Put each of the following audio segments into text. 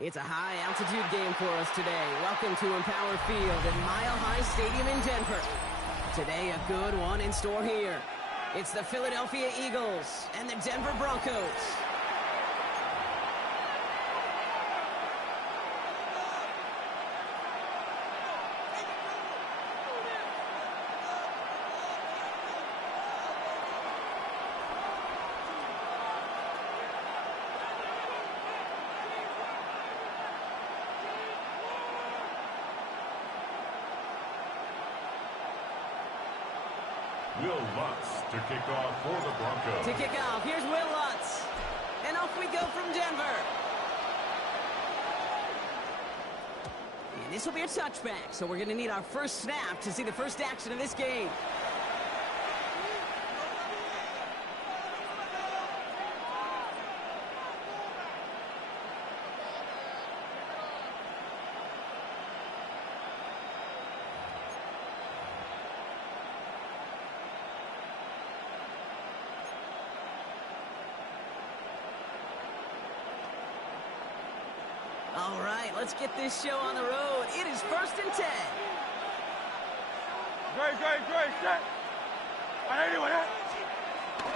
It's a high-altitude game for us today. Welcome to Empower Field at Mile High Stadium in Denver. Today, a good one in store here. It's the Philadelphia Eagles and the Denver Broncos. Will Lutz to kick off for the Broncos. To kick off, here's Will Lutz. And off we go from Denver. And this will be a touchback, so we're going to need our first snap to see the first action of this game. All right, let's get this show on the road. It is 1st and 10. Great, set.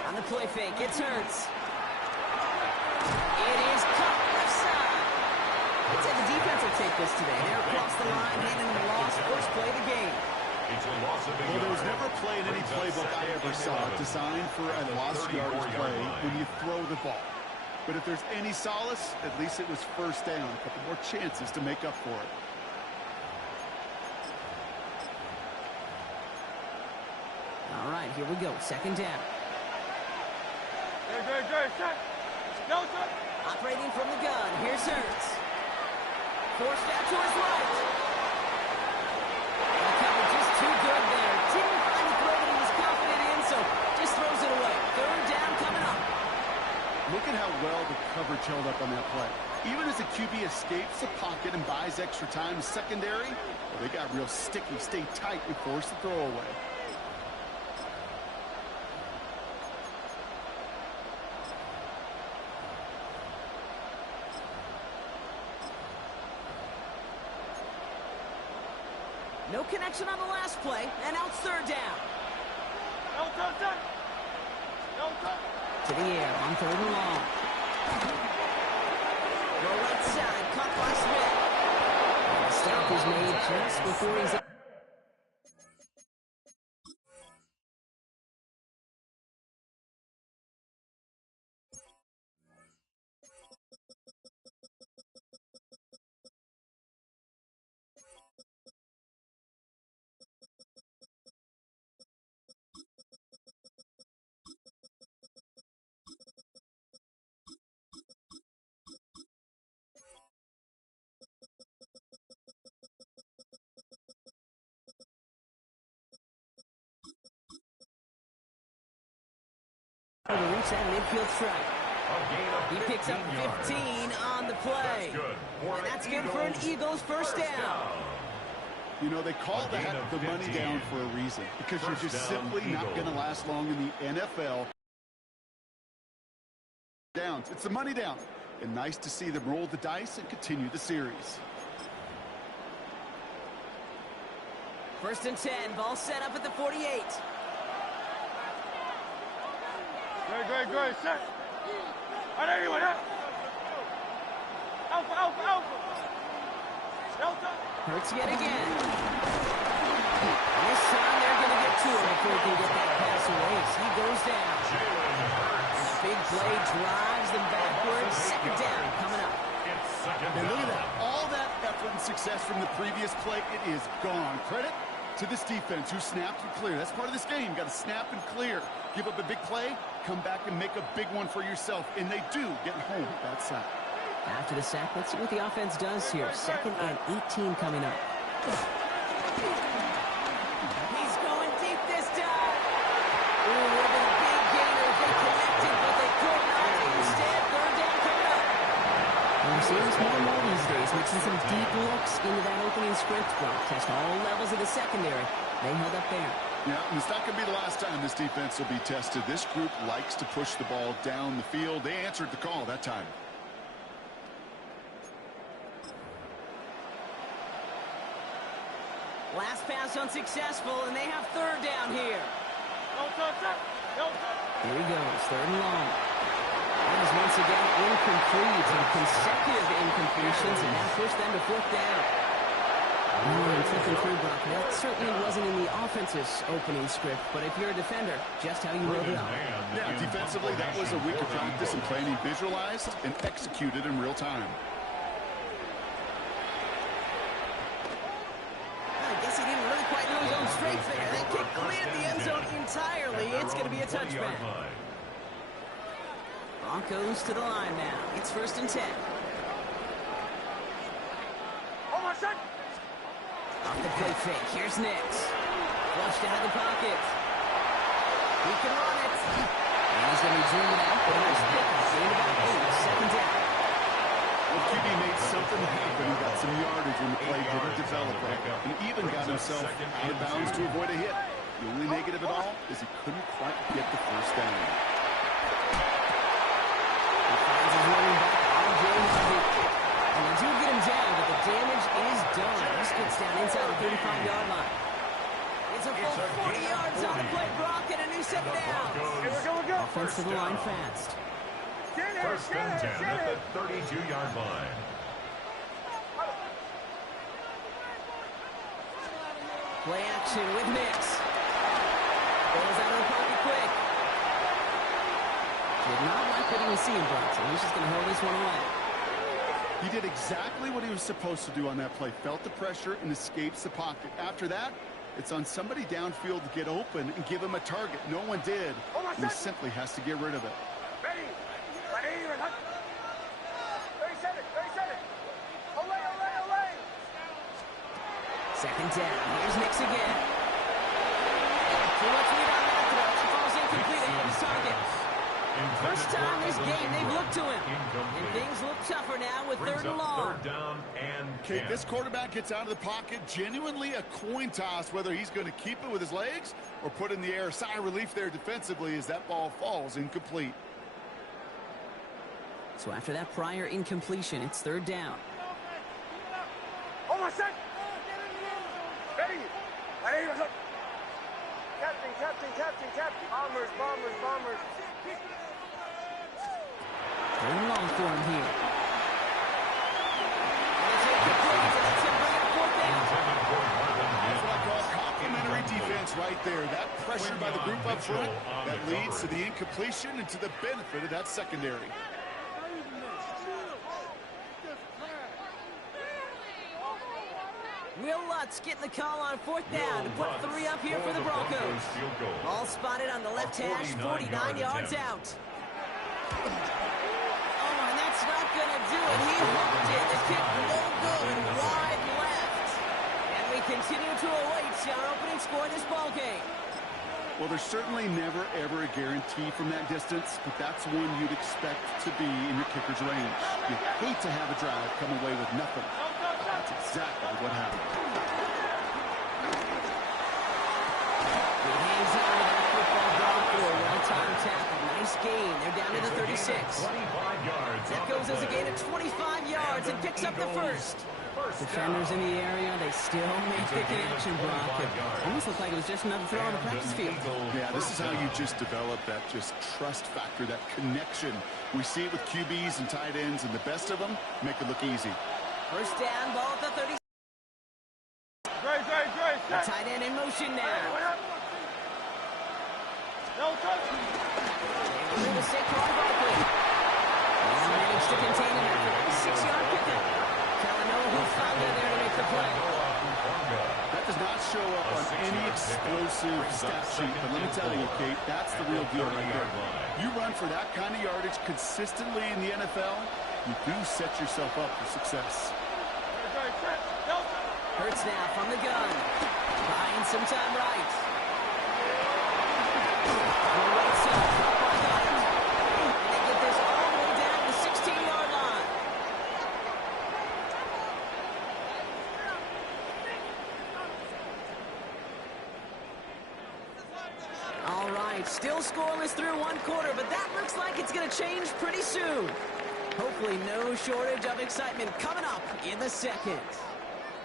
On the play fake, it's Hurts. It is caught left side. Let's say the defense will take this today. They're across the line, handing them a loss. First play of the game. Well, there was never a play in any playbook I ever saw designed for a lost yardage play when you throw the ball. But if there's any solace, at least it was first down. A couple more chances to make up for it. All right, here we go. 2nd down. Great, set. Delta. Operating from the gun. Here's Hurts. Forced out to his right. The cover just too good there. Didn't find the throw that he was confident in, so just throws it away. 3rd down coming up. Look at how well the coverage held up on that play. Even as the QB escapes the pocket and buys extra time secondary, well, they got real sticky, stay tight, and force the throw away. No connection on the last play, and now it's 3rd down. To the air on 3rd and long. Go right side, caught by Smith. And the stop is made just before he's... to reach that midfield strike. He picks up 15 on the play. And that's good for an Eagles first down. You know, they call that the money down for a reason, because you're just simply not going to last long in the NFL. Downs. It's the money down. And nice to see them roll the dice and continue the series. 1st and 10, ball set up at the 48. Great, set. Alpha. Delta. Hurts yet again. This time they're going to get to him before he can get that pass away. He goes down. And the big play drives them backwards. 2nd down coming up. And look at that. All that effort and success from the previous play, it is gone. Credit to this defense who snapped and cleared. That's part of this game. You got to snap and clear. Give up a big play, come back and make a big one for yourself. And they do get home that sack. After the sack, let's see what the offense does here. 2nd and 18 coming up. He's going deep this time. Ooh, would have been a big gainer if they connected, but they could not. Instead, 3rd down coming up. And we're seeing this more and more these days, mixing some deep looks into that opening script. Well, test all levels of the secondary. They held up there. Yeah, and it's not going to be the last time this defense will be tested. This group likes to push the ball down the field. They answered the call that time. pass unsuccessful, and they have third down here. No touch, set. No touch. Here he goes, third and long. That is once again incomplete, and consecutive incompletions, and that pushed them to fourth down. Flipping through, Brock, that certainly wasn't in the offense's opening script, but if you're a defender, just how you wrote it up. Yeah, defensively, that was a week of practice and planning visualized and executed in real time. I guess he didn't really quite know his own strength there. That kick cleared the end zone entirely. It's going to be a touchback. Broncos to the line now. It's 1st and 10. Hold on, set. Off the play fake. Here's Nix. Flushed out of the pocket. He can run it. And he's going to be zoomed out. But a nice pickup. Gain about 8. Second down. Well, QB made something happen. He got some yardage when the play didn't develop right. And even got himself out of bounds to avoid a hit. The only negative at all is he couldn't quite get the first down. He finds his running back on James Hardy. And they do get him down, but the damage is done. This gets down inside the 35-yard line. It's a full 40 yards on the play, Brock, and a new set of downs. Here we go. Offense to the line fast. First and 10 at the 32-yard line. Play action with Nix. Goes out of the pocket quick. Did not like what he was seeing, Brock, so he's just going to hold this one away. He did exactly what he was supposed to do on that play. Felt the pressure and escapes the pocket. After that, it's on somebody downfield to get open and give him a target. No one did. And he simply has to get rid of it. Ready. 37. Olay. Second down. Here's Nix again. Too much lead on that throw. That falls incomplete ahead of his target. First time this game, they've looked to him. And things look tougher now with third and long. Third down and Okay, this quarterback gets out of the pocket. Genuinely a coin toss whether he's going to keep it with his legs or put in the air. Sigh of relief there defensively as that ball falls incomplete. So after that prior incompletion, it's third down. Hold on, set. Ready. Captain. Bombers. Third and long for him here. That's what I call complimentary defense right there. That pressure by the group up front, that leads to the incompletion and to the benefit of that secondary. Will Lutz getting the call on fourth down to put 3 up here for the Broncos. All spotted on the left hash, 49 yards out. Oh, and that's not going to do it. He hooked it. The kick no good, wide left. And we continue to await our opening score in this ball game. Well, there's certainly never, ever a guarantee from that distance, but that's one you'd expect to be in your kicker's range. You hate to have a drive come away with nothing. That's exactly what happened. He hangs on to that football ball for a well-timed tackle. Nice gain. They're down to the 36. That goes as a gain of 25 yards and picks up the first. Defenders in the area, they still make the connection, Brock. It almost looked like it was just another throw on the practice field. Yeah, this is how you just develop that just trust factor, that connection. We see it with QBs and tight ends, and the best of them make it look easy. First down, ball at the 30. Great. The tight end in motion now. No touch. They were able to stay Carl Barkley. And managed to contain him after that 6-yard pickup. Talanoa Hufanga there to make the play. That does not show up on any explosive stat sheet, but let me tell you, Kate, that's the real deal right there. You run for that kind of yardage consistently in the NFL, you do set yourself up for success. Hurts now from the gun. Buying some time right. Right side, Brock on it. And they get this all the way down to the 16-yard line. All right, still scoreless through one quarter, but that looks like it's going to change pretty soon. Hopefully no shortage of excitement coming up in the second.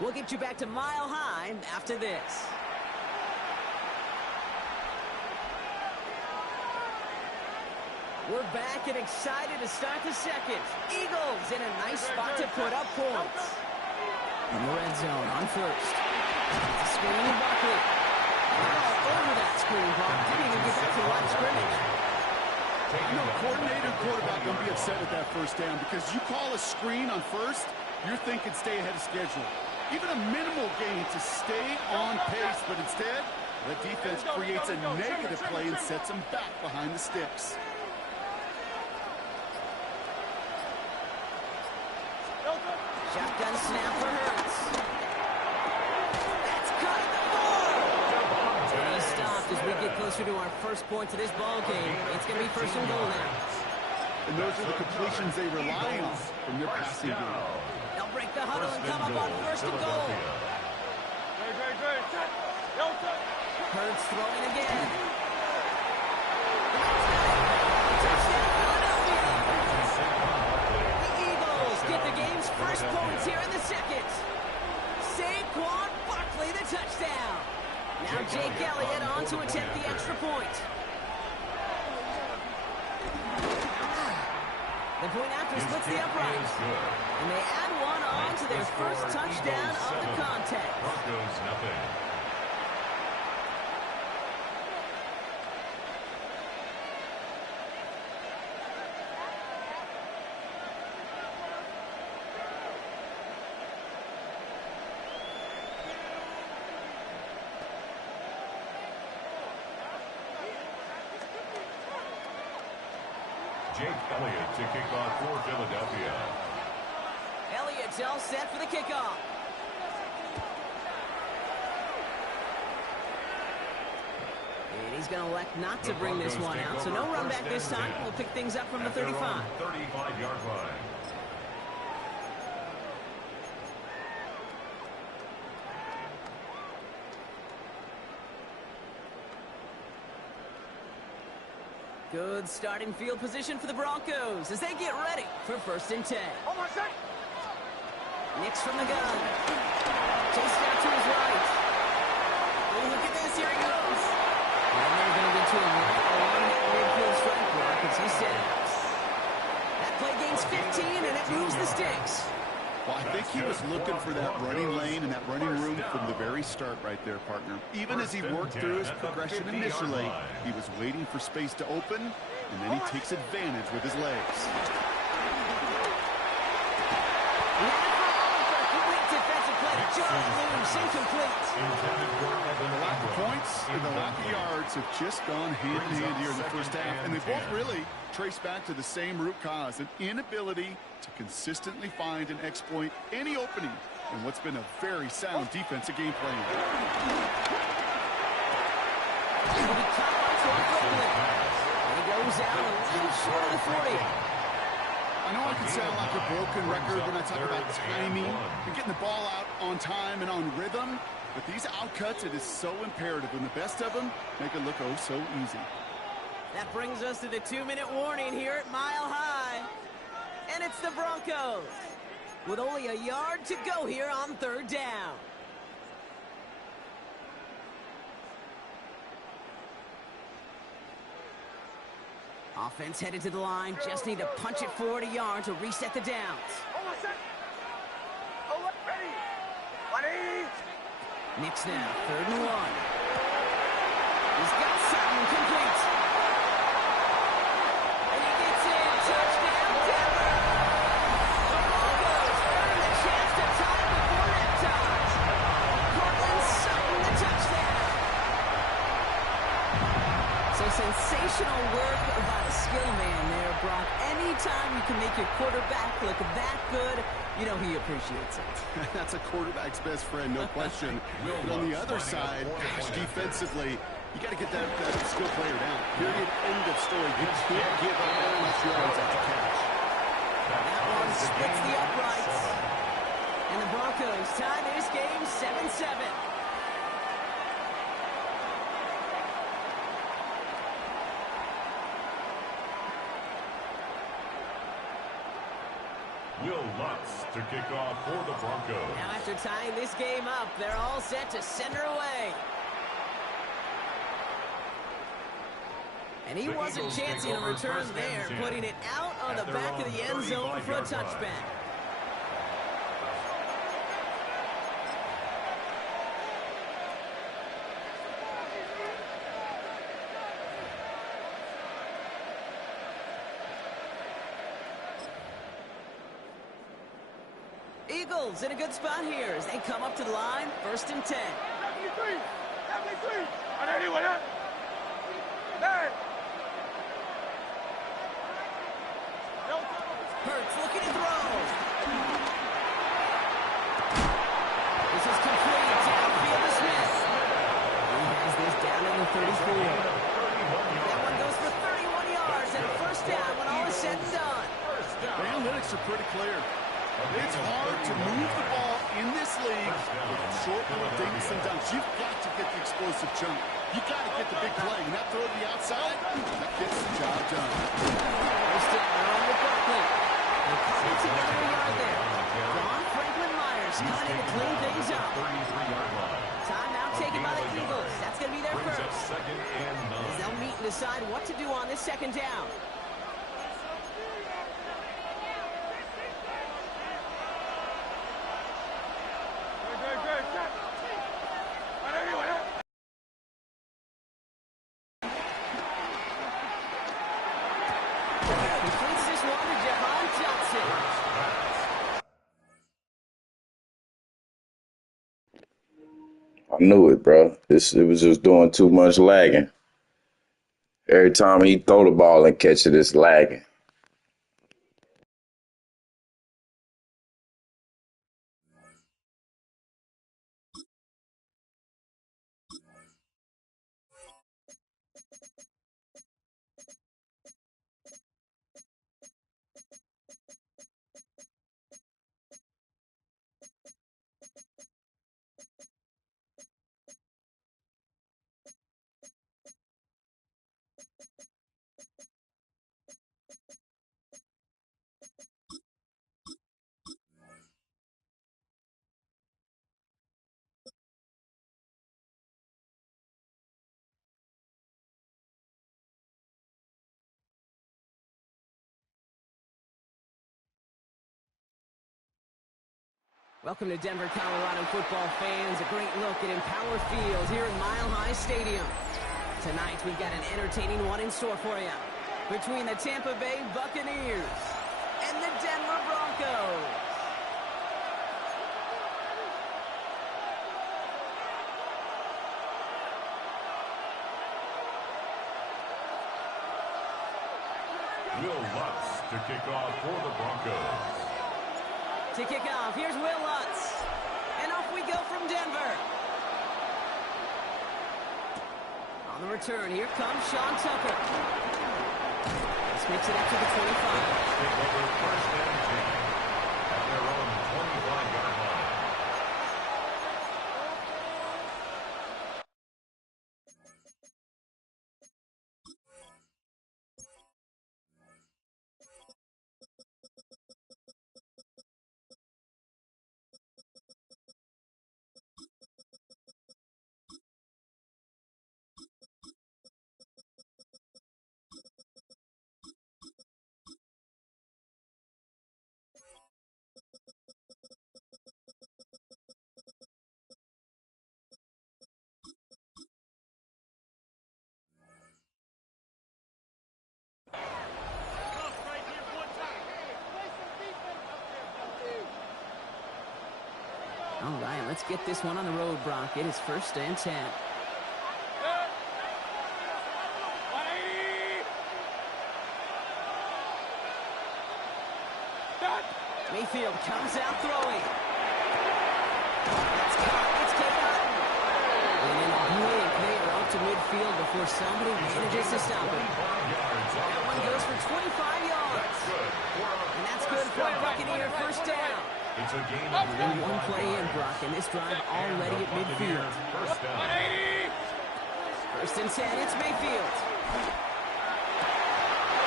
We'll get you back to Mile High after this. We're back and excited to start the second. Eagles in a nice spot to put up points. In the red zone on first. Screen Buckley. They're all over that screen, Bob. Didn't even get back to the line of scrimmage. You know, coordinator and quarterback going to be upset with that first down because you call a screen on first, you're thinking stay ahead of schedule. Even a minimal gain to stay on pace, but instead, the defense creates a negative play and sets them back behind the sticks. Shotgun snap for Hurts. That's cut at the 4. And he stopped as we get closer to our first point to this ball game. It's going to be first and goal now. And those are the completions they rely on from their passing game. They'll break the huddle and come up on first and goal. Hurts throwing again. Touchdown, Philadelphia! The Eagles get the game's first points here in the second. Saquon Barkley, the touchdown. Now Jake Elliott on to attempt the extra point. The point after splits the uprights. And they add one on to their first touchdown of the contest. Broncos nothing. Jake Elliott to kick off for Philadelphia. Elliott's all set for the kickoff. And he's going to elect not to bring this one out, so no run back this time. We'll pick things up from the 35. 35-yard line. Good starting field position for the Broncos as they get ready for first and 10. Nix from the gun. Chased out to his right. Oh, look at this. Here he goes. And they're going to get to him right along that midfield strike block as he steps. That play gains 15, and it moves the sticks. Well, I think he was looking for that running lane and that running room from the very start right there, partner. Even as he worked through his progression initially, he was waiting for space to open, and then he takes advantage with his legs. The lack of points and the lack of yards have just gone hand in hand here in the first half, and they both really trace back to the same root cause, an inability to consistently find and exploit any opening in what's been a very sound defensive game plan. He goes out a little short of the 40. I know I can sound like a broken record when I talk about timing and getting the ball out on time and on rhythm, but these outcuts, it is so imperative, and the best of them make it look oh so easy. That brings us to the 2-minute warning here at Mile High. And it's the Broncos with only a yard to go here on third down. Offense headed to the line. Just need to punch it forward a yard to reset the downs. Nix now, 3rd and 1. He's got something complete. And he gets in. Touchdown, Denver. The Broncos earn the chance to tie before halftime. Cortland Sutton, the touchdown. So sensational work by the skill man there, Brock. Anytime you can make your quarterback look that good, you know he appreciates it. That's a quarterback's best friend, no question. But on the other side, gosh, defensively, you got to get that skill player down. Period. End of story. You can't give up that much yards after catch. That one splits the uprights. And the Broncos tie this game 7-7. Will Lutz to kick off for the Broncos. Now after tying this game up, they're all set to send her away. And he wasn't chancing a return there, putting it out on the back of the end zone for a touchback. Eagles in a good spot here as they come up to the line, 1st and 10. Hurts looking to throw. This is complete. Downfield to Smith. He has this down in the 34. That one goes for 31 yards and a 1st down when all is said and done. The analytics are pretty clear. It's hard to move the ball in this league with short little dinks and dunks. You've got to get the explosive chunk. You've got to get the big play. And that throw to the outside, that gets the job done. First down on the Brooklyn. They're coming together a yard there. Ron Franklin Myers coming in to clean things up. Timeout taken by the Eagles. That's going to be their first. As they'll meet and decide what to do on this 2nd down. I knew it, bro. It was just doing too much lagging. Every time he throw the ball and catch it, it's lagging. Welcome to Denver, Colorado football fans. A great look at Empower Field here in Mile High Stadium. Tonight we've got an entertaining one in store for you between the Tampa Bay Buccaneers and the Denver Broncos. Will Lutz to kick off for the Broncos. To kick off, here's Will Lutz. And off we go from Denver. On the return, here comes Sean Tucker. This makes it up to the 25. Take over 1st and 10 at their own 25-yard line. All right, let's get this one on the road, Brock. It is 1st and 10. Mayfield comes out throwing. It's caught. It's caught. And in a blink, they are up to midfield before somebody manages to stop him. That one goes for 25 yards. And that's good for a Buccaneer 1st down. It's a game We're one play in, Brock, and this drive already at midfield. 1st down. 1st and 10, it's Mayfield.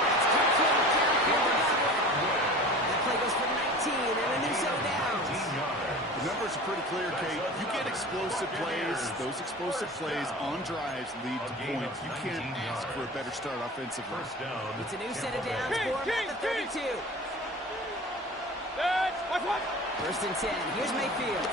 That's complete. Downfield to Godwin. That play goes for 19 clear, Kate. You get explosive plays. Those explosive plays on drives lead to points. You can't ask for a better start offensively. First down. It's a new set of downs for him at the 32. First and 10. Here's Mayfield.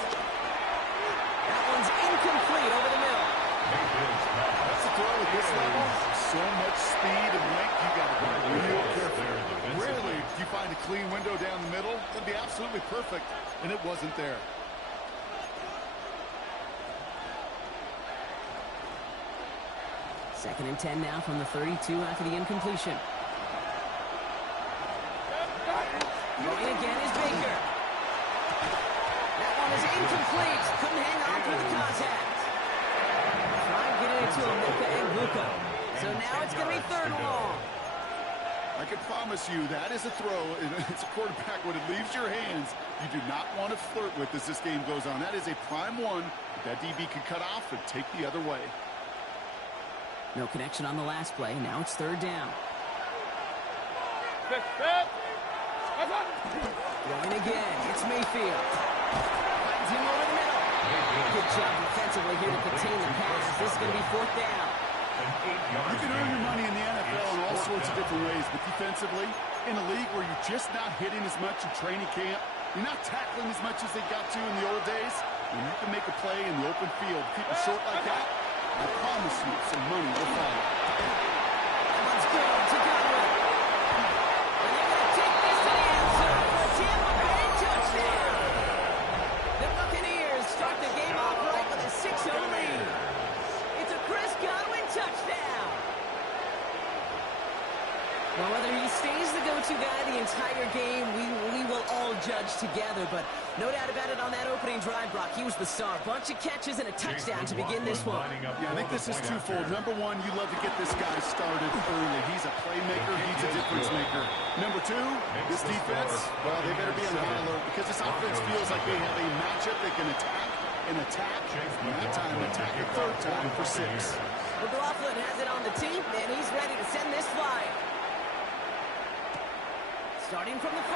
That one's incomplete over the middle. That's a throw at this level. So much speed and length, you got to be real careful. Rarely do you find a clean window down the middle. That'd be absolutely perfect, and it wasn't there. Second and 10 now from the 32 after the incompletion. Going again is Baker. That one is incomplete. Couldn't hang on through the contact. Trying to get it to Luka. So now it's going to be third and long. I can promise you that is a throw. It's a quarterback when it leaves your hands. You do not want to flirt with as this game goes on. That is a prime one that DB can cut off and take the other way. No connection on the last play. Now it's third down. Going again. It's Mayfield. Finds him over the middle. Good job defensively here to contain the pass. This is going to be fourth down. You can earn your money in the NFL in all sorts of different ways, but defensively, in a league where you're just not hitting as much in training camp, you're not tackling as much as they got to in the old days, when you can make a play in the open field, keep it short like that, I promise you some money will follow. Let's go to Godwin. And they're going to take this to the end zone for a Tampa Bay touchdown. The Buccaneers start the game off right with a 6-0 lead. It's a Chris Godwin touchdown. Well, whether he stays the go-to guy the entire game, we will all judge together. But no doubt about it on that opening drive, Brock. He was the star. Bunch of catches and a touchdown to begin this one. Yeah, I think this is twofold. Number one, you love to get this guy started early. He's a playmaker. He's a difference maker. Number two, this defense, well, they better be on high alert because this offense feels like they have a matchup they can attack and attack. And that time, attack a third time for 6. McLaughlin has it on the team, and he's ready to send this flying. Starting from the 5.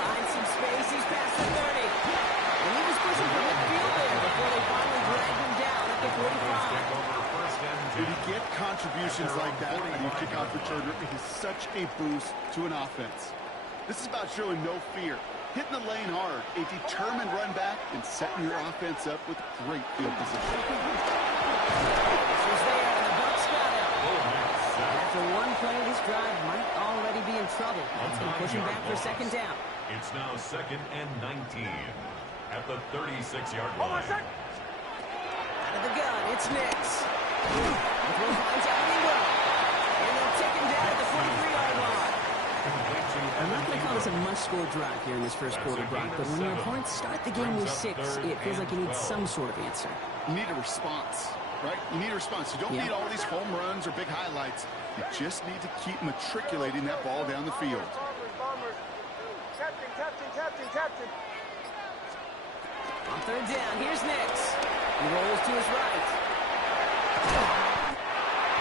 Finds some space. He's past the 30. And he was pushing for midfield there before they finally dragged him down at the 45. When you get contributions like that when you kick off returner, it is such a boost to an offense. This is about showing no fear, hitting the lane hard, a determined run back, and setting your offense up with great field position. This was there, and the Bucs got it. After one play, this drive might already be in trouble. It's going to push him back for second down. It's now 2nd and 19 at the 36-yard line. Out of the gun, it's Nix. The throw finds out Ingram. And they'll take him down at the 43-yard line. I'm not going to call this a must-score drive here in this first quarter, Brock, but when your opponents start the game with 6, it feels like you need some sort of answer. You need a response, right? You need a response. You don't need all these home runs or big highlights. You just need to keep matriculating that ball down the field. Bombers. Captain. On third down, here's Nix. He rolls to his right.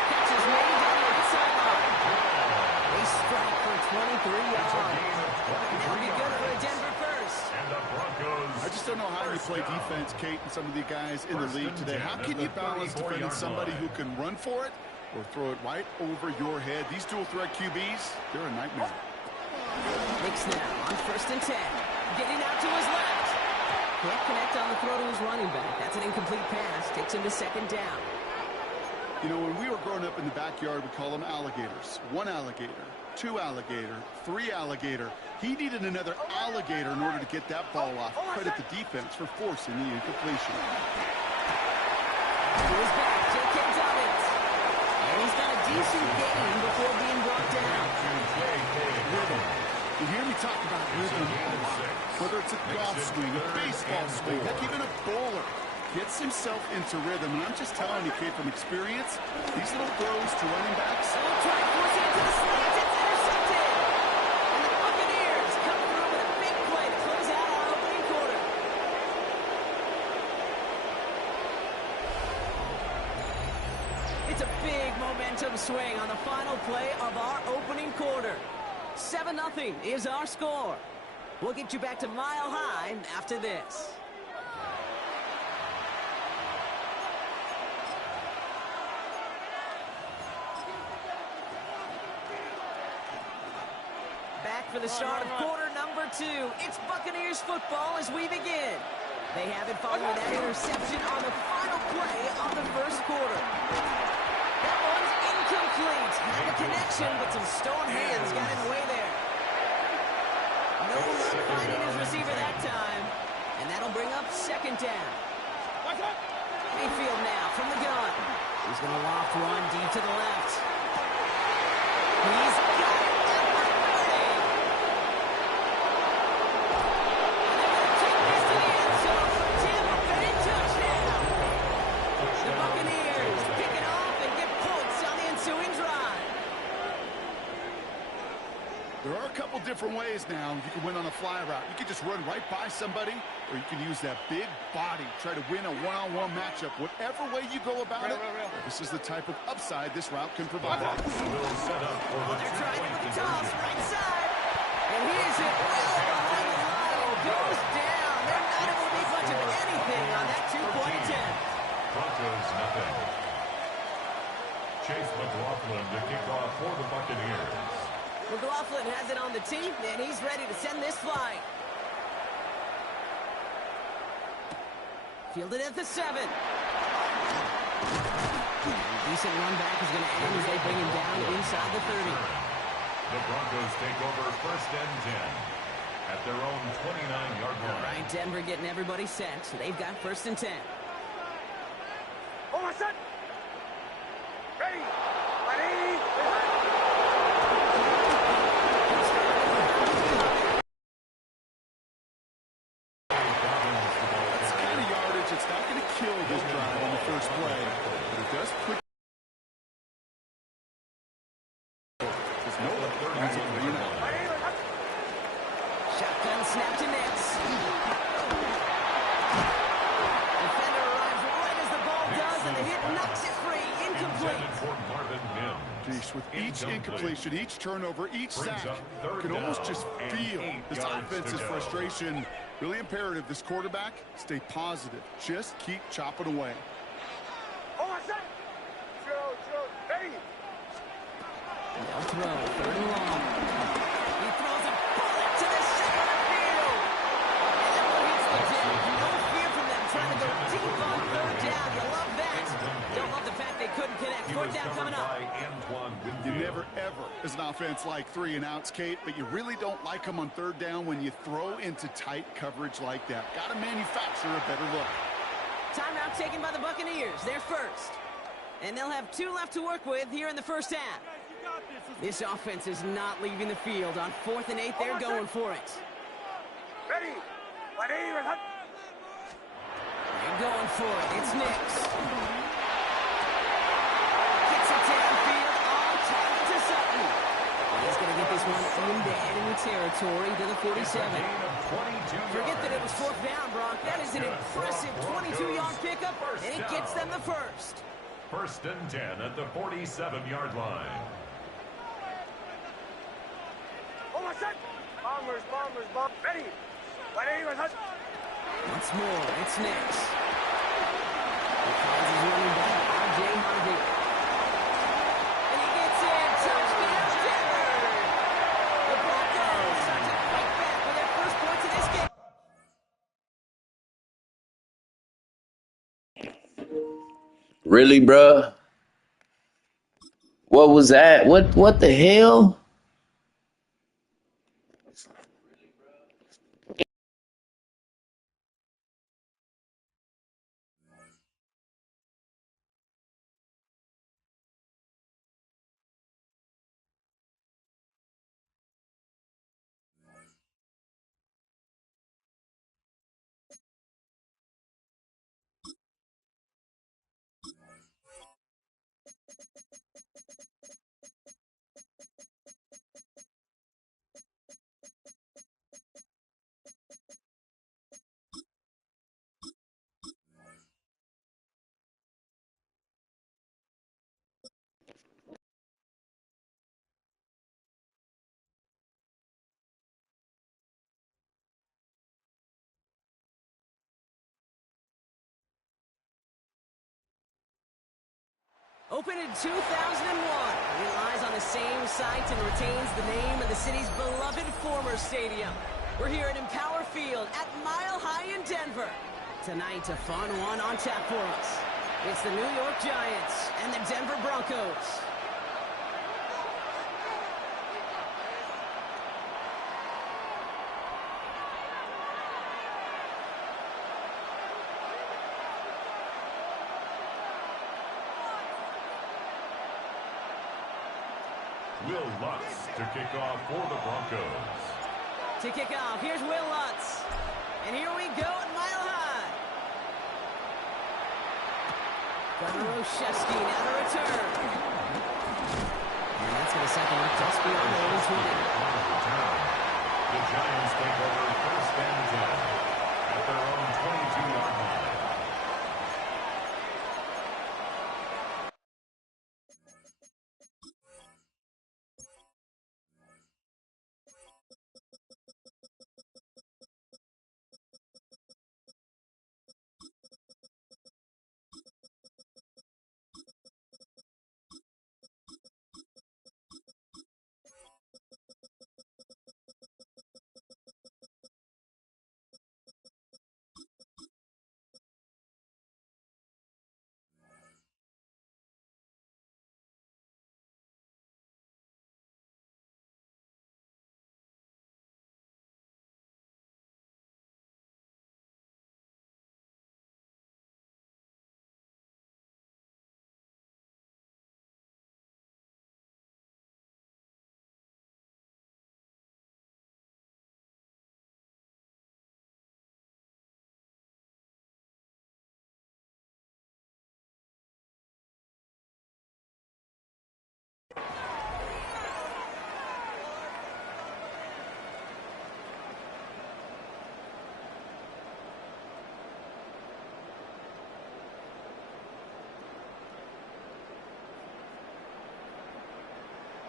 Catch is made down the right sideline. A strike for 23 yards. That'll be good for a Denver first. And the Broncos. I just don't know how you play defense, Kate, and some of the guys in the league today. How can you balance defending somebody who can run for it or throw it right over your head? These dual-threat QBs, they're a nightmare. Nix now on first and 10. Getting out to his left. Can't connect on the throw to his running back. That's an incomplete pass. Takes him to second down. You know, when we were growing up in the backyard, we call them alligators. 1 alligator, 2 alligator, 3 alligator. He needed another alligator in order to get that ball off. Credit the defense for forcing the incompletion. To his back, J.K. Dobbins. And he's got a decent gain before being brought down. Rhythm. You hear me talk about rhythm a lot. Whether it's a golf swing, a baseball swing, heck, even a bowler gets himself into rhythm. And I'm just telling you, kid, from experience, these little throws to running backs. Try to force it into the slants. It's intercepted. And the Buccaneers come through with a big play to close out our opening quarter. It's a big momentum swing on the final play of our opening quarter. 7-0 is our score. We'll get you back to Mile High after this. Back for the start of quarter number 2. It's Buccaneers football as we begin. They have it following that interception on the final play of the first quarter. That one's incomplete. Had a connection, but some stone hands got in the way there. No luck finding his receiver that time. And that'll bring up second down. Mayfield now from the gun. He's going to loft one deep to the left. He's got it at the 30. And they're going to take this to the end zone. Tampa Bay touchdown. The Buccaneers pick it off and get points on the ensuing drive. There are a couple different ways now you can win on a fly route. You can just run right by somebody, or you can use that big body, try to win a one-on-one matchup. Whatever way you go about it, this is the type of upside this route can provide. Will set up for the They're trying to two-point toss conversion. right side. And he is hit well behind the line and goes down. They're not able to make much of anything on that two-point attempt. Broncos nothing. Chase McLaughlin to kick off for the Buccaneers. McLaughlin has it on the tee, and he's ready to send this flying. Fielded at the 7. Decent run back is going to end as they bring him down inside the 30. The Broncos take over first and 10 at their own 29-yard All line. right, Denver getting everybody set, so they've got first and 10. Oh, my son. Ready. Ready. That's the kind of yardage. It's not going to kill this drive on the first play, but it does put there's no that's a 3 and out. Shotgun snap to Nix. Defender arrives right as the ball does, and the hit knocks it free. Incomplete. Intended for Marvin Mims. Jeez, with each incompletion, each turnover, each sack, you can almost just feel this offense's frustration. Really imperative, this quarterback, stay positive. Just keep chopping away. Oh, my son. Joe. Ready. They'll throw, third and long. He throws a bullet to the center of the field. And that one hits the deck. No fear from them trying to go deep on third down. You love that. Don't love the fact they couldn't connect. He Fourth was down covered coming up. by Antoine You Winfield. never, ever, as an offense, like 3 and outs, Kate, but you really don't like them on third down when you throw into tight coverage like that. Got to manufacture a better look. Timeout taken by the Buccaneers. They're first. And they'll have 2 left to work with here in the first half. This offense is not leaving the field. On 4th and 8, they're going for it. Ready. Ready. They're going for it. It's Nix. Gets it downfield. On target to Sutton. He's going to get this one into enemy territory to the 47. Gain of 22 Forget that it yards. was 4th down, Brock. That is an impressive 22-yard pickup, and it gets them the first. First and 10 at the 47-yard line. Oh, my son. Bombers. Ready. Ready. Once more, it's Nix. He finds his running back, R.J. Harvey. And he gets in. Touchdown, Denver. The Broncos start to fight back for their first points of this game. Really, bruh? What was that? What the hell? Opened in 2001, it lies on the same site and retains the name of the city's beloved former stadium. We're here at Empower Field at Mile High in Denver. Tonight, a fun one on tap for us. It's the New York Giants and the Denver Broncos. Will Lutz to kick off for the Broncos. To kick off, here's Will Lutz. And here we go at Mile High. Goroshevsky now to return. And that's going to set them up just beyond the own 20. The Giants take over first and 10 at their own 22-yard line.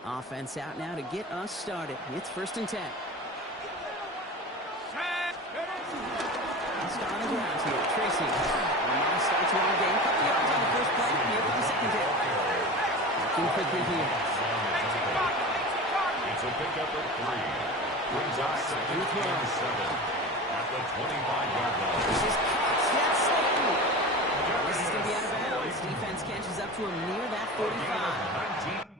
Offense out now to get us started. It's first and 10. Let's start on the ground here. Tracy. Now starts one game. Couple yards on the first play. Here for the second down. Working quickly here. It's a pickup of 3. Brings up second and 7 at the 25-yard line. This is caught. That's Slayton. This is going to be out of bounds. Defense catches up to him near that 45. 19.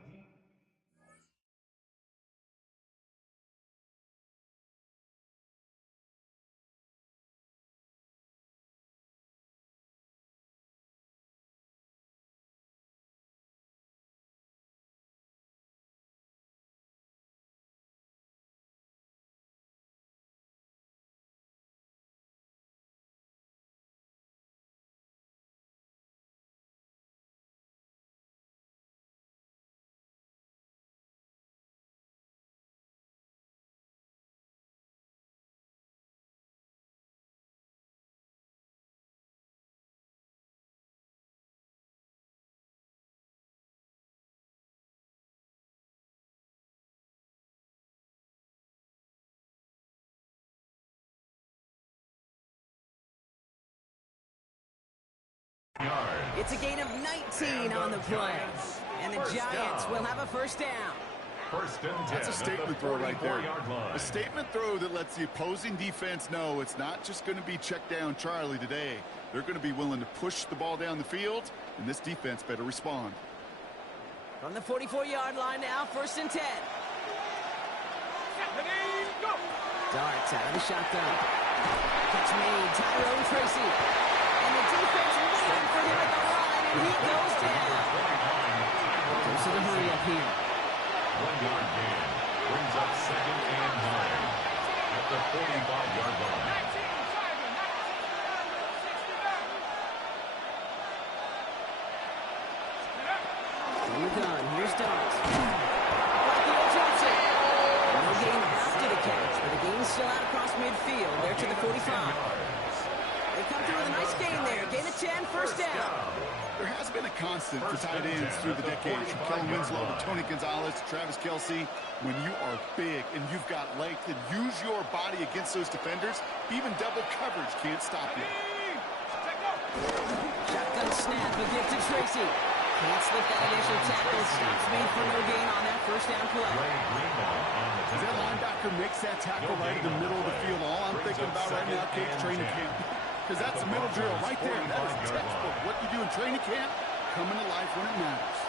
It's a gain of 19 on the play. And the Giants will have a first down. First and 10. That's a statement throw right there. Line. A statement throw that lets the opposing defense know it's not just going to be check down Charlie today. They're going to be willing to push the ball down the field, and this defense better respond. From the 44-yard line now, first and 10. Darts out of the shotgun. Catch made, Tyrone Tracy. And the defense waiting for him at the line, and he goes down. Goes to the hurry up here. 1-yard gain. Brings up second and 9 at the 45-yard line. From the gun, here's Darts. Johnson. No gain after the catch, but the gain's still out across midfield. They're to the 45. They come through with a nice gain there. Gain of 10, first down. There has been a constant for tight ends through the decades. From Kellen Winslow to Tony Gonzalez to Travis Kelce. When you are big and you've got length and use your body against those defenders, even double coverage can't stop you. Shotgun snap, a give to Tracy. Can't slip that initial tackle. Stops made for no gain on that first down play. As that linebacker makes that tackle right in the middle of the field, all I'm thinking about right now, Kate's training camp. Because that's a middle drill right there. That is textbook. What you do in training camp, coming to life when it matters.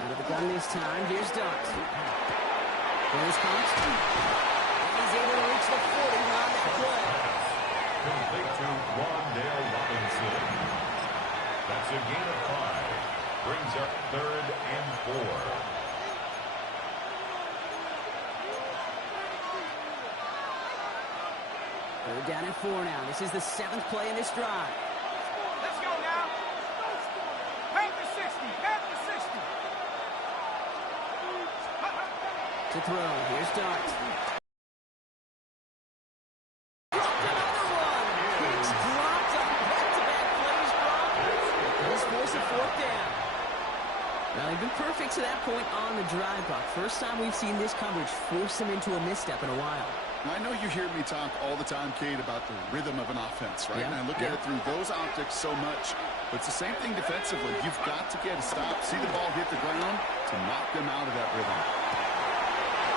Out of the gun this time. Here's Dart. Here's Cox. And he's able to reach the 40 on that play. Complete to Wandale Robinson. That's a gain of 5. Brings up 3rd and 4. They're down at 4 now. This is the 7th play in this drive. Let's go now. Back to 60. Back to 60. To throw. Here's Dart. Dropped another one. Hicks dropped on back-to-back plays. Let's force a 4th down. Well, they've been perfect to that point on the drive, Buck. First time we've seen this coverage force him into a misstep in a while. Now, I know you hear me talk all the time, Kate, about the rhythm of an offense, right? Yeah. And I look at it through those optics so much. But it's the same thing defensively. You've got to get a stop, see the ball hit the ground to knock them out of that rhythm.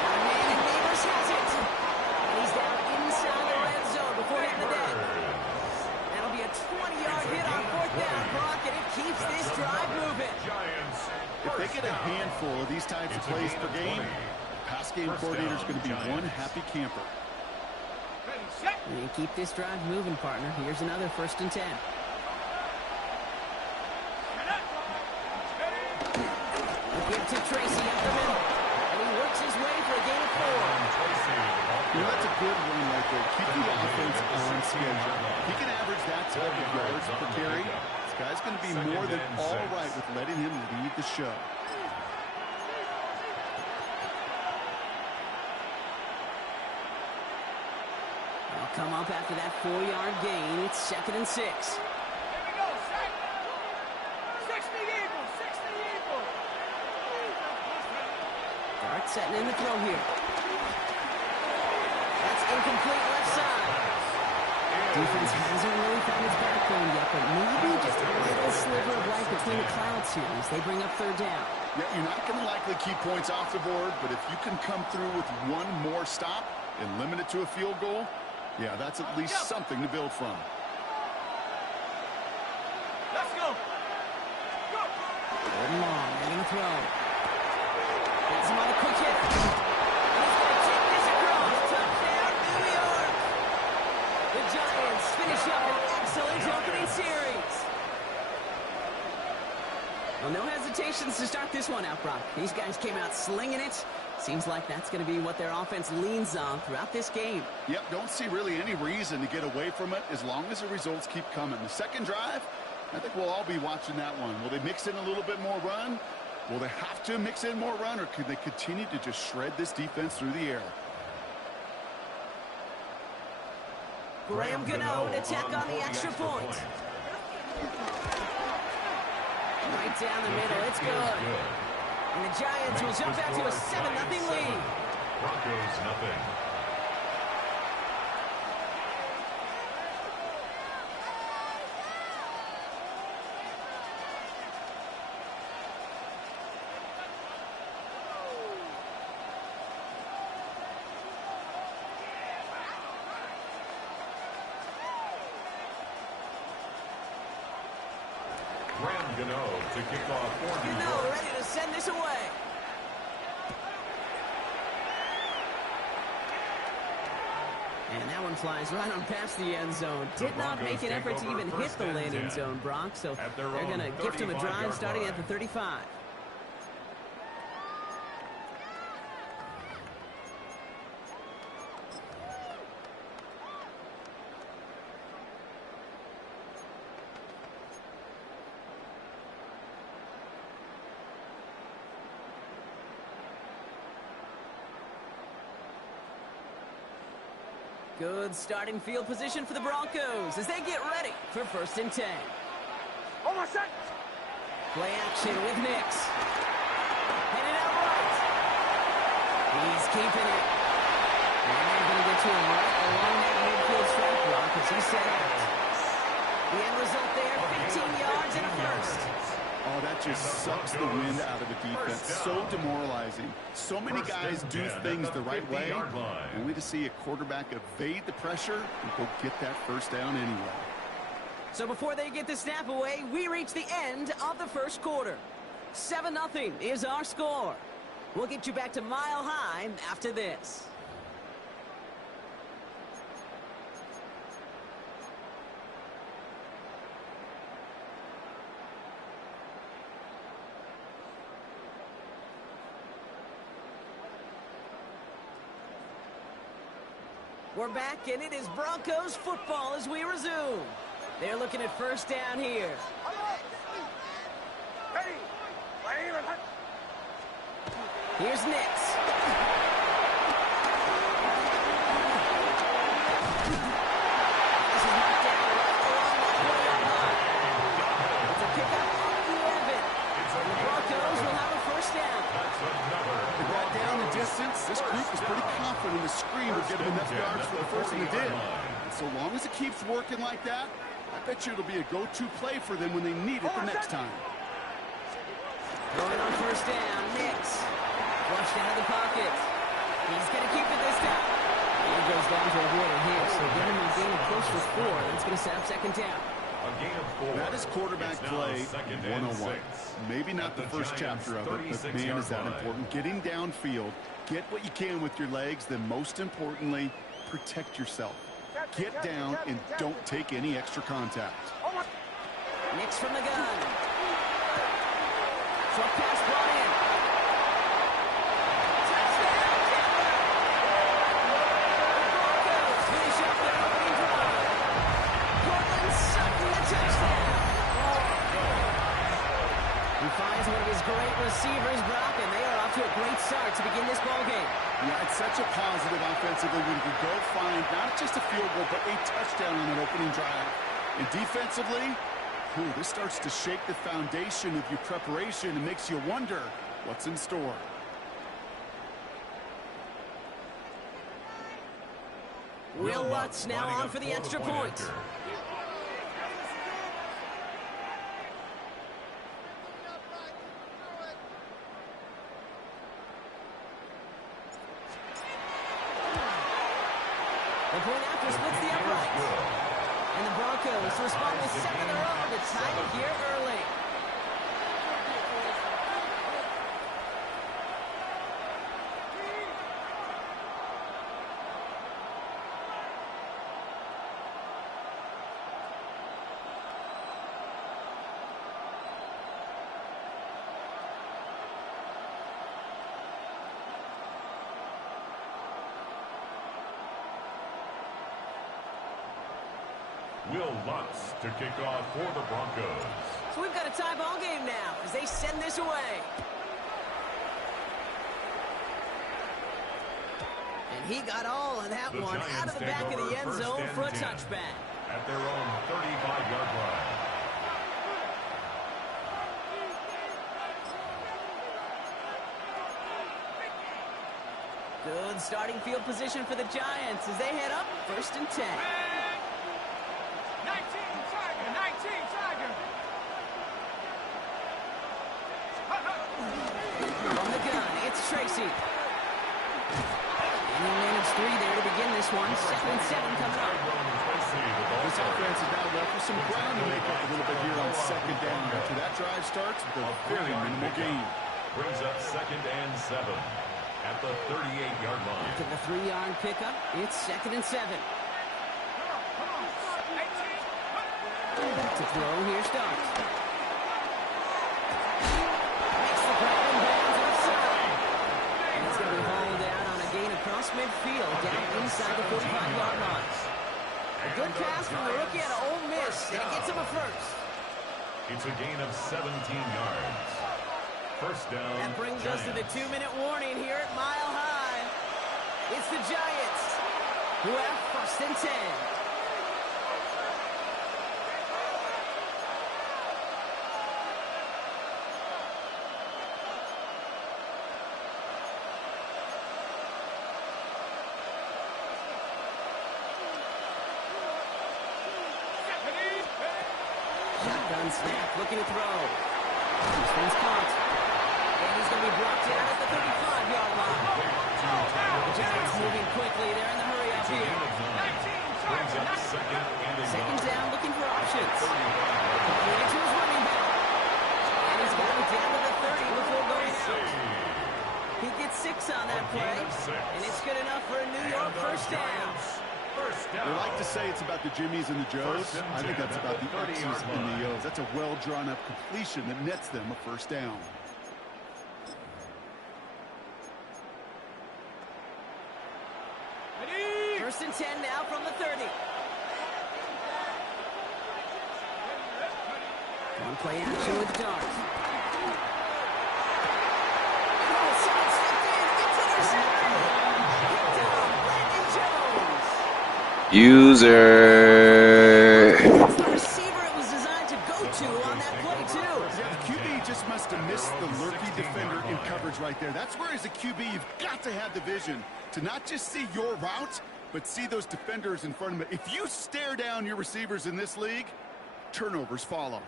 Man, and Neighbors has it. And he's down inside the red zone before hitting the net. That'll be a 20-yard hit on 4th down, Brock, and it keeps this drive moving. If they get a handful of these types of plays per game, pass game coordinator is going to be one happy camper. And keep this drive moving, partner. Here's another 1st and 10. Give to Tracy up the middle. And he works his way for a gain of 4. You know, that's a good run right there. Keep the offense on schedule. He can average that type of yards per carry. This guy's going to be more than all right with letting him lead the show. They'll come up after that 4-yard gain. It's 2nd and 6. Here we go, Shaq. 60 Eagles, 60 Eagles. Dart setting in the throw here. That's incomplete left side. Defense hasn't really found its backbone yet, but maybe just a little sliver of light between the clouds here as they bring up 3rd down. Yeah, you're not going to likely keep points off the board, but if you can come through with one more stop and limit it to a field goal, yeah, that's at least something to build from. Let's go. Go. Third and long, they're going to throw. Gets him on a quick hit. And he's going to take this across. Touchdown, New York. The Giants finish up an excellent opening series. Well, no hesitations to start this one out, Brock. These guys came out slinging it. Seems like that's going to be what their offense leans on throughout this game. Yep, don't see really any reason to get away from it as long as the results keep coming. The second drive, I think we'll all be watching that one. Will they mix in a little bit more run? Will they have to mix in more run, or could they continue to just shred this defense through the air? Graham Gano to tack on the extra point. Right down the middle, it's good. And the Giants will jump out to a 7-0 lead. Broncos nothing. Graham Gano to kick off for New Gano York. ready to send this away. And that one flies right on past the end zone. Did not make an effort to even hit the landing zone, Bronx. So they're going to gift him a drive starting at the 35. Good starting field position for the Broncos as they get ready for 1st and 10. Almost set. Play action with Nix. Headed out right. He's keeping it. And they're going to get to him right along that midfield strike block as he's set out. The end result there, 15 yards and a first. Oh, that just sucks the wind out of the defense. So demoralizing. So many guys do things the right way, only to see a quarterback evade the pressure and go get that first down anyway. So before they get the snap away, we reach the end of the first quarter. 7-0 is our score. We'll get you back to Mile High after this. We're back, and it is Broncos football as we resume. They're looking at first down here. Ready. Here's Nix. This is knocked down right along the 20-yard line. It's a pickup of 11. And the Broncos will have a first down. They brought down the distance. This group was pretty confident the screen would get them enough yards for the first one they did. And so long as it keeps working like that, I bet you it'll be a go-to play for them when they need it the next time. Going on first down, Nix. Flushed out of the pocket. He's going to keep it this time. He goes down to avoid it here, so get him a gain of close for 4. That's going to set up second down. A gain of 4. That is quarterback play 101. Maybe not the first chapter of it, but man, is that important. Getting downfield, get what you can with your legs, then most importantly, protect yourself. Get down and don't take any extra contact. Nix from the gun. Short pass brought in. Touchdown, Denver! The Broncos finish up their opening drive. Cortland Sutton, the touchdown. He finds one of his great receivers, Brock, and they are off to a great start to begin this ballgame. Yeah, it's such a positive offensively when you go find not just a field goal, but a touchdown on an opening drive. And defensively, this starts to shake the foundation of your preparation and makes you wonder what's in store. Will Lutz now on for the extra point. The point after splits the uprights. And the Broncos respond with 7 in a row to tie it here early. Will Lutz to kick off for the Broncos. So we've got a tie ball game now as they send this away. And he got all of that one out of the back of the end zone for a touchback. At their own 35-yard line. Good starting field position for the Giants as they head up 1st and 10. 19 Tiger. From the gun, it's Tracy. And he managed 3 there to begin this one. 2nd and 7 coming up. This offense is now left with some ground to make up a little bit here on 2nd down. After that drive starts with a very minimal gain. Brings up 2nd and 7 at the 38-yard line. After the 3-yard pickup, it's 2nd and 7. Back to throw, here starts. Makes the grab and bounds outside. And it's going to be hauled down on a gain across midfield, down inside the 45-yard line. A good pass from the rookie out of Ole Miss, and it gets him a first. It's a gain of 17 yards. First down. That brings us to the 2-minute warning here at Mile High. It's the Giants who have 1st and 10. Shotgun snap, looking to throw. This one's caught. And he's going to be brought down at the 35-yard line. The Giants moving quickly. They're in the hurry up here. Second down, looking for options. Completed to his running back. And he's got it down to the 30 before going out. He gets 6 on that play. And it's good enough for a New York first down. We like to say it's about the Jimmies and the Joes. I think that's about the X's and the O's. That's a well-drawn-up completion that nets them a first down. First and 10 now from the 30. One play action with Dart. Oh, someone stepped in. It's intercepted. Picked up. Brandon Jones. User. It's the receiver it was designed to go to on that play, too. Yeah, the QB just must have missed the lurky defender in coverage right there. That's where, as a QB, you've got to have the vision to not just see your route, but see those defenders in front of them. If you stare down your receivers in this league, turnovers follow.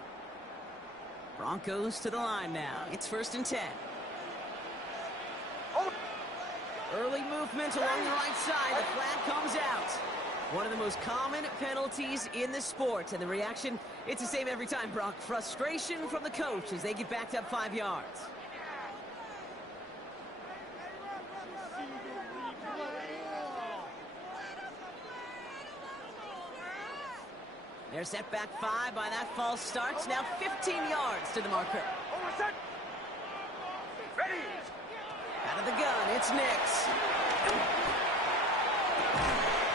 Broncos to the line now. It's first and 10. Early movement along the right side. The flag comes out. One of the most common penalties in the sport. And the reaction, it's the same every time, Brock. Frustration from the coach as they get backed up 5 yards. They're set back 5 by that false start. Now 15 yards to the marker. Ready. Out of the gun, it's Nix.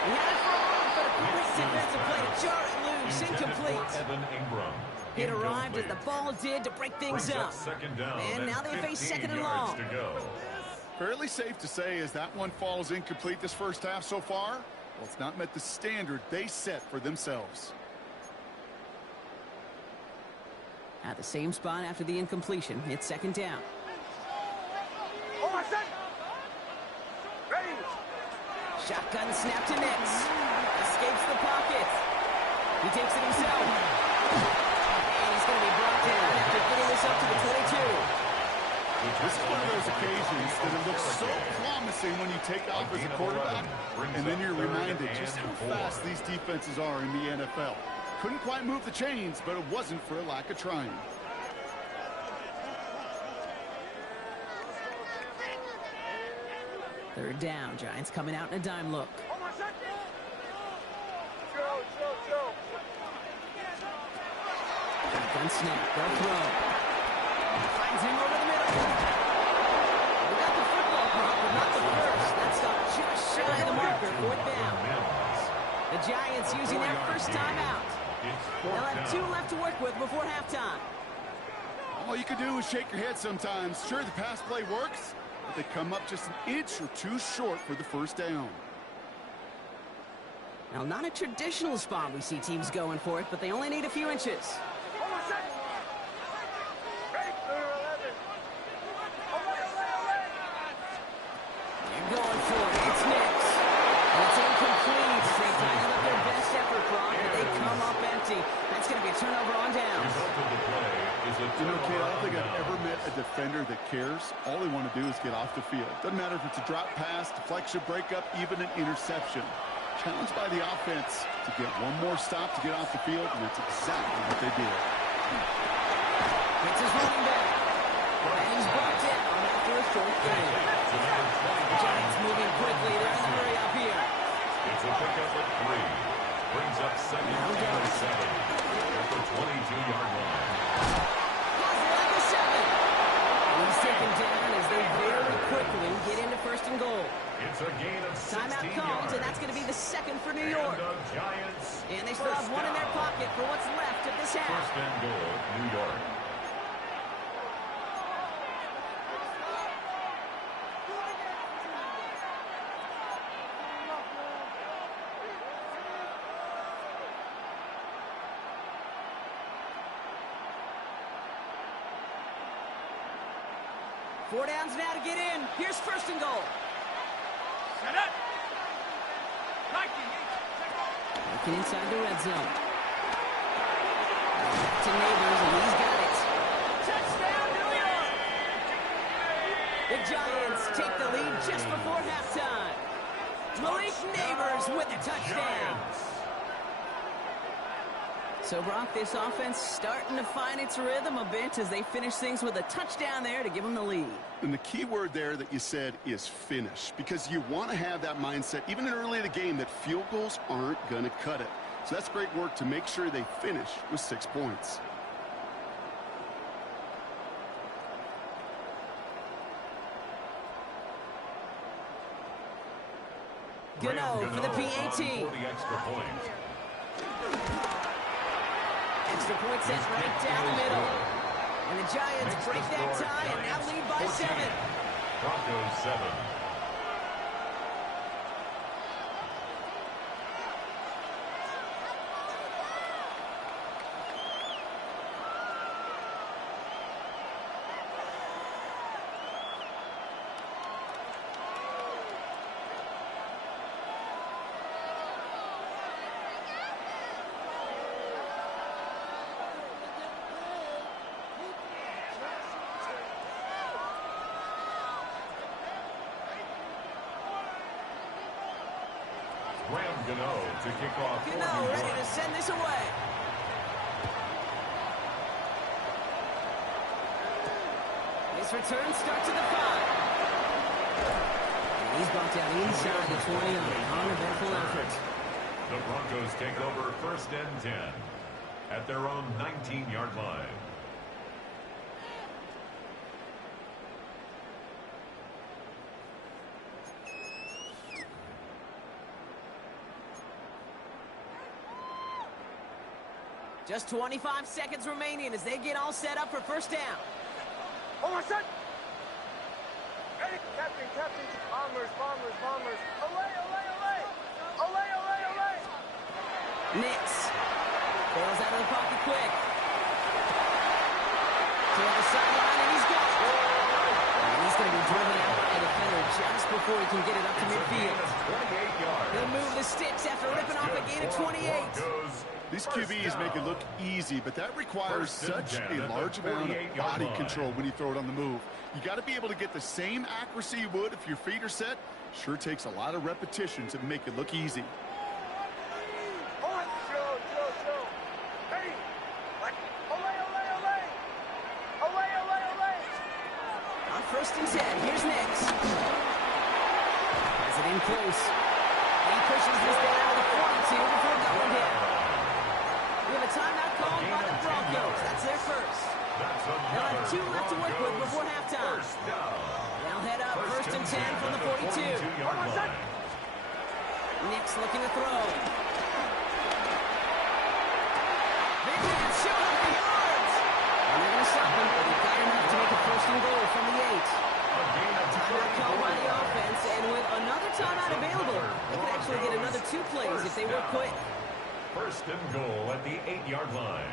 He had it for a moment, but a quick defensive play to jar it loose. Incomplete. It arrived as the ball did to break things up. And now they face second and long. Fairly safe to say as that one falls incomplete this first half so far, well, it's not met the standard they set for themselves. At the same spot after the incompletion, it's second down. Ready. Shotgun snap to Nix. Escapes the pocket. He takes it himself. And he's going to be brought down after getting this up to the 22. This is one of those occasions that it looks so promising when you take off as a quarterback, and then you're reminded just how fast these defenses are in the NFL. Couldn't quite move the chains, but it wasn't for a lack of trying. Third down, Giants coming out in a dime look. Shotgun snap, they'll throw. Finds him over the middle. We got the football prop, but not the first. That stopped just shy of the marker, fourth down. The Giants using their first timeout. They'll have 2 left to work with before halftime. All you can do is shake your head sometimes. Sure, the pass play works, but they come up just an inch or 2 short for the first down. Now, not a traditional spot we see teams going for it, but they only need a few inches. They're going for it. It's Nix. And it's incomplete. They tied up their best effort, Brock, but they come up empty. That's going to be a turnover on downs. You know, Kate, I don't think I've ever met a defender that cares. All they want to do is get off the field. Doesn't matter if it's a drop pass, deflection, breakup, even an interception. Challenged by the offense to get one more stop to get off the field, and that's exactly what they did. It's his running back. And he's brought down after a short game. The Giants moving quickly. They're in the hurry up here. It's a pickup at 3. Brings up second down and 7 at the 22-yard line. Like a 7. He's taken down as they very quickly get into first and goal. It's a gain of 16 Timeout called, yards. and that's going to be the second for New York. And the Giants And they still have one in their pocket for what's left of this half. First and goal, New York. Four downs now to get in. Here's first and goal. Set up. Looking inside the red zone. To Neighbors, and he's got it. Touchdown, New York! The Giants take the lead just before halftime. Malik Neighbors with a touchdown. So, Brock, this offense starting to find its rhythm a bit as they finish things with a touchdown there to give them the lead. And the key word there that you said is finish, because you want to have that mindset, even early in the game, that field goals aren't going to cut it. So that's great work to make sure they finish with 6 points. Gano for the PAT. For the extra point. Extra point set right down the middle. And the Giants break that tie and now lead by 7. Broncos 7. Gano to kick off. Gano ready to send this away. This return starts at the 5. And he's brought down inside the 20 on an uneventful effort. The Broncos take over 1st and 10 at their own 19-yard line. Just 25 seconds remaining as they get all set up for 1st down. Oh, my son! Hey, Captain. Bombers. Olay! Nix bails out of the pocket quick. Toward the sideline, and he's got it. And he's going to be driven out by a defender just before he can get it up to midfield. 28 yards. He'll move the sticks after ripping off a gain of 28. These QBs make it look easy, but that requires such a large amount of body control when you throw it on the move. You got to be able to get the same accuracy you would if your feet are set. Sure takes a lot of repetition to make it look easy. Joe. Hey! Olay! On 1st and 10, here's Nix. Has it in close. He pushes this down to the 42 before going down. We have a timeout called by the Broncos. That's their first. They'll have 2 left to work with before halftime. They'll head up 1st and 10 from the 42. Nix looking to throw. Big man showing up the yards. And they're going to stop him, but they've got enough to make a 1st and goal from the 8. Timeout called by the offense, and with another timeout available, they could actually get another 2 plays if they work quick. 1st and goal at the 8-yard line.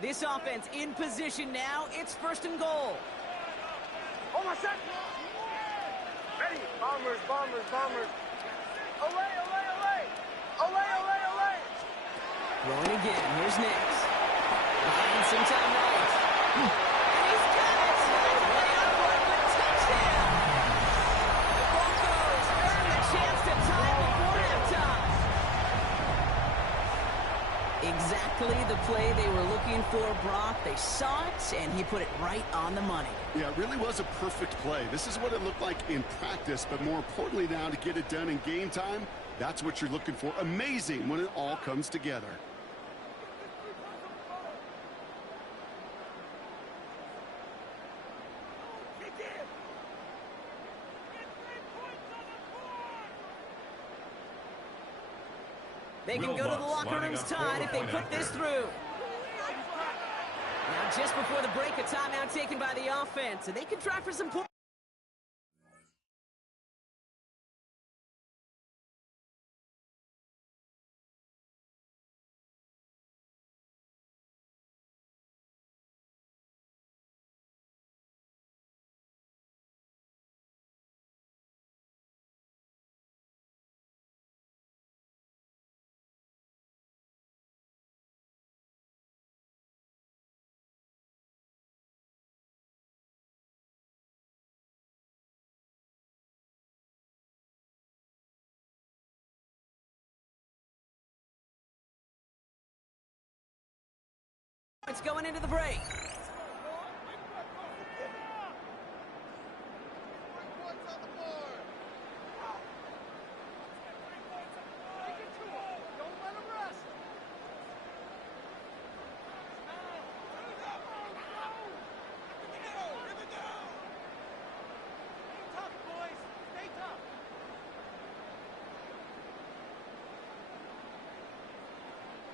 This offense in position now. It's 1st and goal. Oh, my son! Ready! Bombers! Olay! Throwing again. Here's Nix. Behind some time right. And he's got it! Way up for a good touchdown! The Broncos earn the chance to tie before halftime. Exactly the play they were looking for, Brock. They saw it, and he put it right on the money. Yeah, it really was a perfect play. This is what it looked like in practice, but more importantly now to get it done in game time, that's what you're looking for. Amazing when it all comes together. They can go to the locker rooms tied if they put this through. Now, just before the break, a timeout taken by the offense, and they can try for some points. It's going into the break.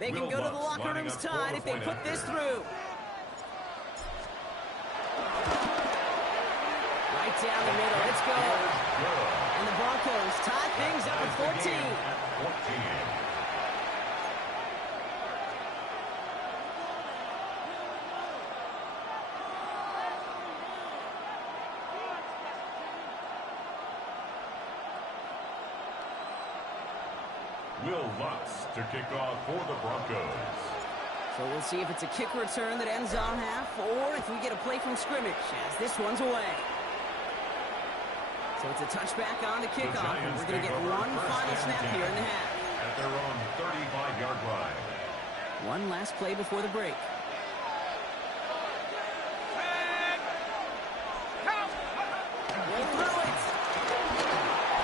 They can go to the locker rooms tied if they put this through. Right down the middle. Let's go. And the Broncos tie things up at 14. Will Lutz to kick off for the Broncos. So we'll see if it's a kick return that ends on half or if we get a play from scrimmage as this one's away. So it's a touchback on the kickoff, and we're going to get one final snap here in the half. At their own 35-yard line. One last play before the break. Roll through it.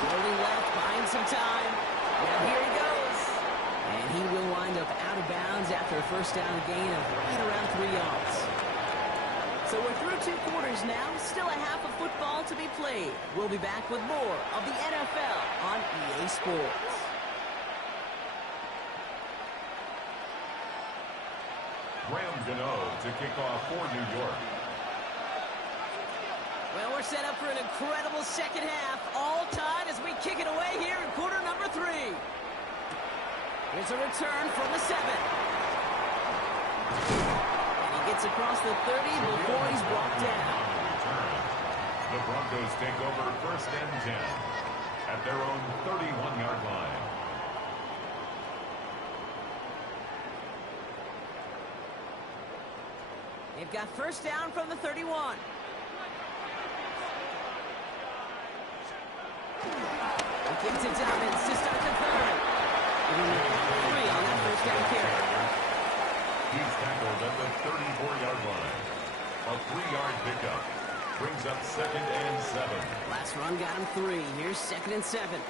Rolling left, buying some time. Now here he goes. And he will wind up out of bounds after a first down gain of right around 3 yards. So we're through 2 quarters now. Still a half of football to be played. We'll be back with more of the NFL on EA Sports. Graham Gano to kick off for New York. Well, we're set up for an incredible second half. All tied as we kick it away here in quarter number 3. Here's a return from the 7. And he gets across the 30 before he's brought down. The Broncos take over first and 10 at their own 31-yard line. They've got first down from the 31. He gets it down and to start the third. Giving him 3 on that first down carry. He's tackled at the 34-yard line. A 3-yard pickup brings up second and 7. Last run got him 3. Here's second and 7.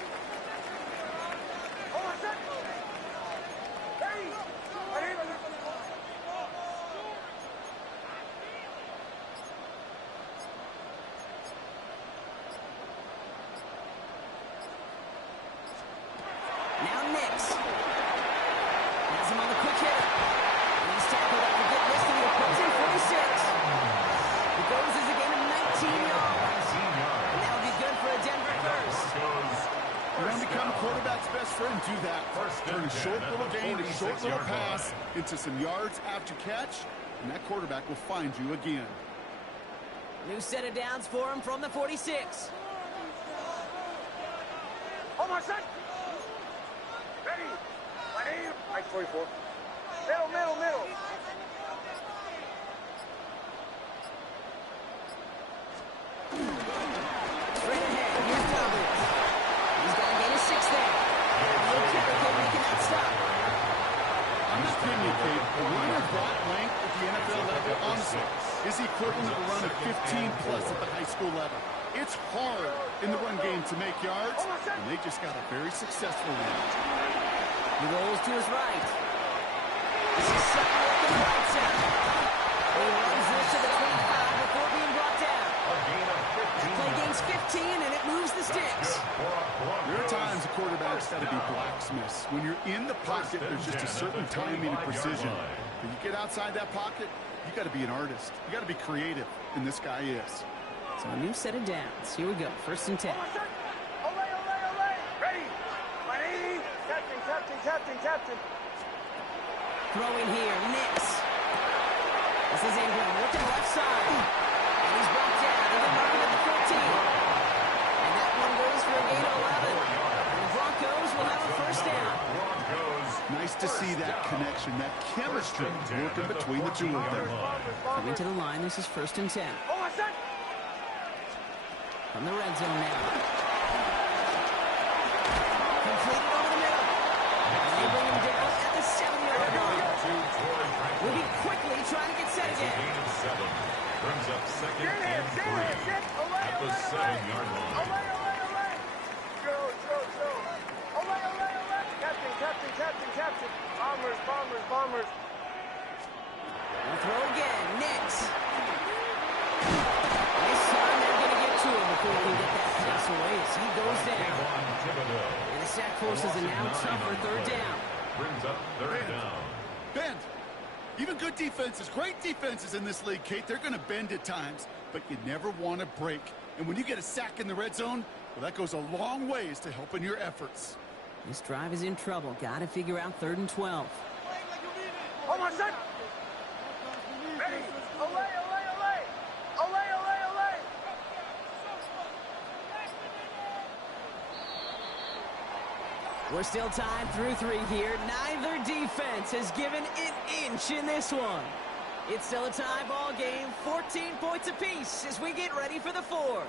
Now Nix. Has him on the quick hitter. And he's tackled up a good list of the opposing 46. It goes as a gain of 19 yards. And that'll be good for a Denver first. You want to become a quarterback's best friend? Do that. Turn a short little gain, a short little pass into some yards after catch, and that quarterback will find you again. New set of downs for him from the 46. Oh, my son! Ready! Right 44. Middle. Straight ahead, here's Dobbins. He's got a gain of 6 there. No carry can making that stop. I'm just kidding you, Kate. A runner that length at the NFL level, honestly, is the equivalent of a run of 15-plus at the high school level. It's hard in the run game to make yards, and they just got a very successful one. He rolls to his right. This is second look in the right side. He runs this to the 25 before being brought down. A gain of 15. Play gains 15, and it moves the sticks. There are times a quarterback's got to be blacksmiths. When you're in the pocket, there's just a certain timing and precision. When you get outside that pocket, you got to be an artist. You got to be creative, and this guy is. So a new set of downs. Here we go. First and 10. Ready! 180! Captain! Throwing here, Nix. This is Ingram looking left side. And he's brought down. They're going to mark him at the 14. And that one goes for a gain of 11. And the Broncos will have a first down. Nice to see that connection, that chemistry working between the two of them. Coming to the line, this is first and 10. Oh, my son! From the red zone now. Completed over the middle. And they bring him down at the 7-yard line. Moving quickly, trying to get Interception. Bombers, bombers, bombers. They'll throw again. Nix. This time they're going to get to him before he can get that pass away as he goes down. And the sack forces are now tougher third down. Brings up third down. Bend. Even good defenses, great defenses in this league, Kate, they're going to bend at times, but you never want to break. And when you get a sack in the red zone, well, that goes a long ways to helping your efforts. This drive is in trouble. Got to figure out 3rd and 12. Hold on, son. Ready. Olay, olay, olay. Olay, olay, olay. We're still tied through 3 here. Neither defense has given an inch in this one. It's still a tie ball game. 14 points apiece as we get ready for the 4th.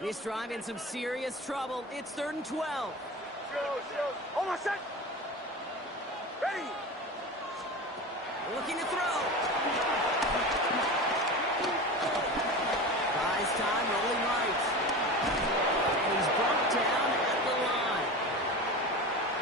This drive in some serious trouble. It's 3rd and 12. Shoot. Hold on, son. Ready. Looking to throw. Prize time, rolling right. And he's brought down at the line.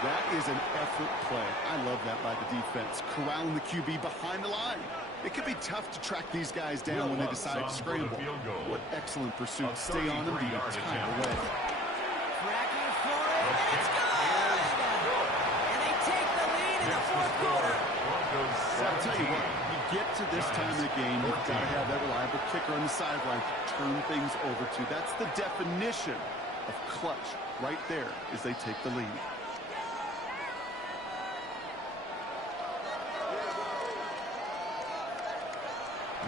That is an effort play. I love that by the defense. Corralling the QB behind the line. It can be tough to track these guys down when they decide to scramble. What excellent pursuit. Stay on them the entire way. Tracking for it, and it's good! And they take the lead in the 4th quarter. Well, I'll tell you what, you get to this time of the game, you've got to have that reliable kicker on the sideline to turn things over to. That's the definition of clutch right there as they take the lead.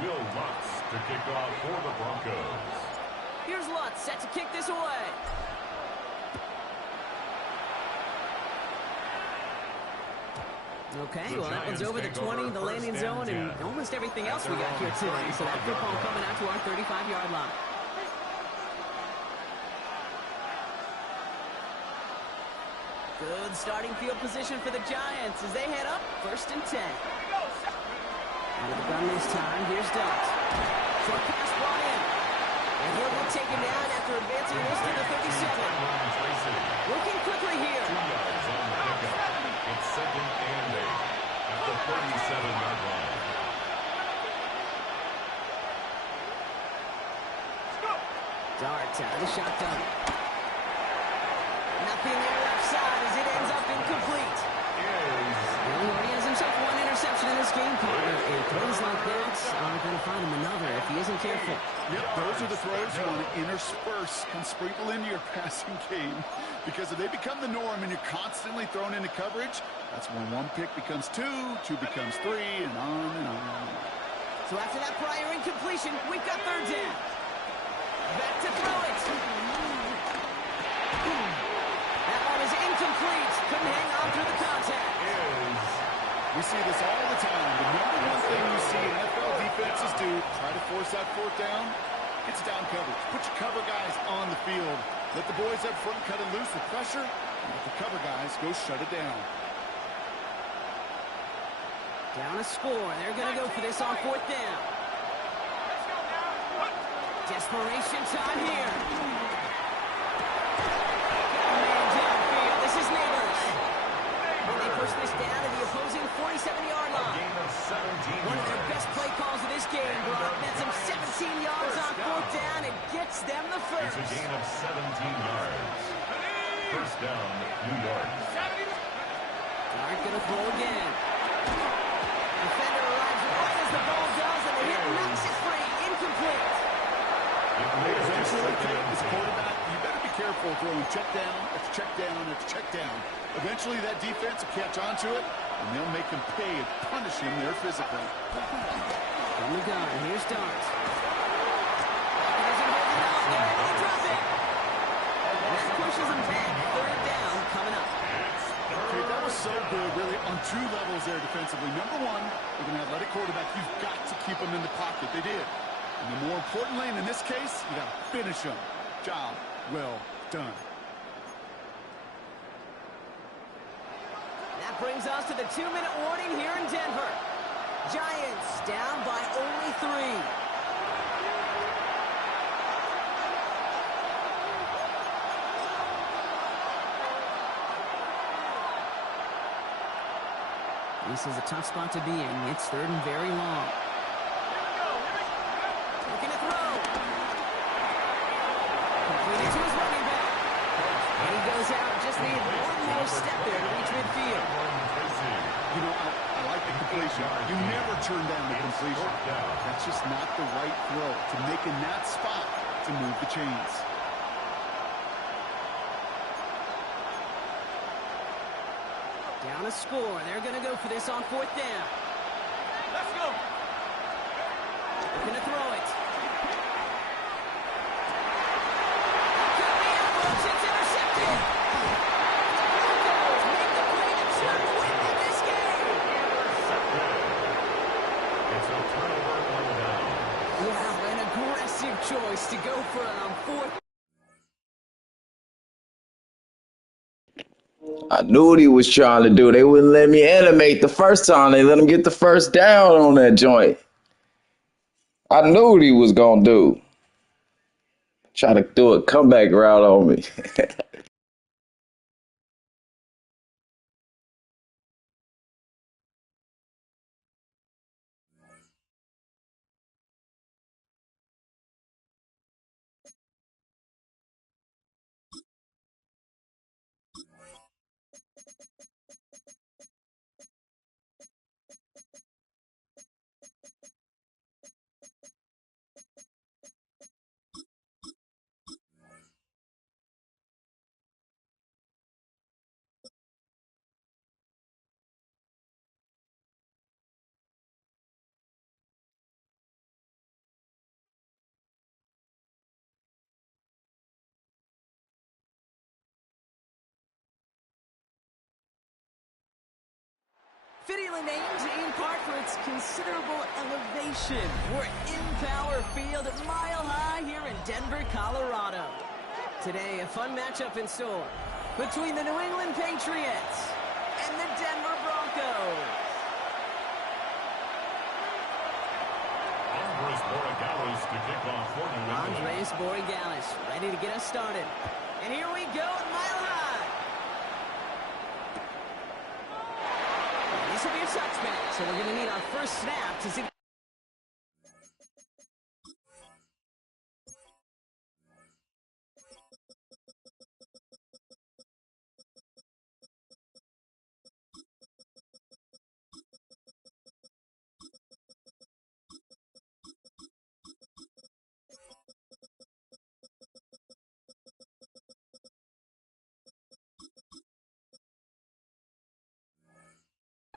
Will Lutz to kick off for the Broncos. Here's Lutz set to kick this away. Okay, well, that one's over the 20, the landing zone, and almost everything else we got here today. So that football coming out to our 35-yard line. Good starting field position for the Giants as they head up 1st and 10. Out of the gun this time, here's Dutz. Short pass brought in. And he'll be taken down after advancing this to the 37. Working quickly here. 2 yards on the pickup. It's 2nd and 8 at the 37-yard line. Dart out of the shotgun. Nothing there left side as it ends up incomplete. Well, he already has himself 1 interception in this game, partner. And throws like that are going to find him another if he isn't careful. Yep, those are the throws you want to intersperse and sprinkle into your passing game. Because if they become the norm and you're constantly thrown into coverage, that's when 1 pick becomes 2, 2 becomes 3, and on and on. So after that prior incompletion, we've got 3rd down. Back to throw it. That one is incomplete. Couldn't hang on through the contact. We see this all the time. The number 1 thing you see NFL defenses do, try to force that 4th down, it's down coverage. Put your cover guys on the field. Let the boys up front cut it loose with pressure, and let the cover guys go shut it down. Down a score. They're going to go for this on 4th down. Desperation time here. Man downfield. This is Neighbors. And they push this down to the opposing 47-yard line. One of their best play calls of this game, Brock. That's some 17 yards on 4th down and gets them the first. It's a gain of 17 yards. 1st down, New York. Dart going to throw again. Defender arrives right as the ball does, and the hit knocks it free. Incomplete. Eventually, as a quarterback, you better be careful throwing check down after check down after check down. Eventually, that defense will catch on to it, and they'll make him pay and punish him there physically. From the gun, here's Dart. He doesn't hold it out there, and they drop it. That pushes him back. 3rd down coming up. Okay, that was so good, really, on 2 levels there defensively. Number 1, with an athletic quarterback, you've got to keep him in the pocket. They did. And the more importantly, in this case, you got to finish him. Job well done. That that brings us to the 2-minute warning here in Denver. Giants down by only 3. This is a tough spot to be in. It's 3rd and very long. Looking to throw. Completed to his running back. And he goes out. Just needed one more step there to reach midfield. You know, I like the completion. You never turn down the completion. That's just not the right throw to make in that spot to move the chains. Down a score. They're going to go for this on 4th down. Let's go. Looking to throw it. Could be ambush. It's intercepted. Broncos make the play that should win in this game. It's a turnover on down. Wow, an aggressive choice to go for it on 4th. I knew what he was trying to do. They wouldn't let me animate the first time. They let him get the first down on that joint. I knew what he was going to do. Try to do a comeback route on me. Fittingly named in part for its considerable elevation. We're in Power Field at Mile High here in Denver, Colorado. Today, a fun matchup in store between the New England Patriots and the Denver Broncos. Andres Borregales to kick off for New England. Andres Borregales ready to get us started. And here we go at Mile High. This will be a touchback, so we're going to need our first snap to see.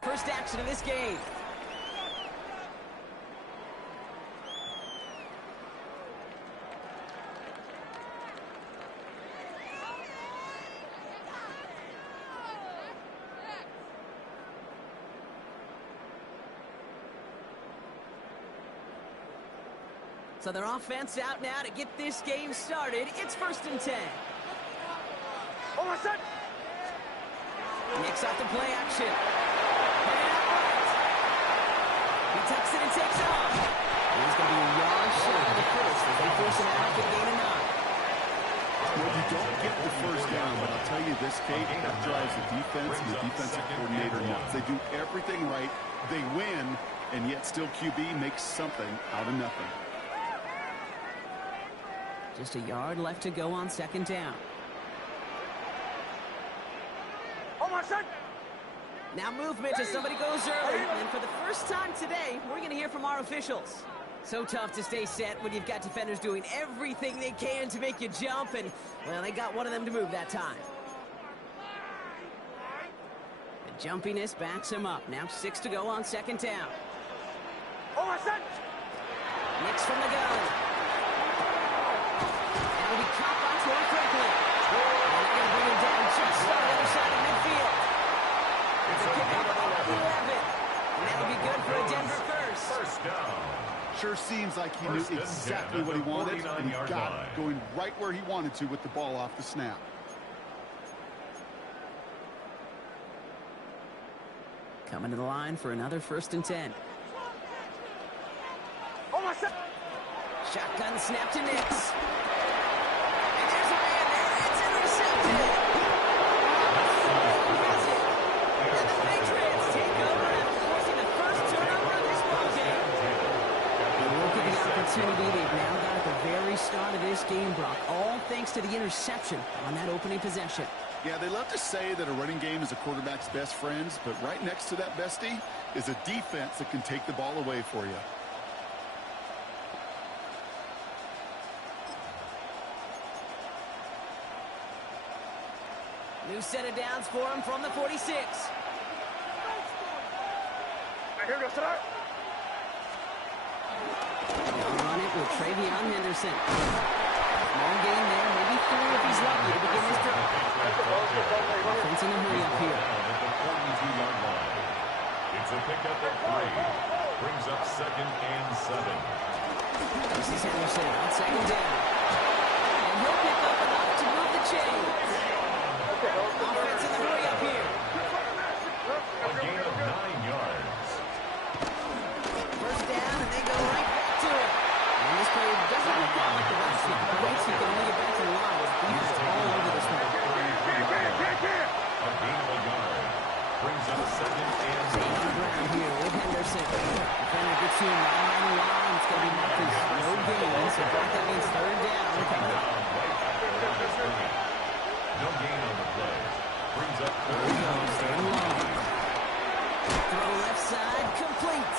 First action of this game. So their offense out now to get this game started. It's 1st and 10. Nicks off the play action. He tucks it and takes off. He's going to be a yard short of the first as they force him out to gain a 9. Well, you don't get the first down, but I'll tell you this, Kate, that drives the defense and the defensive coordinator nuts. They do everything right. They win, and yet still QB makes something out of nothing. Just a yard left to go on 2nd down. Now movement as somebody goes early. And for the first time today, we're going to hear from our officials. So tough to stay set when you've got defenders doing everything they can to make you jump. And, well, they got one of them to move that time. The jumpiness backs him up. Now 6 to go on 2nd down. Nicks from the gun. That'll be caught by Troy Franklin. And they're going to bring him down just on the other side of midfield. It's a kickoff of 11. And that'll be good for a Denver first. First down. Sure seems like he knew exactly what he wanted, and he got it, going right where he wanted to with the ball off the snap. Coming to the line for another 1st and 10. Shotgun snap to Nix. And there's a man there. It's intercepted. And the Patriots take over after forcing the first turnover of this ballgame. They look at the opportunity they've now got at the very start of this game, Brock. All thanks to the interception on that opening possession. Yeah, they love to say that a running game is a quarterback's best friends, but right next to that bestie is a defense that can take the ball away for you. New set of downs for him from the 46. Here we start. They'll run it with Travion Henderson. Small gain there, maybe 3 if he's lucky to begin this drive. Offense in a hurry up here. At the 42-yard line. It's a pickup at 3. Brings up 2nd and 7. This is Henderson on 2nd down. And he'll pick up enough to move the chains. Offense in the hurry up here. A gain of 9 yards. 1st down, and they go right back to it. And this play doesn't look quite like the last one. Points, he can only get back to the line with defense all over this one. A gain of a yard. Brings up 2nd and 7. Ground here with Henderson. Defender gets to him right on the line. It's going to be marked as no gain. So that means 3rd down coming up. No gain on the play. Brings up 3rd down. Throw left side, complete.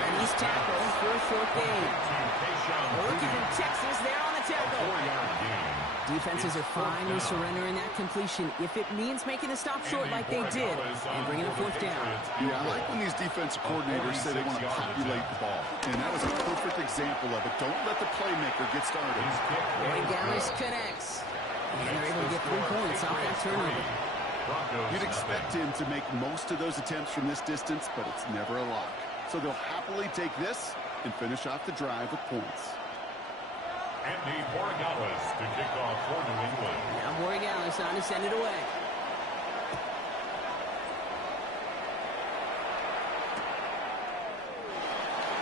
And he's tackled for a short gain. A rookie from Texas there on the tackle. 4-yard gain. Defenses are finally surrendering that completion if it means making a stop short like they did and bringing a 4th down. Yeah, I like when these defensive coordinators say they want to populate the ball. And that was a perfect example of it. Don't let the playmaker get started. Roy Gallis connects. And they're able to get 3 points off that turnover. You'd expect him to make most of those attempts from this distance, but it's never a lock. So they'll happily take this and finish off the drive with points. Andy Borregales to kick off for New England. Now Borregales on to send it away.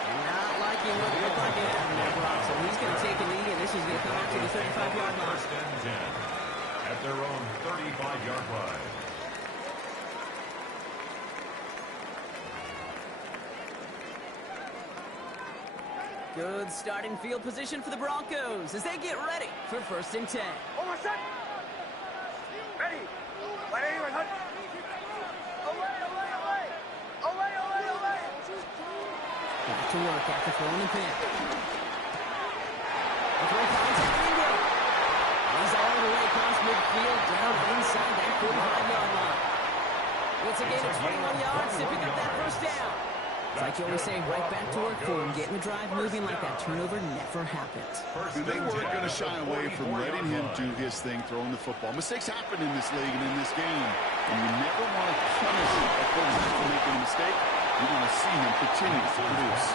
And not liking what it looked like it happened there, Brock. So he's going to take a knee, and this is going to come out to the 35-yard line. 1st and 10 at their own 35-yard line. Good starting field position for the Broncos as they get ready for 1st and 10. Almost set. Ready. Ready, hunt. Away, away, away. Away, away, away. Back to work after throwing the pin. The throw finds Ingram. He's all the way across midfield down inside that 45-yard line. It's a gain of 21 yards to pick up that 1st down. It's like you always say, right back to work for him. Getting the drive moving like that turnover never happens. They weren't going to shy away from letting him do his thing, throwing the football. Mistakes happen in this league and in this game. And you never want to punish a quarterback for making a mistake. You want to see him continue to produce.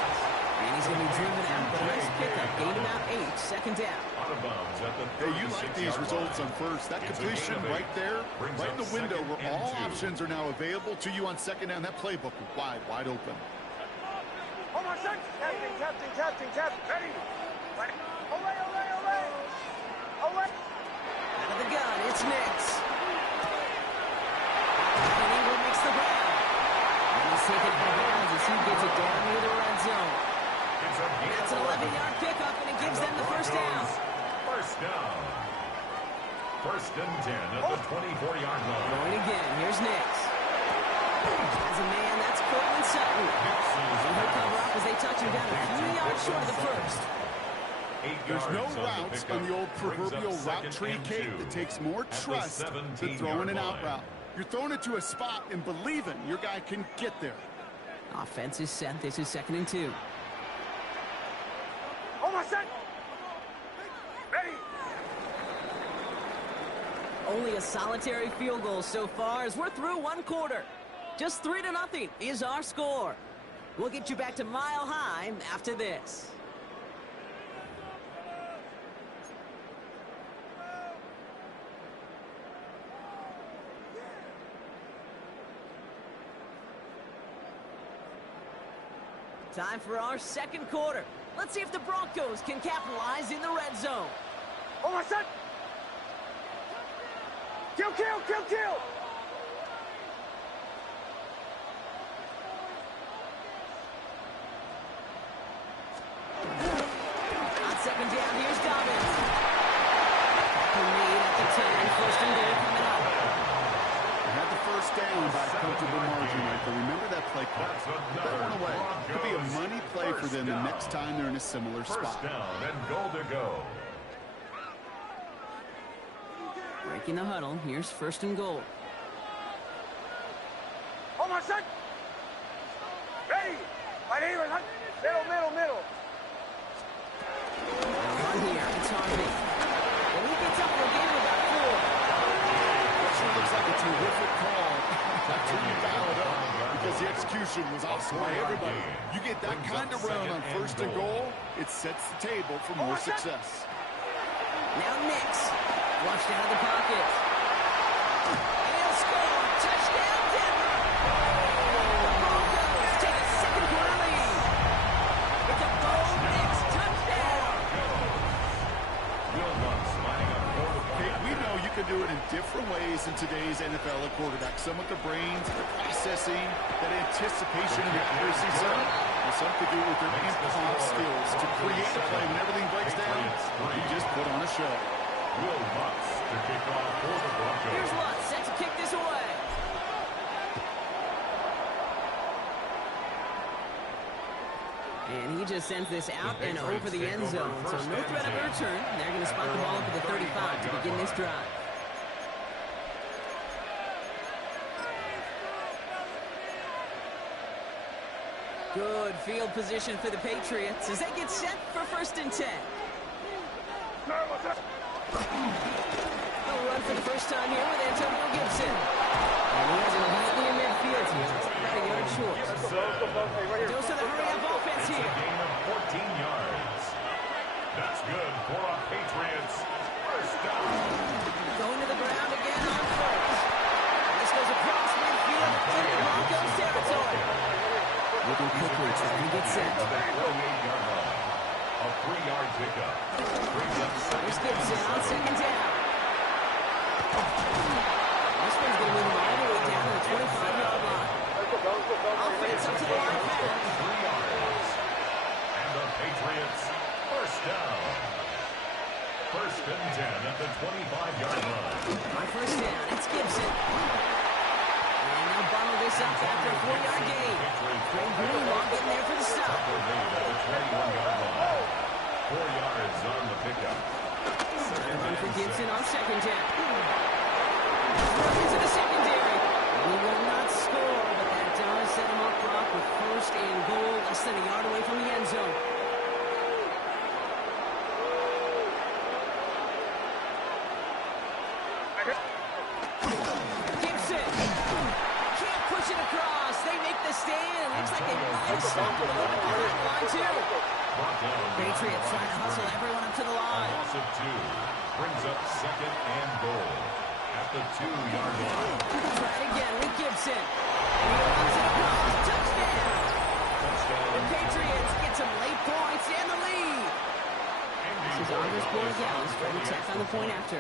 And he's going to be driven out, but a nice pickup. Gain about 8, 2nd down. Out of bounds at the Hey, you like these 36-yard results line. on first. That completion right there, right in the window where all options are now available to you on 2nd down. That playbook is wide open. Almost set. Captain. Ready. Ready. Away, away, away. Away. Out of the gun, it's Nix. And Ingram makes the grab. And he's taken out of bounds as he gets it down near the red zone. That's an 11-yard pickup, and it gives them the 1st down. 1st down. 1st and 10 at the 24-yard line. Going again, here's Nix. As a man, that's Cortland Sutton. And he'll cover up as they touch him down a few yards short of the 1st. There's no routes on the old proverbial route tree cake that takes more trust than throwing an out route. You're throwing it to a spot and believing your guy can get there. Offense is set. This is 2nd and 2. Almost set. Ready. Only a solitary field goal so far as we're through 1 quarter. Just 3-0 is our score. We'll get you back to Mile High after this. Time for our second quarter. Let's see if the Broncos can capitalize in the red zone. Oh, my son! Kill, kill, kill, kill! On second down, here's Dobbins. Lead at the 10, first and goal coming up. They had the first down by a comfortable margin right there. Remember that play call. Put that one away. Could be a money play for them the next time they're in a similar spot. First down and goal to go. Breaking the huddle, here's first and goal. Oh, my son! Ready! My neighbor, son! Middle, middle, middle! Run here, it's Harvey. And he gets up for a game of about 4. That sure looks like a terrific call. Until you dial it up, because the execution was awesome by everybody. You get that kind of run on first and goal, it sets the table for more success. Now Nix, flushed out of the pocket. And he'll score. Touchdown, Denver. The Broncos take a second quarter lead. It's a Bo Nix touchdown. Will Lutz lining up for the Okay, we know you can do it in different ways in today's NFL at quarterback. Some with the brains, the processing, that anticipation and accuracy. Some could do it with their improv skills to create a play when everything breaks down. You just put on a show. Will Lutz to kick off for the Broncos. Here's Lutz, set to kick this away. And he just sends this out and over the end zone. So no threat of a return. They're going to spot the ball up at the 35 to begin this drive. Good field position for the Patriots as they get set for first and 10. They'll run for the first time here with Antonio Gibson. And he has him neatly in midfield here. It's about a yard short. Dose of the hurry-up offense It's a here. gain of 14 yards. That's good for a Patriots first down. Going to the ground again on first. This goes across midfield into Broncos territory. Looking quickly, trying to get set. 48-yard line. A 3-yard pickup. Brings up Here's second Gibson on and 7. second down. This one's going to move him all the way down to the 25-yard line. Offense up to the line fast. 3 yards. And the Patriots first down. First and 10 at the 25-yard line. On first down, it's Gibson. And they'll bundle this up after a 4-yard gain. Greg Greenlaw getting there for the stop. Lead at the 21-yard line. 4 yards on the pickup. Another run for Gibson on second down. Run into the secondary. He will not score, but that does set him up, Brock, with first and goal, less than a yard away from the end zone. Gibson can't push it across. They make the stand. Looks like they might have stopped him a little bit behind the line, too. Patriots trying to hustle everyone up to the line. Loss of 2 brings up second and goal at the 2-yard line. Try it again with Gibson. He runs it across. Touchdown. The Patriots get some late points and the lead. This is Andres Borregales for the check on the point after.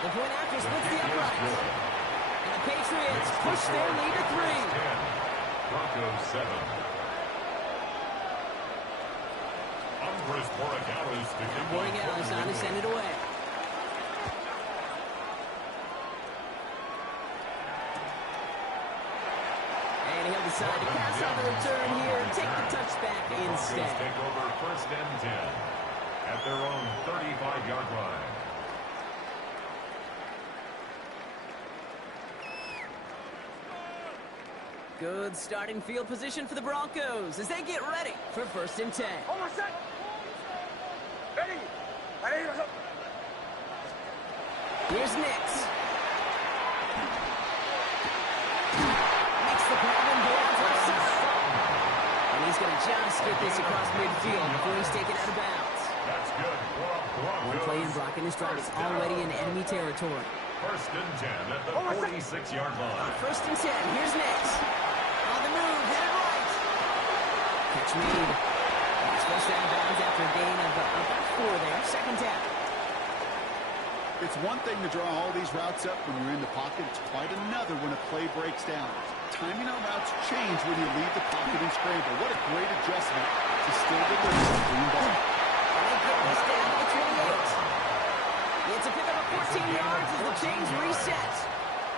The point after splits the uprights. And the Patriots push their lead to 3. Broncos 7. Andres Borregales to kick off. Borregales on to send it away. And he'll decide to pass on the return here and take the touchback Broncos instead. take over first and 10 at their own 35-yard line. Good starting field position for the Broncos as they get ready for first and 10. Oh, my son! Ready! My neighbor, son! Here's Nix. Makes the grab and board left side. And he's going to just get this across midfield before he's taken out of bounds. That's good for a Broncos. One play in blocking this drive is already in enemy territory. First and 10 at the 46-yard line. First and 10, here's Nix. On the move, headed right. Catch made. He's pushed out of bounds after a gain of about 4 there. Second down. It's one thing to draw all these routes up when you're in the pocket. It's quite another when a play breaks down. Timing on routes change when you leave the pocket and scramble. What a great adjustment to still deliver a clean ball. And they get this down to the 28. It's a pickup of 14 yards as the chains reset.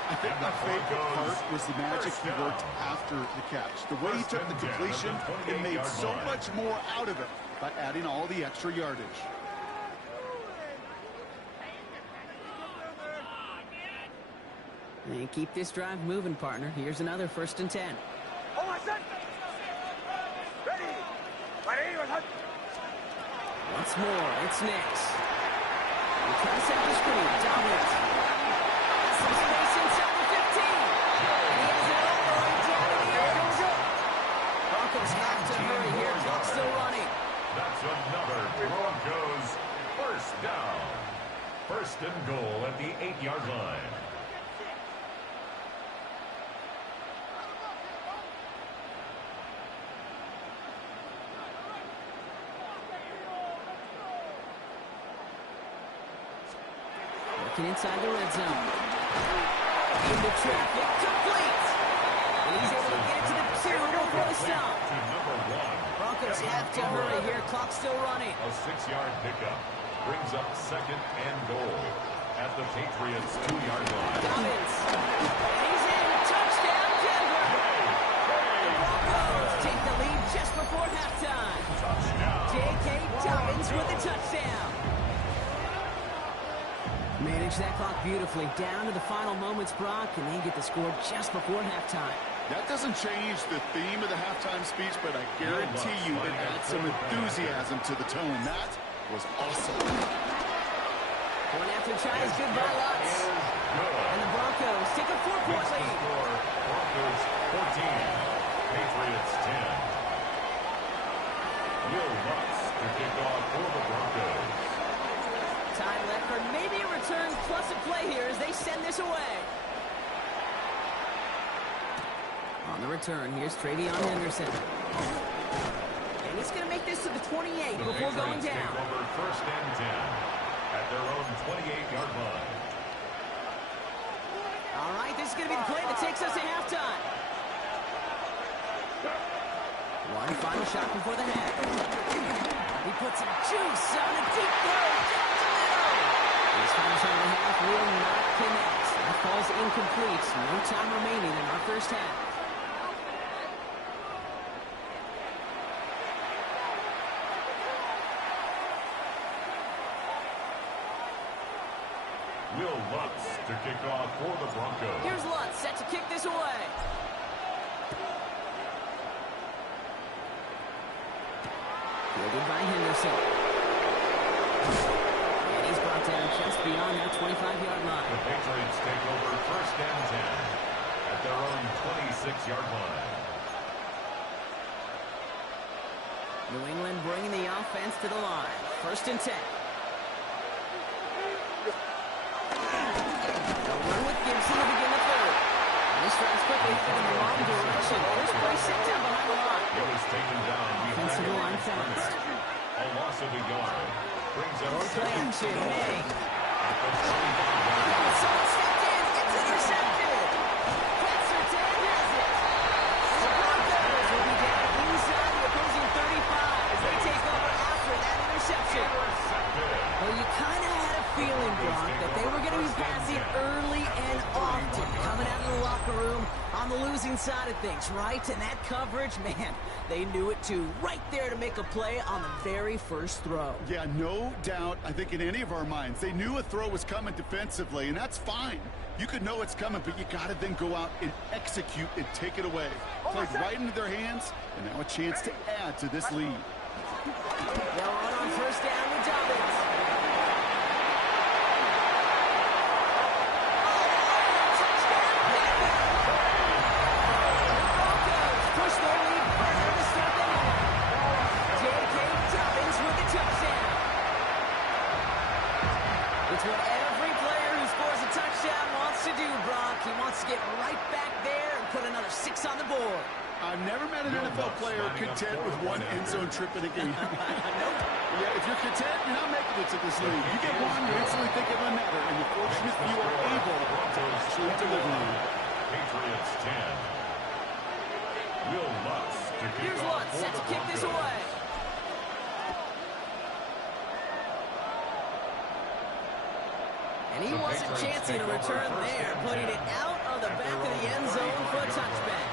I think my favorite part was the magic he worked after the catch. The way he took the completion and made so much more out of it by adding all the extra yardage. And keep this drive moving, partner. Here's another 1st and 10. Oh, my son! Ready! Once more, it's next. He tries out the screen. Dominant. Some space inside the 15. And he has it all the way down to the edge. Broncos have to hurry here. Clock still running. That's another Broncos first down. 1st and goal at the 8-yard line. Working inside the red zone. Into traffic, complete. And he's able to get it to the 2 before the stop. To number 1. Broncos have to hurry here. Clock still running. A 6-yard pickup brings up 2nd and goal at the Patriots' 2-yard line. Dobbins. And he's in. Touchdown, Denver. The Broncos take the lead just before halftime. Touchdown. J.K. Dobbins with the touchdown. Manage that clock beautifully. Down to the final moments, Brock, and they get the score just before halftime. That doesn't change the theme of the halftime speech, but I guarantee you it adds some enthusiasm to the tone. That was awesome. Going after tries, good by Lutz. And the Broncos take a 4-point lead. Broncos 14, Patriots 10. Will Lutz to kick off for the Broncos. Time left for maybe a return plus a play here as they send this away. On the return, here's Travion Henderson. And he's going to make this to the 28 before going down. Take over 1st and 10 at their own 28-yard line. All right, this is going to be the play that takes us to halftime. One final shot before the half. He puts some juice on a deep throw down the middle. This final shot of the half will not connect. That falls incomplete. No time remaining in our first half. Will Lutz to kick off for the Broncos. Here's Lutz set to kick this away. Fielded by Henderson. And he's brought down just beyond that 25-yard line. The Patriots take over 1st and 10 at their own 26-yard line. New England bringing the offense to the line. 1st and 10. They'll run with Gibson to begin the 3rd. This drive's quickly headed in the wrong direction. First play set down behind the line. It was taken down behind Defensive the line fast. A loss of a yard brings up Play 2nd action. and May. at the 25-yard line. Someone stepped in. It's intercepted. Petzer has it. The Broncos will be down inside the opposing 35 as they take over after that interception. Well, you kind of had a feeling, Brock, that they were going to be passing early and often, coming out of the locker room on the losing side of things, right? And that coverage, man, they knew it too. Right there to make a play on the very first throw. Yeah, no doubt, I think in any of our minds, they knew a throw was coming defensively, and that's fine. You could know it's coming, but you got to then go out and execute and take it away. Played right into their hands, and now a chance to add to this lead. They'll run on 1st down with Dobbins. It's what every player who scores a touchdown wants to do, Brock. He wants to get right back there and put another 6 on the board. I've never met an NFL player who could content with one end zone trip in a game? Nope. Yeah, if you're content, you're not making it to this league. You get one, you instantly think it will matter, and you're fortunate you are able to actually deliver on it. Patriots 10. Will Lutz to kick Here's off Lutz for set the to kick this Broncos. away. And he wasn't chancing a return there, putting it out of the back of the end zone for a touchback.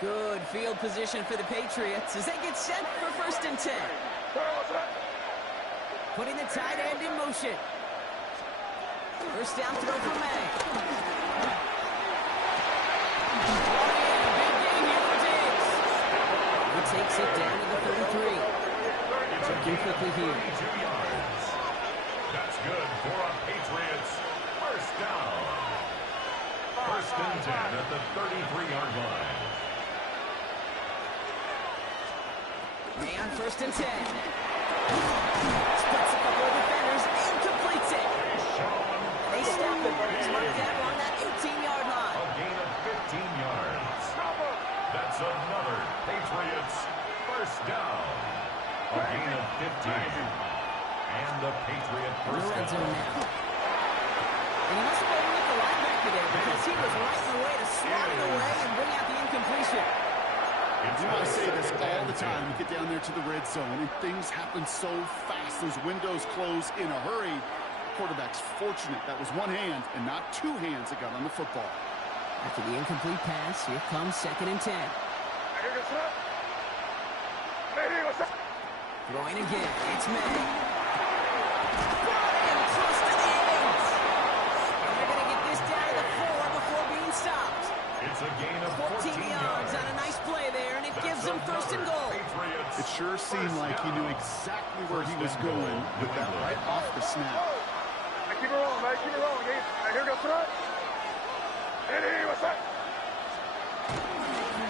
Good field position for the Patriots as they get set for 1st and 10. Putting the tight end in motion. First down throw for May. Oh yeah, big game here for Diggs. He takes it down to the 33. Checking quickly here. 32 yards. That's good for a Patriots first down. 1st and 10 at the 33-yard line. May on 1st and 10. Splits a couple of defenders and completes it. They stop him. He's marked down on that 18-yard line. A gain of 15 yards. That's another Patriots first down. A gain of 15. And the Patriot In the first red zone down. now. And he must have overlooked the linebacker there because he was right in the way to swat it away and bring out the incompletion. You know, I say this all the time. You get down there to the red zone, and things happen so fast. Those windows close in a hurry. Quarterback's fortunate that was one hand and not two hands that got on the football. After the incomplete pass, here comes 2nd and 10. Throwing again. It's May. Brought in close to the 8. And they're going to get this down to the 4 before being stopped. It's a gain of 14 yards on a nice play there, and it gives them 1st and goal. It sure seemed like he knew exactly where he was going with that right off the snap. Keep it rolling, man. Keep it rolling. Here goes front.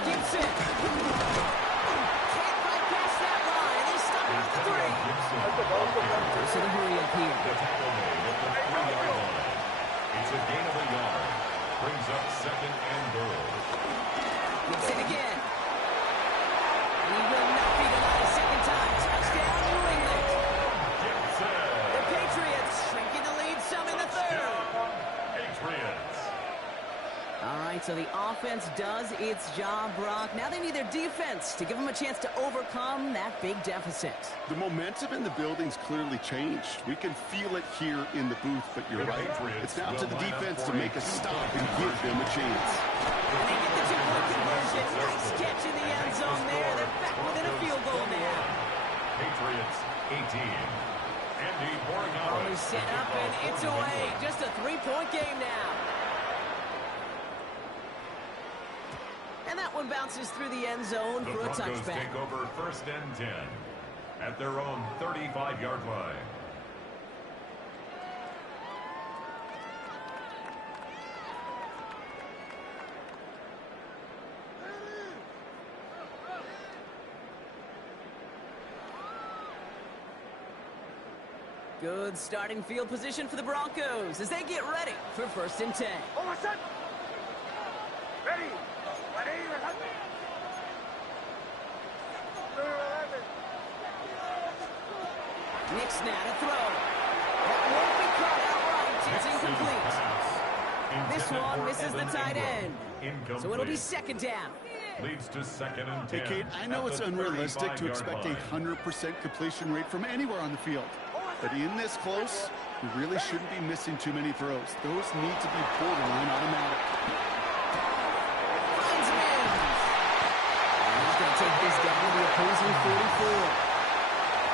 Gibson. Can't quite pass that line. They stop him at the 3. Force of the hurry up here. It's a gain of a yard. Brings up 2nd and goal. Gibson again. He will not be denied a second time. Touchdown, New England. The Patriots shrinking the lead some in the 3rd. Patriots. All right, so the offense does its job, Brock. Now they need their defense to give them a chance to overcome that big deficit. The momentum in the building's clearly changed. We can feel it here in the booth, but you're right. It's now to the defense to make a stop and give them a chance. And they get the 2-point conversion. Nice catch in the end zone there. They're back within a field goal now. Patriots 18. Andy Ball is set up, and it's away. Just a 3-point game now. And that one bounces through the end zone The for a Broncos touchback. take over 1st and 10 at their own 35-yard line. Good starting field position for the Broncos as they get ready for 1st and 10. Over set. Ready. Nick's now to throw. That won't be caught outright. It's incomplete. This one misses the tight end. So it'll be 2nd down. Leads to 2nd and 10. Hey, Kate, I know it's unrealistic to expect a 100% completion rate from anywhere on the field. But in this close, you really shouldn't be missing too many throws. Those need to be borderline automatic. Finds Mims. And he's going to take this down to the opposing 44.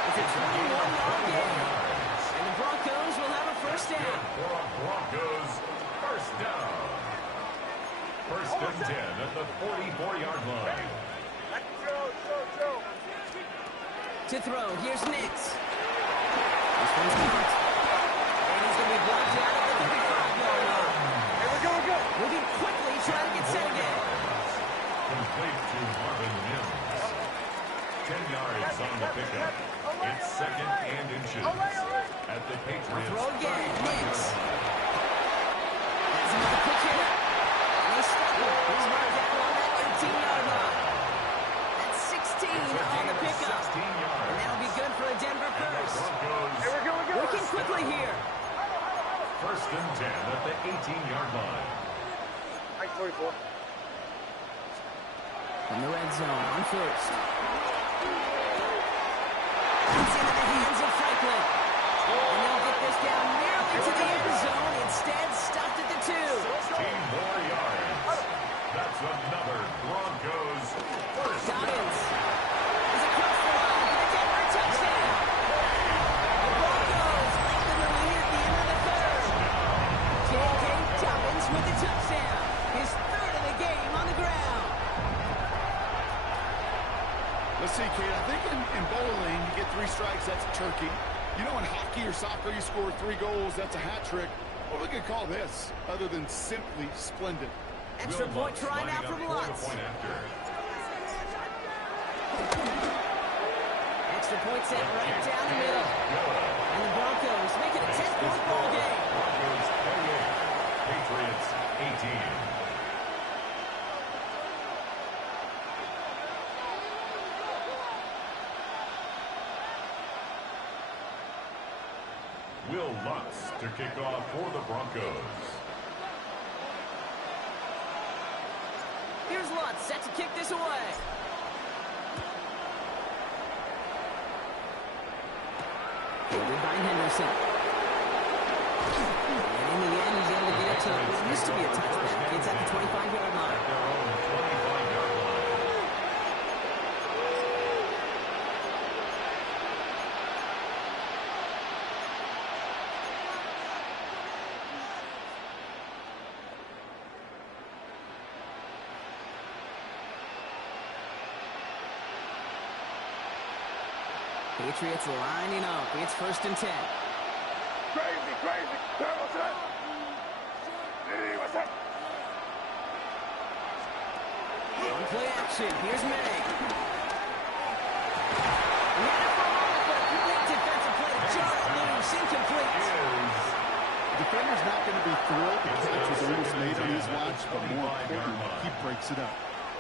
It's a 21-yard game. And the Broncos will have a 1st down. For a Broncos first down. 1st and 10 at the 44-yard line. To throw, here's Nix. This one's caught. And he's going to be blocked out at the 35-yard line. Here we go. Moving quickly, trying to get set again. Complete to Marvin Mims. 10 yards on the pickup. It's second and inches. At the Patriots. Throw again. Mims. That's another quick hitter. And he's stuck him. He's right down on that 18-yard line. That's 16 on the pickup. 16 yards. And that'll be good for a Denver first. Working quickly here. First and 10 at the 18-yard line. 44. In the red zone on first. It's into the hands of Franklin. And they'll get this down nearly to the end zone. Instead, stopped at the 2. 15 more yards. That's another Broncos first Dobbins down. is across the line for the Denver touchdown. The Broncos lead the lead at the end of the third. J.K. Dobbins with the touchdown. His third of the game on the ground. Let's see, Kate. I think in bowling, you get 3 strikes, that's a turkey. You know, in hockey or soccer, you score 3 goals, that's a hat trick. What we could call this, other than simply splendid? Extra point try now from Lutz. Extra point set right down the middle. And the Broncos make it a 10-point ball game. Broncos 38, Patriots 18. Will Lutz to kick off for the Broncos. Here's Lutz set to kick this away. Fielded by Henderson. And in the end, he's able to get it to what used to be a touchback. It's at the 25-yard line. At their own 25-yard line. Patriots lining up. It's first and 10. Crazy, crazy. What's that? What's that? On play action. Here's May. Ran it for a moment, but a complete defensive play to jar it loose. Incomplete. Defender's not going to be thrilled. The catch was almost made on his watch, but more importantly, he breaks it up.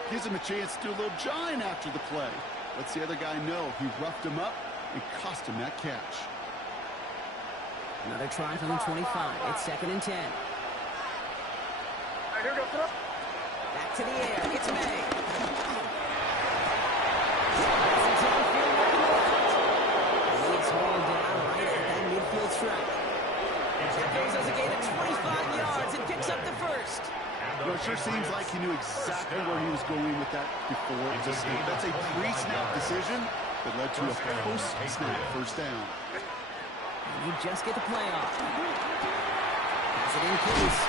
Gives him a chance to do a little jawing after the play. Lets the other guy know he roughed him up and cost him that catch. Another try from the 25. It's second and 10. Hey, here goes it up. Back to the air. It's May. It's hauled down right at that midfield stripe. That goes as a gain of 25 yards and picks up the first. Well, it sure seems like he knew exactly where he was going with that before it was a snap. That's a pre-snap decision that led to a post-snap first down. And you just get the play off. Has it in close.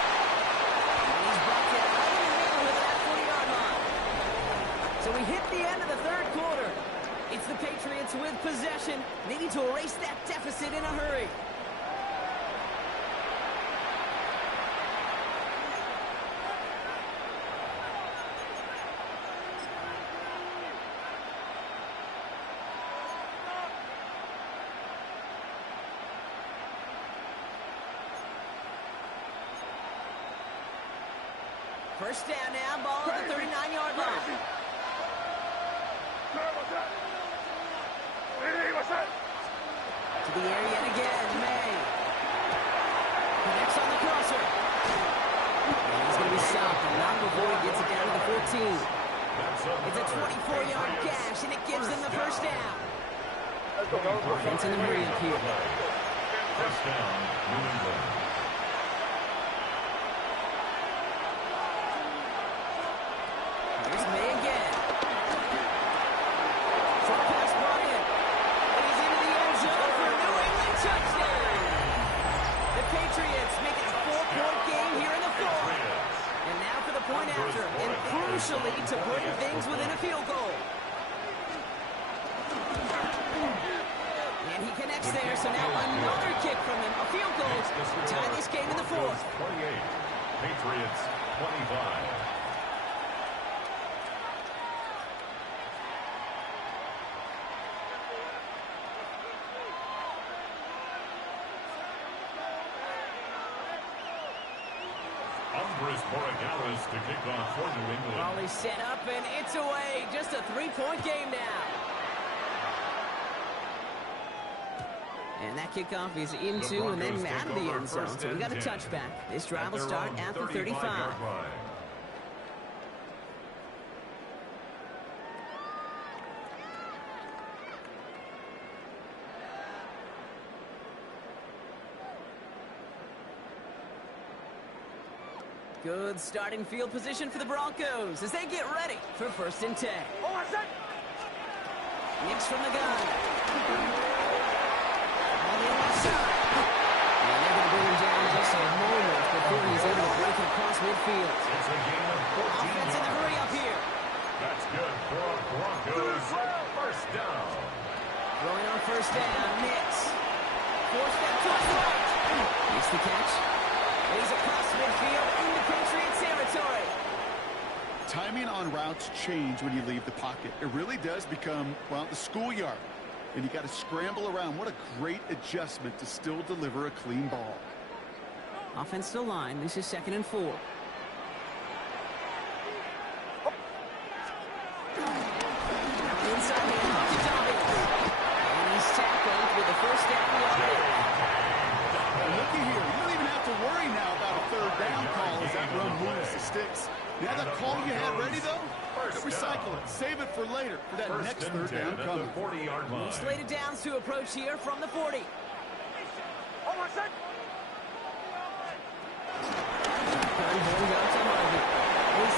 And he's brought down right in the middle of that 40-yard line. So we hit the end of the third quarter. It's the Patriots with possession, needing to erase that deficit in a hurry. First down now, ball at the 39-yard line. To the air yet again, May. Connects on the crosser. And he's going to be stopped, and not before he gets it down to the 14. It's a 24-yard gash, and it gives them the first down. Offense in the hurry up here. First down, New England. Here's May again. Short pass brought in. And he's into the end zone for a New England touchdown. The Patriots make it a 4-point game here in the fourth. And now for the point after, and crucially to putting things within a field goal. And he connects there, so now another kick from him. A field goal to tie this game in the fourth. 28. Patriots 25. To kick off for New England. Volley set up and it's away. Just a 3-point game now. And that kickoff is into and then out of the end zone. So we got a touchback. This drive will start at the 35. Good starting field position for the Broncos as they get ready for 1st and 10. Knicks from the gun. On the left side. And they're going to bring him down just a moment before he's able to break it across midfield. It's a gain of 14 Offense in the hurry up here. That's good for Broncos. 1st down. Throwing on 1st down, Knicks. 4-step to his right. Makes the catch. He's across midfield into Patriot territory. Timing on routes change when you leave the pocket. It really does become, well, the schoolyard. And you got to scramble around. What a great adjustment to still deliver a clean ball. Offense still line. This is 2nd and 4. Inside hand to Dobbins. And he's tackled with the 1st down yard. Looky here. You don't even have to worry now about a 3rd down call as that run moves the sticks. Now that call you had ready, though, recycle it. Save it for later for that next 3rd down coming. 40-yard line. Slated downs to approach here from the 40. He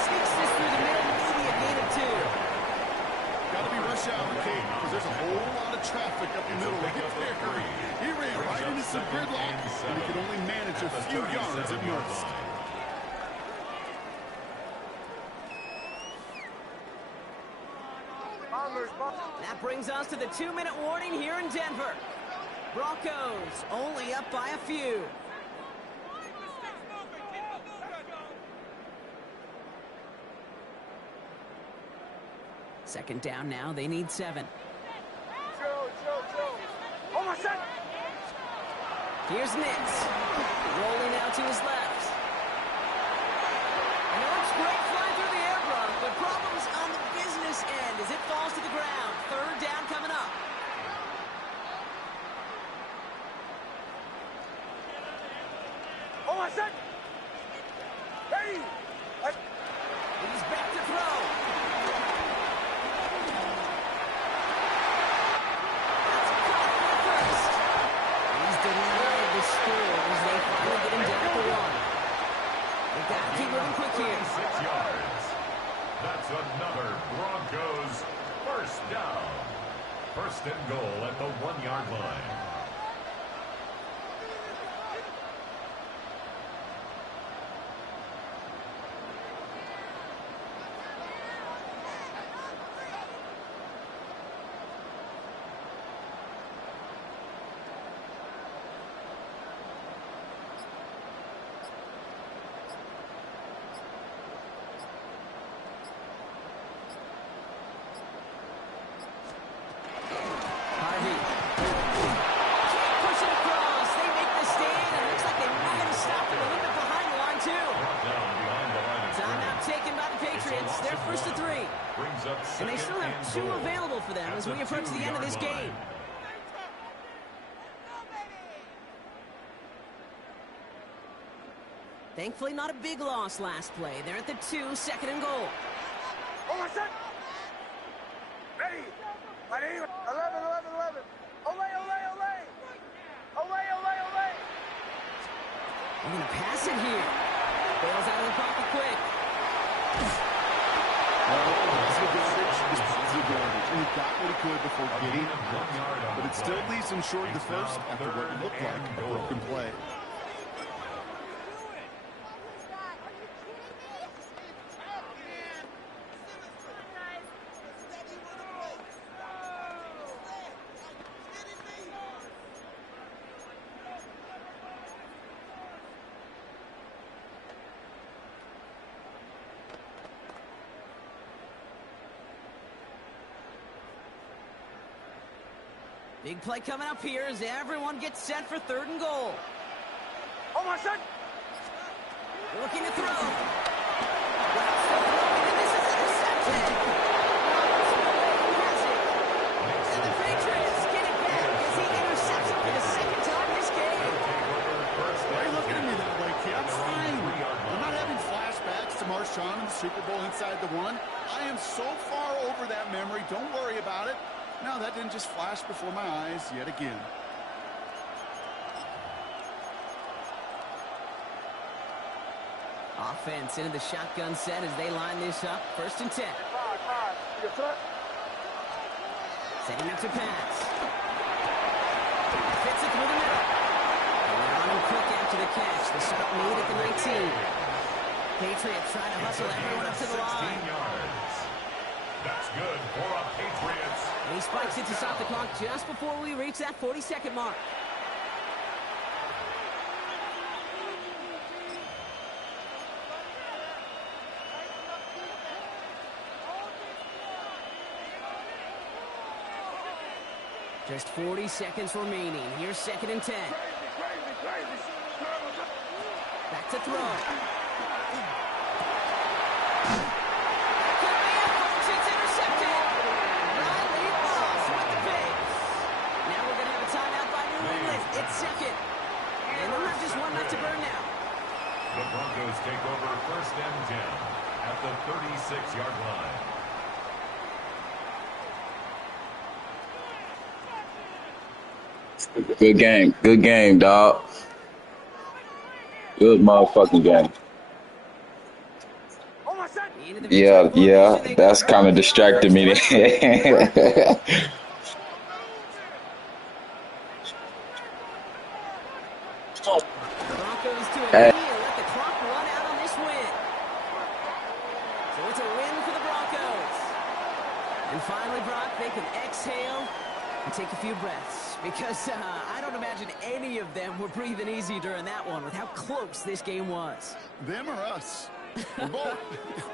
sneaks this through the middle, immediate gain of 2. Got to be rush hour, Kate, because there's a whole lot of traffic up the middle right there. He ran right into some gridlock, and he could only manage a few yards at most. That brings us to the 2-minute warning here in Denver. Broncos only up by a few. Second down now. They need 7. Here's Nix. Rolling out to his left. And it looks great flying through the air, Brock, but problems on the business end as it falls to the ground. 3rd down coming up. He's back to throw. That's a cut for the 1st. He's denied the score as they finally get him down to 1. They got to keep moving quick here. 6 yards. That's another Broncos 1st down. 1st and goal at the 1-yard line. And they still have 2 available for them as we approach the end of this game. Thankfully, not a big loss last play. They're at the 2, 2nd and goal. Ready. 11. Ole. They're going to pass it here. Bails out of the pocket quick. Positive yardage, and he got what he could before getting it, but it still leaves him short of the 1st after what looked like a broken play. Big play coming up here as everyone gets set for 3rd and goal. Oh, my son. Looking to throw. Routes the throwing, and this is intercepted. And the Patriots get it back as he intercepts it for the 2nd time this game. Why are you looking at me that way, kid? I'm fine. I'm not having flashbacks to Marshawn in the Super Bowl inside the 1. I am so far over that memory. Don't worry about it. No, that didn't just flash before my eyes yet again. Offense into the shotgun set as they line this up. 1st and 10. Setting up to pass. Fits it through the middle. And they're on him quick after the catch. The stop made at the 19. Patriots trying to hustle everyone up to the line. 16 yards. That's good for a Patriots. And he spikes it to stop the clock just before we reach that 40-second mark. Just 40 seconds remaining. Here's 2nd and 10. Back to throw. Could be it, folks. It's intercepted. Riley Moss with the picks. Now we're going to have a timeout by New England. It's 2nd. And they'll have just 1 left to burn now. The Broncos take over 1st and 10 at the 36-yard line. Good game. Good game, dog. Good motherfucking game. Oh, my son. Yeah, that's kind of distracted me. The Broncos to a knee and let the clock run out on this win. So it's a win for the Broncos. And finally, Brock, they can exhale and take a few breaths. Because I don't imagine any of them were breathing easy during that one with how close this game was. Them or us? We're both.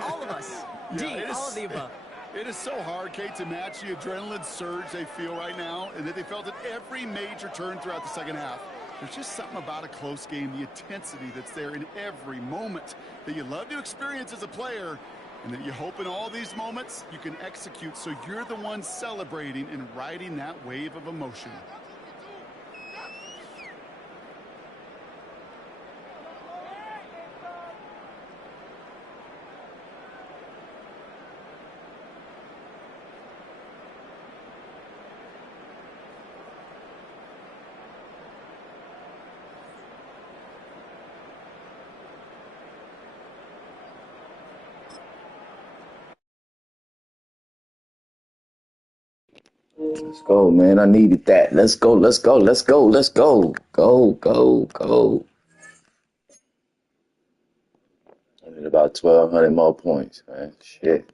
All of us. Yeah, All of the above. It is so hard, Kate, to match the adrenaline surge they feel right now, and that they felt at every major turn throughout the 2nd half. There's just something about a close game, the intensity that's there in every moment that you love to experience as a player, and that you hope in all these moments you can execute so you're the one celebrating and riding that wave of emotion. Let's go, man. I needed that. Let's go. Go. I need about 1,200 more points, man. Shit.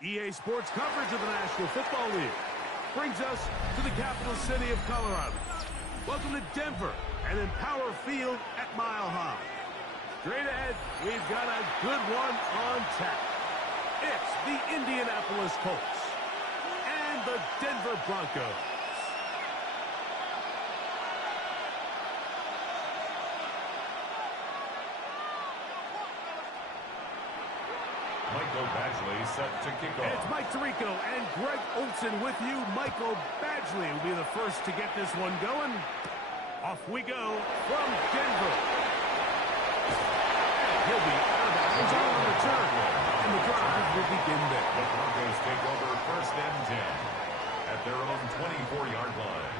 EA Sports coverage of the National Football League brings us to the capital city of Colorado. Welcome to Denver and Empower Field at Mile High. Straight ahead, we've got a good one on tap. It's the Indianapolis Colts and the Denver Broncos. Michael Badgley set to kick off. It's Mike Tirico and Greg Olson with you. Michael Badgley will be the first to get this one going. Off we go from Denver. He'll be out of bounds on the return. And the drive will begin there. The Broncos take over 1st and 10 at their own 24-yard line.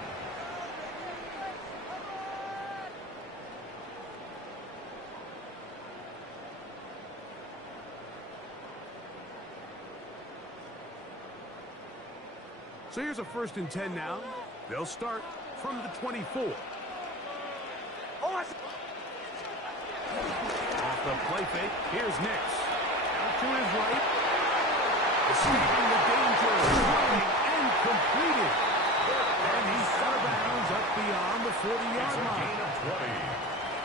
So here's a 1st and 10 now. They'll start from the 24. Off the play fake, here's Nix. Out to his right. Escaping the danger, running and completed. And he's out of bounds up beyond the 40-yard line.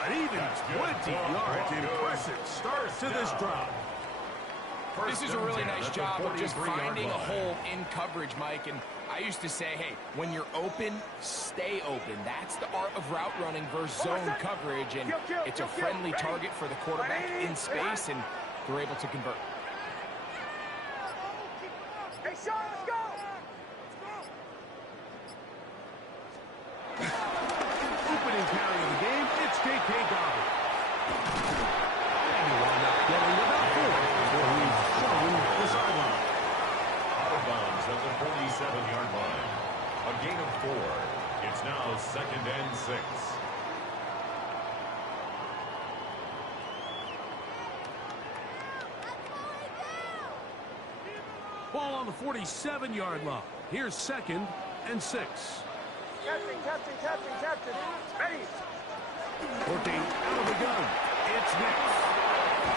An even 20 yards. Impressive start to this drive. This is a really nice job of just finding a hole in coverage, Mike. And I used to say, hey, when you're open, stay open. That's the art of route running versus zone coverage. And it's a friendly target for the quarterback in space, and they're able to convert. Hey, Sean, let's go! Opening carry of the game, it's J.K. Dobbins. And he wound up getting about 4 before he's shown the sideline. Out of bounds at the 47-yard line. A gain of 4. It's now 2nd and 6. Ball on the 47-yard line. Here's 2nd and 6. Captain. Ready. Working out of the gun. It's Nix.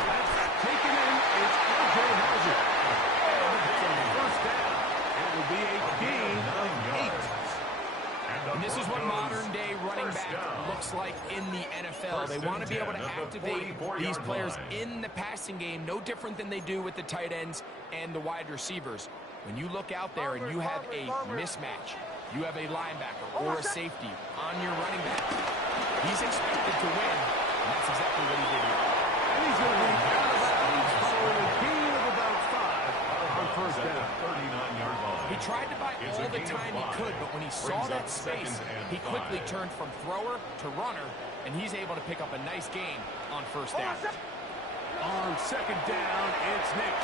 That's taken in. It's R.J. Hazard. It's a 1st down. It will be a gain of 8. And this is what modern-day running back looks like in the NFL. They want to be able to activate these players in the passing game, no different than they do with the tight ends and the wide receivers. When you look out there and you have a mismatch, you have a linebacker or a safety on your running back, he's expected to win, and that's exactly what he did here. And he's going to be out of bounds following a gain of about 5 on 1st down. 39-yard line. He tried to buy all the time he could, but when he saw that space, he quickly turned from thrower to runner, and he's able to pick up a nice gain on 1st down. On 2nd down, it's Nix.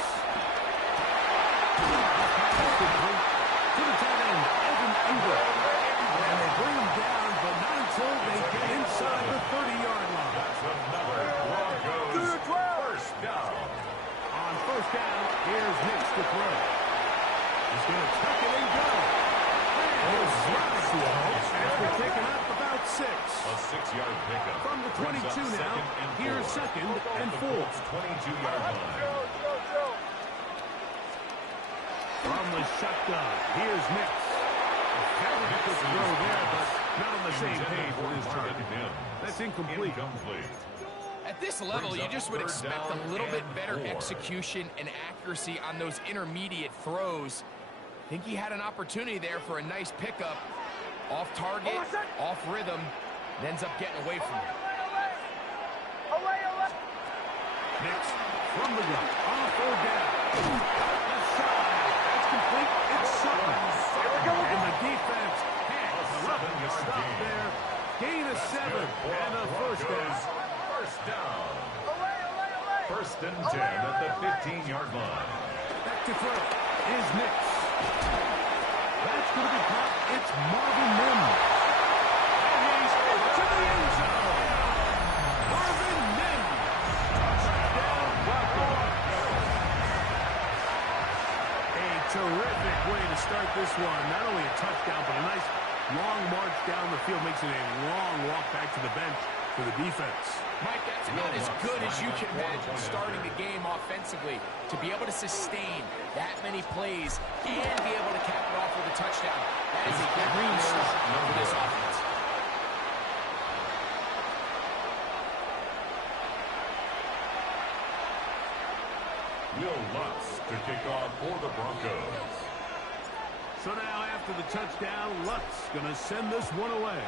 To the tight end, Evan Ingram. And they bring him down, but not until they get inside the 30-yard line. That's another Broncos 1st down. On 1st down, here's Nix to throw. He's going to tuck it and go. And it's dropped after picking up about 6. A 6-yard pickup. From the 22 now, here's 2nd and 4. 22-yard line. From the shotgun, here's Nix. Very good throw there, but not on the same page with his target. That's incomplete. At this level, you just would expect a little bit better execution and accuracy on those intermediate throws. I think he had an opportunity there for a nice pickup. Off target, off rhythm, and ends up getting away from it. Nix from the gun, on 4th down. Left side, that's complete. It's Sutton. And the defense has nothing to stop there. Gain of 7 and a 1st down. 1st down. 1st and 10 at the 15-yard line. Back to throw is Nix. That's going to be caught. It's Marvin Mims. And he's to the end zone. Marvin Mims. Touchdown, Broncos. A terrific way to start this one. Not only a touchdown, but a nice long march down the field. Makes it a long walk back to the bench for the defense. Mike, that's about as good as you can imagine starting the game offensively. To be able to sustain that many plays and be able to cap it off with a touchdown, that is a green start for this offense. Will Lutz to kick off for the Broncos. So now after the touchdown, Lutz going to send this one away.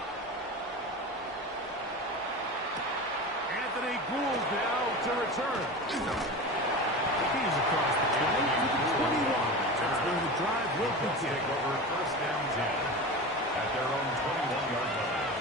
Anthony Gould now to return. He's across the 20 to the 21. That's where the drive will begin. Take over 1st and 10 at their own 21-yard line.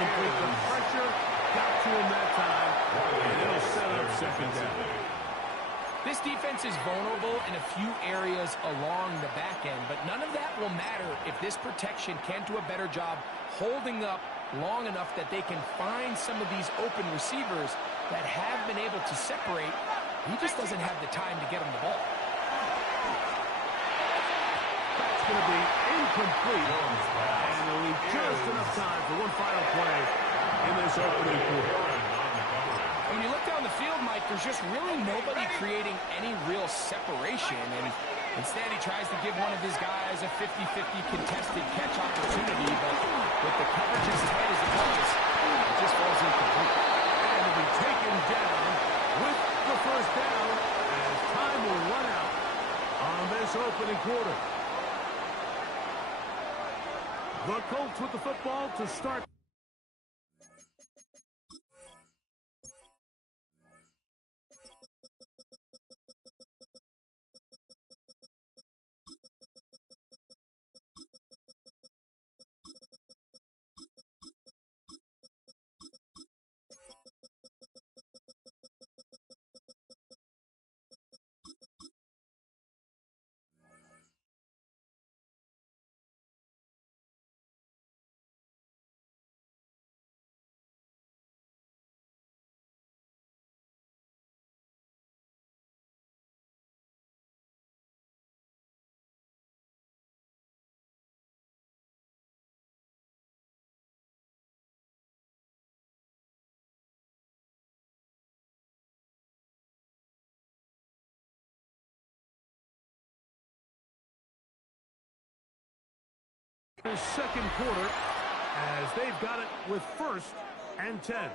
incomplete. The pressure got to him that time, and it'll set up second down. This defense is vulnerable in a few areas along the back end, but none of that will matter if this protection can't do a better job holding up long enough that they can find some of these open receivers that have been able to separate. He just doesn't have the time to get him the ball. That's going to be incomplete, and it'll leave just enough time for one final play in this opening quarter. When you look down the field, Mike, there's just really nobody creating any real separation, and instead he tries to give one of his guys a 50-50 contested catch opportunity, but with the coverage as tight as it was, it just falls incomplete. And will be taken down with the first down as time will run out on this opening quarter. The Colts with the football to start. Second quarter as they've got it with 1st and 10.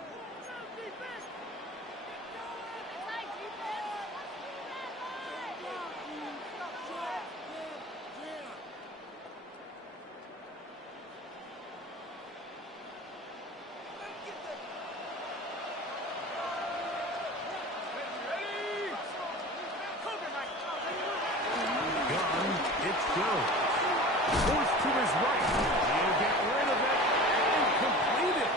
It's Jones. Forced to his right. He'll get rid of it and complete it.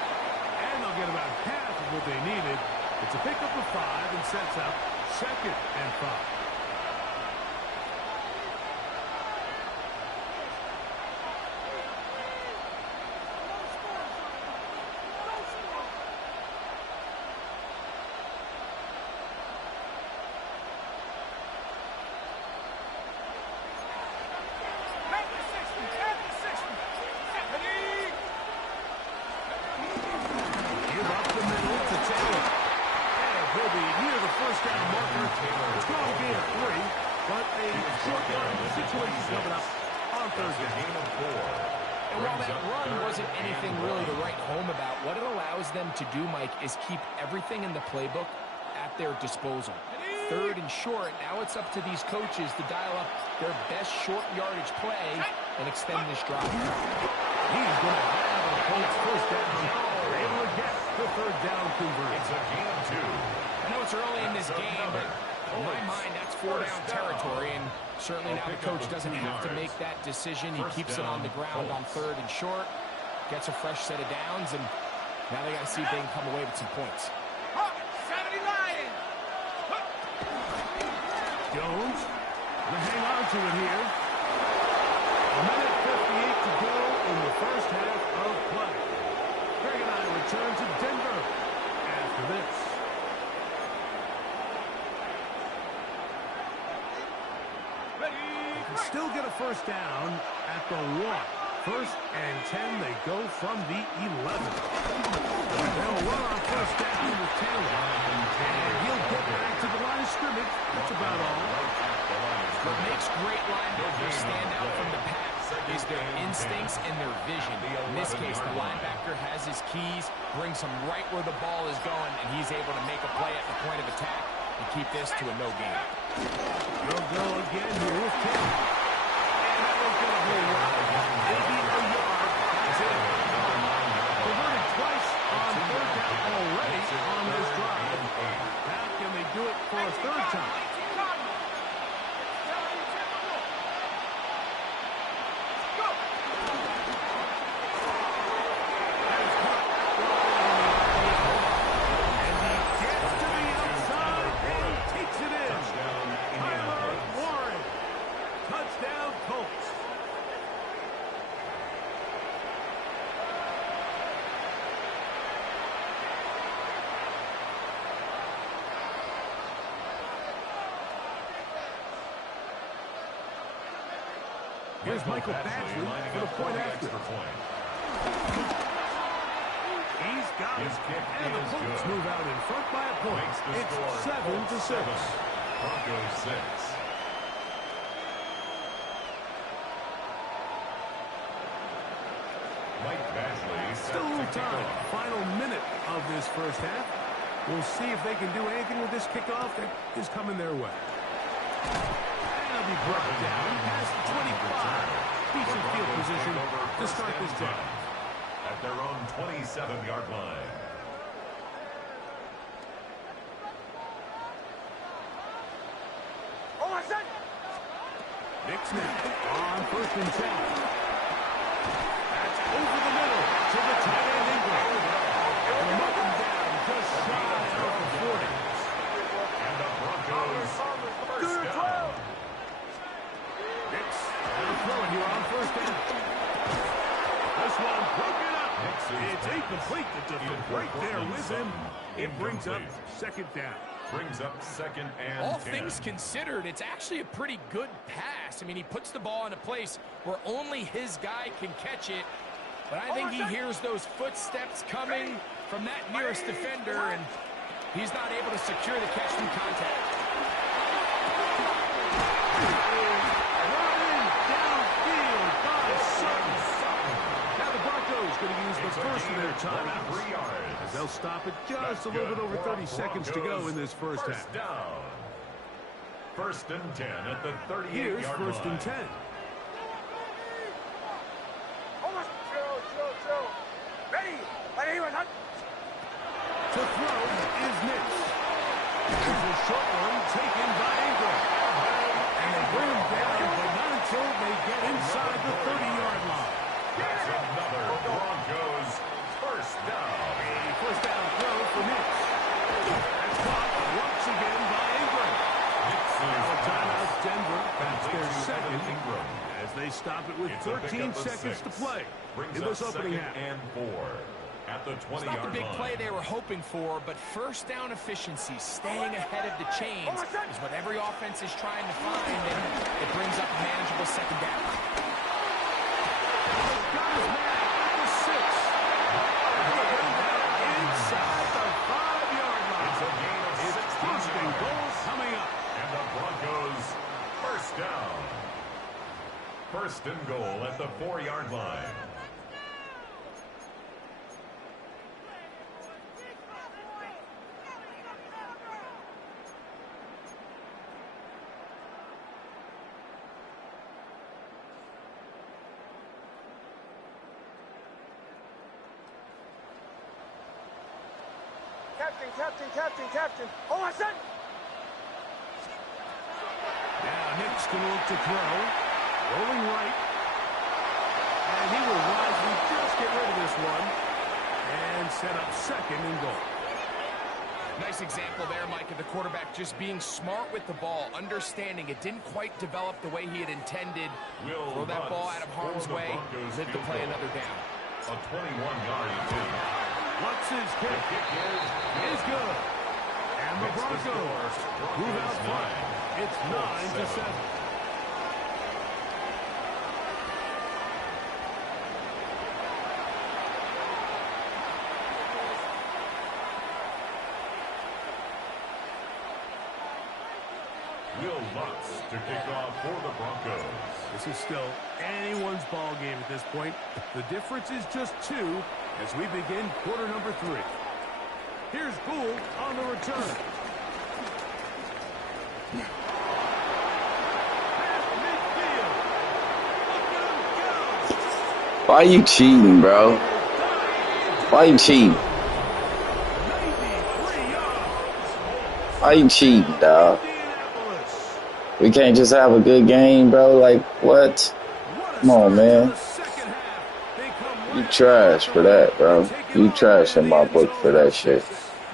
And they'll get about half of what they needed. It's a pickup of 5 and sets up 2nd and 5. To do, Mike, is keep everything in the playbook at their disposal. 3rd and short, now it's up to these coaches to dial up their best short yardage play and extend this drive. He's going to have a Colts first down. They're able to get the 3rd down conversion. It's a gain of 2. I know it's early in this game, but in my mind, that's 4-down territory, and certainly now the coach doesn't have to make that decision. He keeps it on the ground on 3rd and short, gets a fresh set of downs, and now they got to see if they can come away with some points. Jones going to hang on to it here. 1:58 to go in the first half of play. Greg and I return to Denver after this. They can still get a first down at the 1. 1st and 10, they go from the 11. They'll run on first down with Taylor. And he'll get back to the line of scrimmage. That's about all. What makes great linebackers stand out from the pack is their instincts and their vision. In this case, the linebacker has his keys, brings him right where the ball is going, and he's able to make a play at the point of attack and keep this to a no gain. They'll go again here with Taylor. And that will get a whole lot. Maybe a yard. That's it. Converted twice on 3rd down already on this drive. How can they do it for a 3rd time? Here's Michael Batchley for the point after. He's got it. And the Colts move out in front by a point. It's 7-6. Broncos 6. Mike Batchley still a little time. Final minute of this first half. We'll see if they can do anything with this kickoff that is coming their way. And they'll be brought down past the 25. Decent field position to start this drive. At their own 27-yard line. Oh, my son! Nick snap on 1st and 10. That's over the middle to the tight end Ingram. And up and down just shy of the 40. And the Broncos first down. Nix throwing here on 1st down. This one broken up. It's incomplete. The defense right there with him. It brings up 2nd down. Brings up 2nd and All 10. things considered, it's actually a pretty good pass. I mean, he puts the ball in a place where only his guy can catch it. But I think he hears those footsteps coming from that nearest defender, and he's not able to secure the catch from contact. Running downfield by Sutton. Now the Broncos going to use the first of their timeouts. 3 yards. As they'll stop it just a little bit over 30 seconds to go in this first half. Down. 1st and 10 at the 38-yard line. Here's 1st and 10. Ready? To throw is Nix. There's a short one taken by Ingram. And they bring him down, but not until they get inside the 30-yard line. That's another Broncos first down. A first down throw for Nix. That's caught once again by Ingram. Timeout Denver. That's their 2nd. As they stop it with 13 seconds to play in this opening half. And 4 at the 20-yard line. It's not the big play they were hoping for, but first down efficiency, staying ahead of the chains, is what every offense is trying to find, and it brings up a manageable 2nd down. Got his man at the 6. Inside the 5-yard line. It's a gain of 16 yards. Goals coming up. And the Broncos first down. 1st and goal at the 4-yard line. Captain. Oh, my son! Now Nick's going to look to throw. Rolling right. And he will wisely just get rid of this one. And set up 2nd and goal. Nice example there, Mike, of the quarterback just being smart with the ball, understanding it didn't quite develop the way he had intended. Throw that ball out of harm's way, live to play another down. A 21-yard kick. What's his kick? Is good. And the Broncos move out front. It's 9-7. Will Lutz to kick off for the Broncos. This is still anyone's ball game at this point. The difference is just 2 as we begin quarter number 3. Here's Gould on the return. Why you cheating, bro? Why you cheating? Why you cheating, dog? We can't just have a good game, bro? Like, what? Come on, man. You trash for that, bro. You trash in my book for that shit.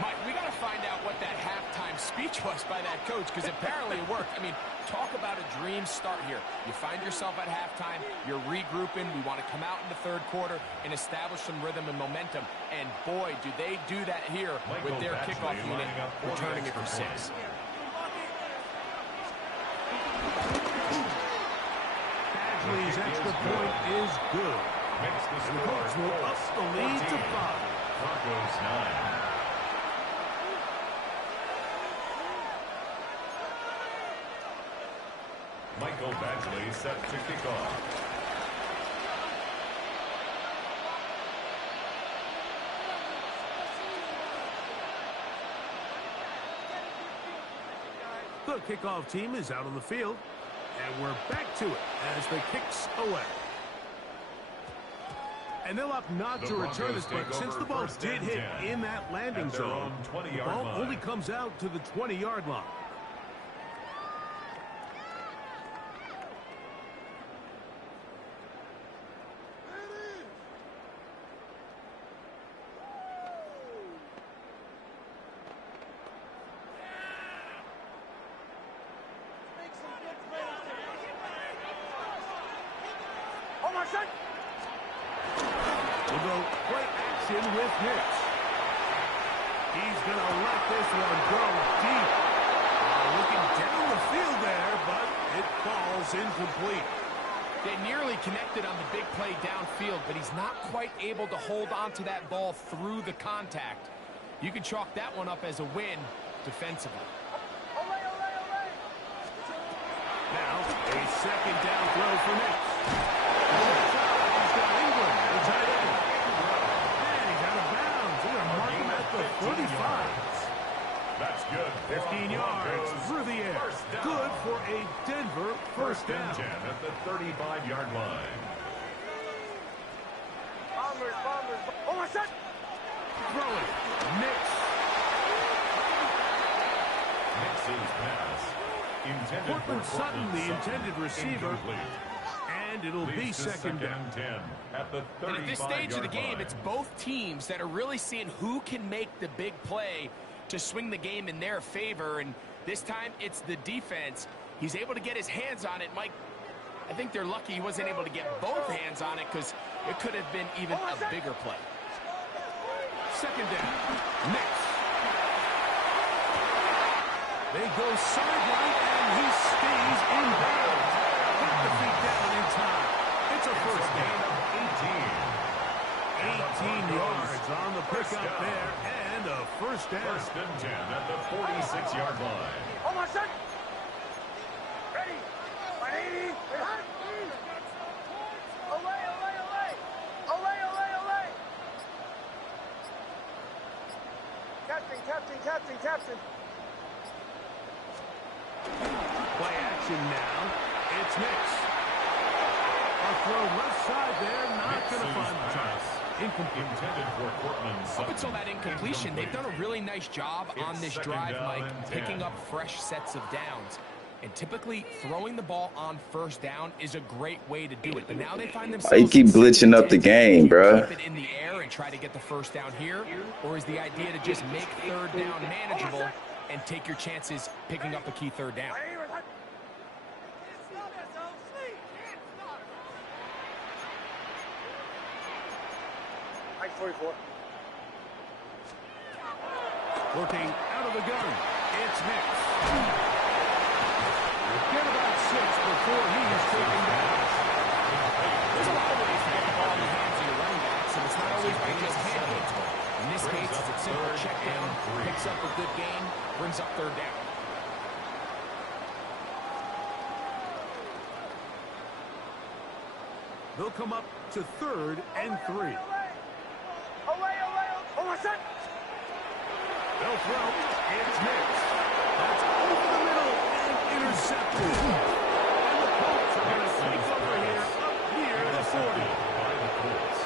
Mike, we got to find out what that halftime speech was by that coach, because apparently it worked. I mean, talk about a dream start here. You find yourself at halftime, you're regrouping, we want to come out in the 3rd quarter and establish some rhythm and momentum. And boy, do they do that here with their kickoff unit returning it for 6. Beckley's extra point is good. Makes the And the score Colts will up the lead to 5. Broncos 9. Michael Badgley set to kick off. The kickoff team is out on the field, and we're back to it as the kick's away. And they'll opt not to return it, but since the ball did hit in that landing zone, the ball only comes out to the 20-yard line. We'll go play action with Nix. He's going to let this one go deep. Looking down the field there, but it falls incomplete. They nearly connected on the big play downfield, but he's not quite able to hold on to that ball through the contact. You can chalk that one up as a win defensively. Now, a second down throw for Nix. He's got Ingram, the tight end. And he's out of bounds. They're going to mark him at the 35. That's good. 15 yards through the air. Good for a Denver first down. 10 at the 35-yard line. Bombers. Oh, my son! Throwing. Nix. Nix's pass. Intended Cortland for Sutton, the intended receiver. Incomplete. And it'll be Leads to second down. 10 at the 35-yard line. And at this stage of the game, it's both teams that are really seeing who can make the big play to swing the game in their favor. And this time, it's the defense. He's able to get his hands on it. Mike, I think they're lucky he wasn't able to get both hands on it because it could have been even a bigger play. Second down. Nix. They go sideline, and he stays in bounds. Put the feet down in time. It's a first down. 18 yards on the pickup there, and a first down. First and 10 at the 46-yard line. Oh, my son! Ready! 180! Away! Captain! Play action now. It's Nix. A throw left side there, not going to find the target. Incomplete. Intended for Cortland Sutton. Up until that incompletion, they've done a really nice job on this drive, Mike, picking up fresh sets of downs. And typically, throwing the ball on first down is a great way to do it. But now they find themselves... Why you keep glitching up the game, bro? Keep it in the air and try to get the first down here? Or is the idea to just make third down manageable and take your chances picking up a key third down? Mike 44. Working out of the gun. It's Nix. Get about 6 before he is taken down. There's a lot of ways to get the ball in the hands of your running backs, and it's not always by just handling it. In this case, it's a simple check down, picks up a good gain, brings up third down. They'll come up to 3rd and 3. Away! Oh, my son! They'll throw. It's Nix. That's over the middle and intercepted. And the Colts are going to take over here up near the 40.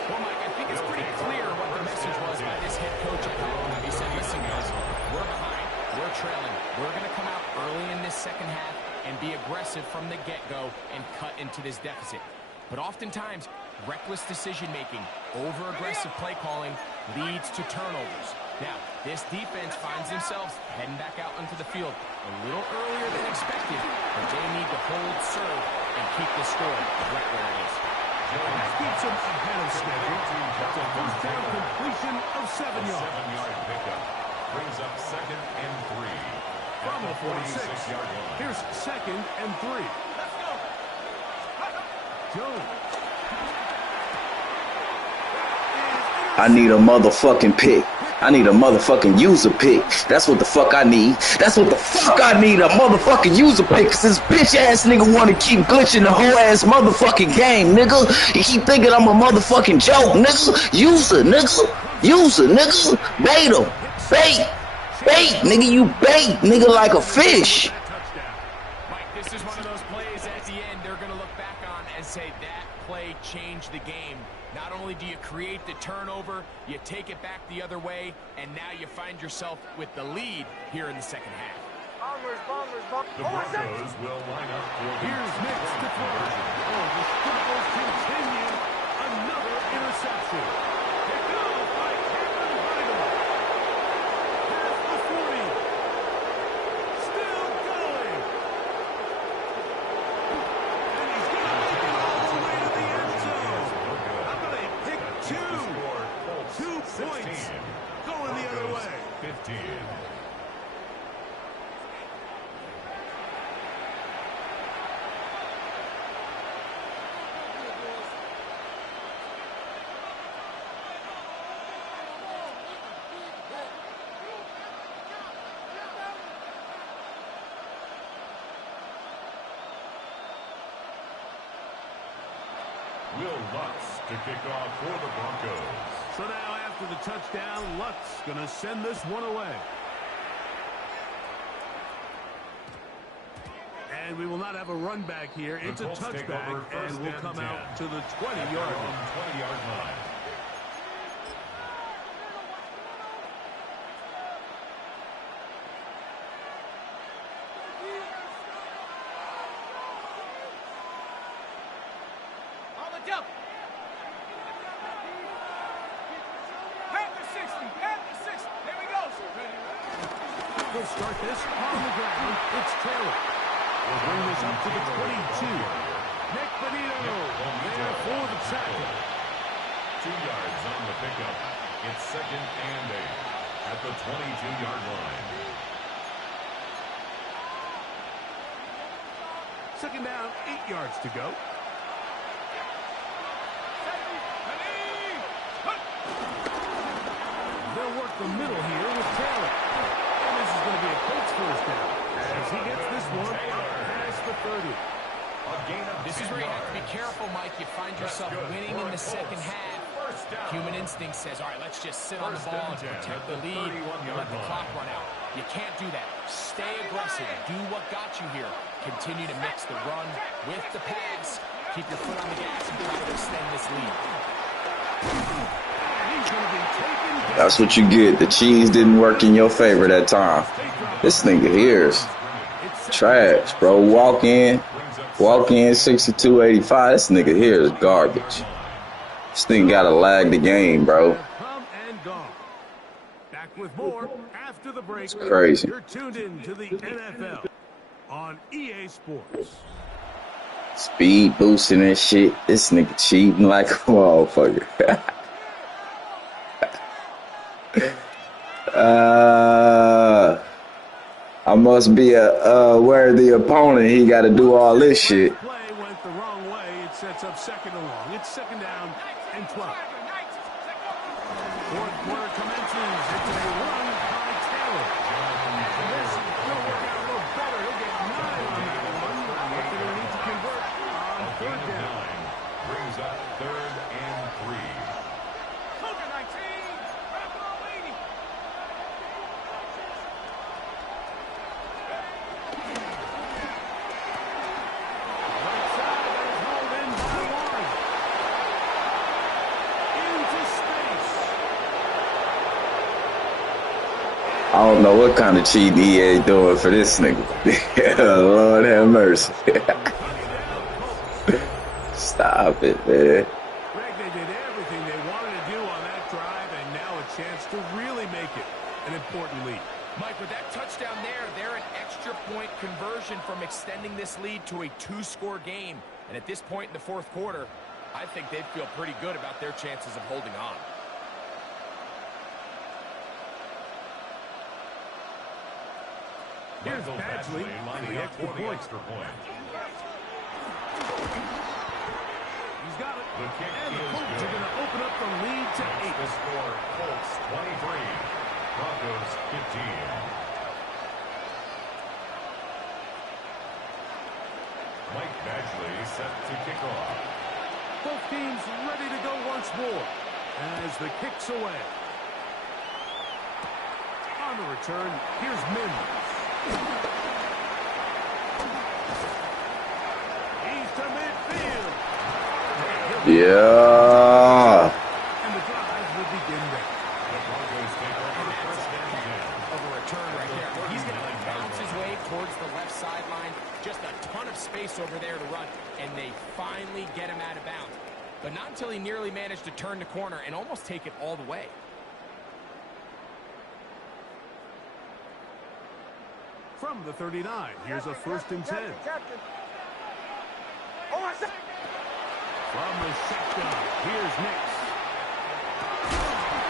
Well, Mike, I think it's pretty clear what the message was by this head coach at home. He said, listen, guys, we're behind. We're trailing. We're going to come out early in this second half and be aggressive from the get-go and cut into this deficit. But oftentimes, reckless decision-making, over-aggressive play calling leads to turnovers. Now, this defense finds themselves heading back out into the field a little earlier than expected, but they need to hold serve and keep the score right where it is. That keeps them ahead of schedule. That's a first down completion of 7 yards. 7-yard pickup. Brings up 2nd and 3. From the 46. Yard line. Here's 2nd and 3. I need a motherfucking pick. I need a motherfucking user pick. That's what the fuck I need. That's what the fuck I need, a motherfucking user pick. Cause this bitch ass nigga wanna keep glitching the whole ass motherfucking game, nigga. He keep thinking I'm a motherfucking joke, nigga. User, nigga. User, nigga. Bait him. Bait. Bait, nigga. You bait, nigga, like a fish. Mike, this is one of those plays at the end they're gonna look back on and say that play changed the game. Not only do you create the turnover, you take it back the other way, and now you find yourself with the lead here in the second half. The Broncos will line up for the Here's Mix to throw. Oh, the struggles continue. Another interception. Picked off by Cameron Heidel. Past the 40. Still going. And he's got it all the way to the end zone. How about a pick two? 2 points going the other way. 15. Will Lutz to kick off for the Broncos. So now after the touchdown, Lutz going to send this one away. And we will not have a run back here. It's a touchback, and we'll come out to the 20-yard line. 20-yard line. We'll start this on the ground. It's Taylor. We'll bring this up to the 22. Nick Benito there for the tackle. 2 yards on the pickup. It's 2nd and 8 at the 22-yard line. Second down, 8 yards to go. They'll work the middle here with Taylor. And this is going to be a Colts first down as he gets this one up past the 30. This is where you have to be careful, Mike. You find yourself winning in the second half. Human instinct says, all right, let's just sit on the ball and protect the lead and let the clock run out. You can't do that. Stay aggressive. Do what got you here. Continue to mix the run with the pass. Keep your foot on the gas and try to extend this lead. That's what you get. The cheese didn't work in your favor that time. This nigga here is trash, bro. Walk in 62-85. This nigga here is garbage. This nigga gotta lag the game, bro. Back with more after the break. It's crazy. You're tuned in to the NFL on EA Sports. Speed boosting and shit. This nigga cheating like a motherfucker. I must be a worthy opponent. He got to do all this shit. Play went the wrong way. It sets up second and long. It's second down and 12. Fourth quarter commences. It's a run by Taylor. This will work out a little better. He'll get 9 on that one. But they're going to need to convert on third down. Brings up 3rd and 3. I don't know what kind of cheating EA doing for this nigga. Lord have mercy. Stop it, man. Greg, they did everything they wanted to do on that drive, and now a chance to really make it an important lead. Mike, with that touchdown there, they're an extra point conversion from extending this lead to a 2-score game. And at this point in the fourth quarter, I think they'd feel pretty good about their chances of holding on. Here's Badgley lining the up extra for the point. extra point. got it. The kick And the is Colts are good. going to open up the lead to 8. The score, Colts 23, Broncos 15. Mike Badgley set to kick off. Both teams ready to go once more as the kick's away. On the return, here's Mims. He's to midfield. Yeah. And the drive will begin there. The Broncos take over first and 10. Of a return right there. He's going to bounce his way towards the left sideline. Just a ton of space over there to run, and they finally get him out of bounds. But not until he nearly managed to turn the corner and almost take it all the way. From the 39, here's a first and 10. Captain. Oh, my God. From the shotgun, here's Nix.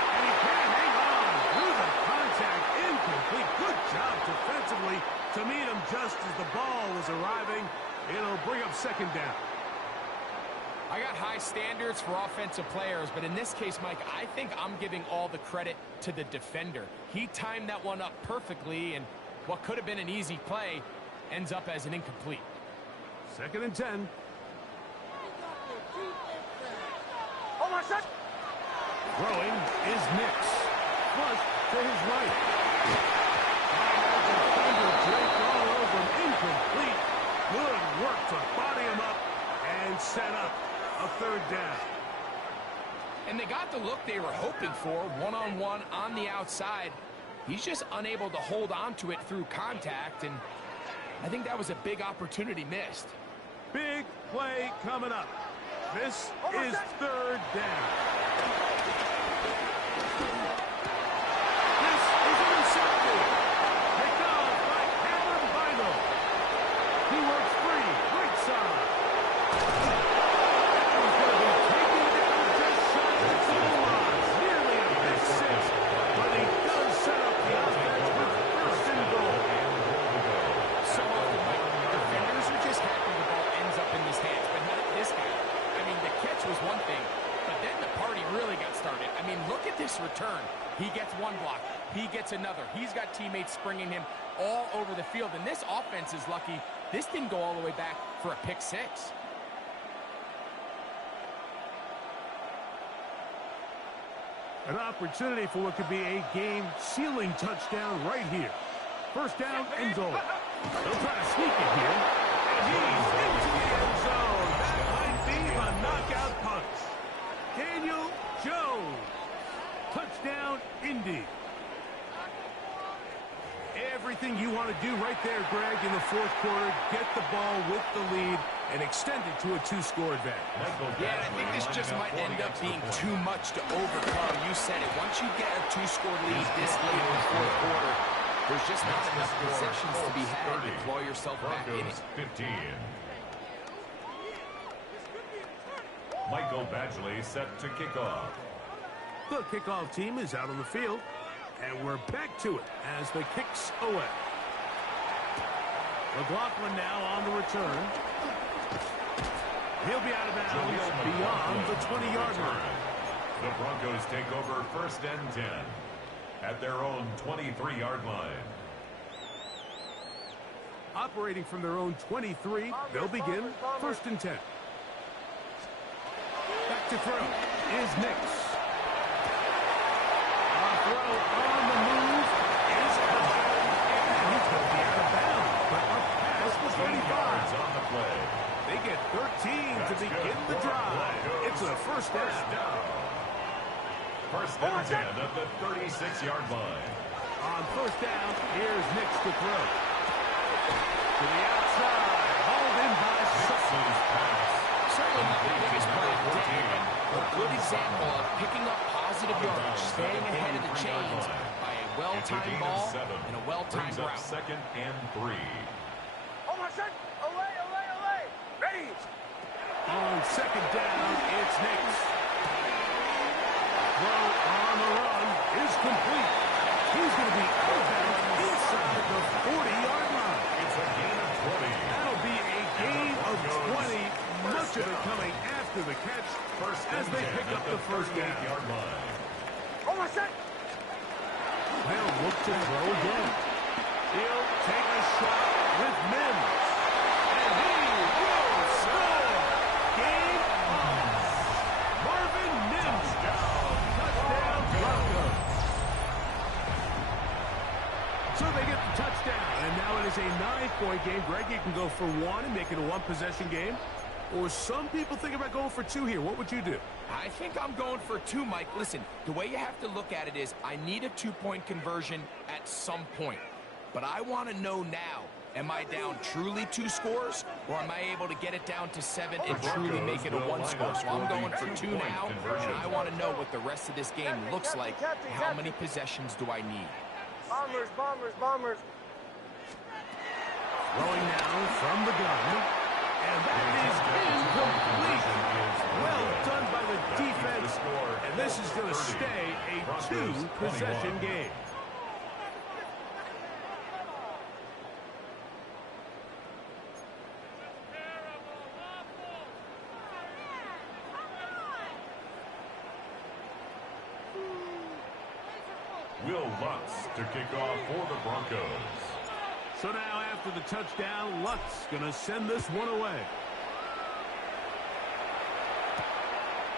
And he can't hang on through the contact. Incomplete. Good job defensively to meet him just as the ball was arriving. It'll bring up second down. I got high standards for offensive players, but in this case, Mike, I think I'm giving all the credit to the defender. He timed that one up perfectly, and what could have been an easy play ends up as an incomplete. Second and 10. Oh, my God. Throwing is Nix. Flush to his right. And the defender draped all over him. Incomplete. Good work to body him up and set up a third down. And they got the look they were hoping for, one-on-one on the outside. He's just unable to hold on to it through contact, and I think that was a big opportunity missed. Big play coming up. This is third down. This is intercepted. Picked off by Cameron Vinyl. He works free, right side. That was going to be taken down just shy of the goal line. Nearly a big six, but he does set up the offense with first and goal. So often, Mike, defenders are just happy the ball ends up in his hands, but not this guy. I mean, the catch was one thing, but then the party really got started. I mean, look at this return. He gets one block. He gets another. He's got teammates springing him all over the field, and this offense is lucky this didn't go all the way back for a pick six. An opportunity for what could be a game-sealing touchdown right here. First down and goal. They'll try to sneak it here. And he's into the end zone. That might be a knockout punch. Daniel Jones. Touchdown, Indy. Everything you want to do right there, Greg, in the fourth quarter. Get the ball with the lead and extend it to a two-score advantage. Yeah, I think this just might end up being too much to overcome. You said it. Once you get a two-score lead this late in the fourth quarter, there's just not enough possessions to be had to claw yourself back in it. 15. Michael Badgley set to kick off. The kickoff team is out on the field, and we're back to it as the kick's away. McLaughlin now on the return. He'll be out of bounds beyond the 20-yard line. The Broncos take over first and 10 at their own 23-yard line. Operating from their own 23, they'll begin first and 10. Back to throw is Nix. A throw on the move is caught. And he's going to be out of bounds, but up past the 35. On the play. They get 13 to begin the drive. It's a first down. First and 10 at the 36-yard line. On first down, here's Nix to throw. To the outside, hauled in by Sutton. Certainly not the biggest play of the day, but a good example of picking up positive yardage, staying ahead of the chains by a well-timed ball and a well-timed Brings up route. second and 3. Oh, my God. Away, away, away. Ready. On second down, it's Nix. Throw on the run is complete. He's going to be out of bounds inside the 40-yard line. It's a gain of 20. That'll be a gain of 20. Much of it coming after after the catch as they pick up the first down. Hold on, set. They'll look to throw again. He'll take a shot with Mims. And he will score. Game on. Marvin Mims. Touchdown Broncos. So they get the touchdown. And now it is a 9-point game. Greg, you can go for one and make it a one-possession game. Or some people think about going for two here. What would you do? I think I'm going for two, Mike. Listen, the way you have to look at it is I need a two-point conversion at some point. But I want to know now, am I down truly 2 scores, or am I able to get it down to 7 and truly make it a 1 score? So I'm going for 2 now, and I want to know what the rest of this game looks like. How many possessions do I need? Bombers, bombers, bombers. Throwing now from the gun. And that is incomplete. Well done by the defense. And this is going to stay a 2-possession game. Will Lutz to kick off for the Broncos. So now after the touchdown, Lutz going to send this one away.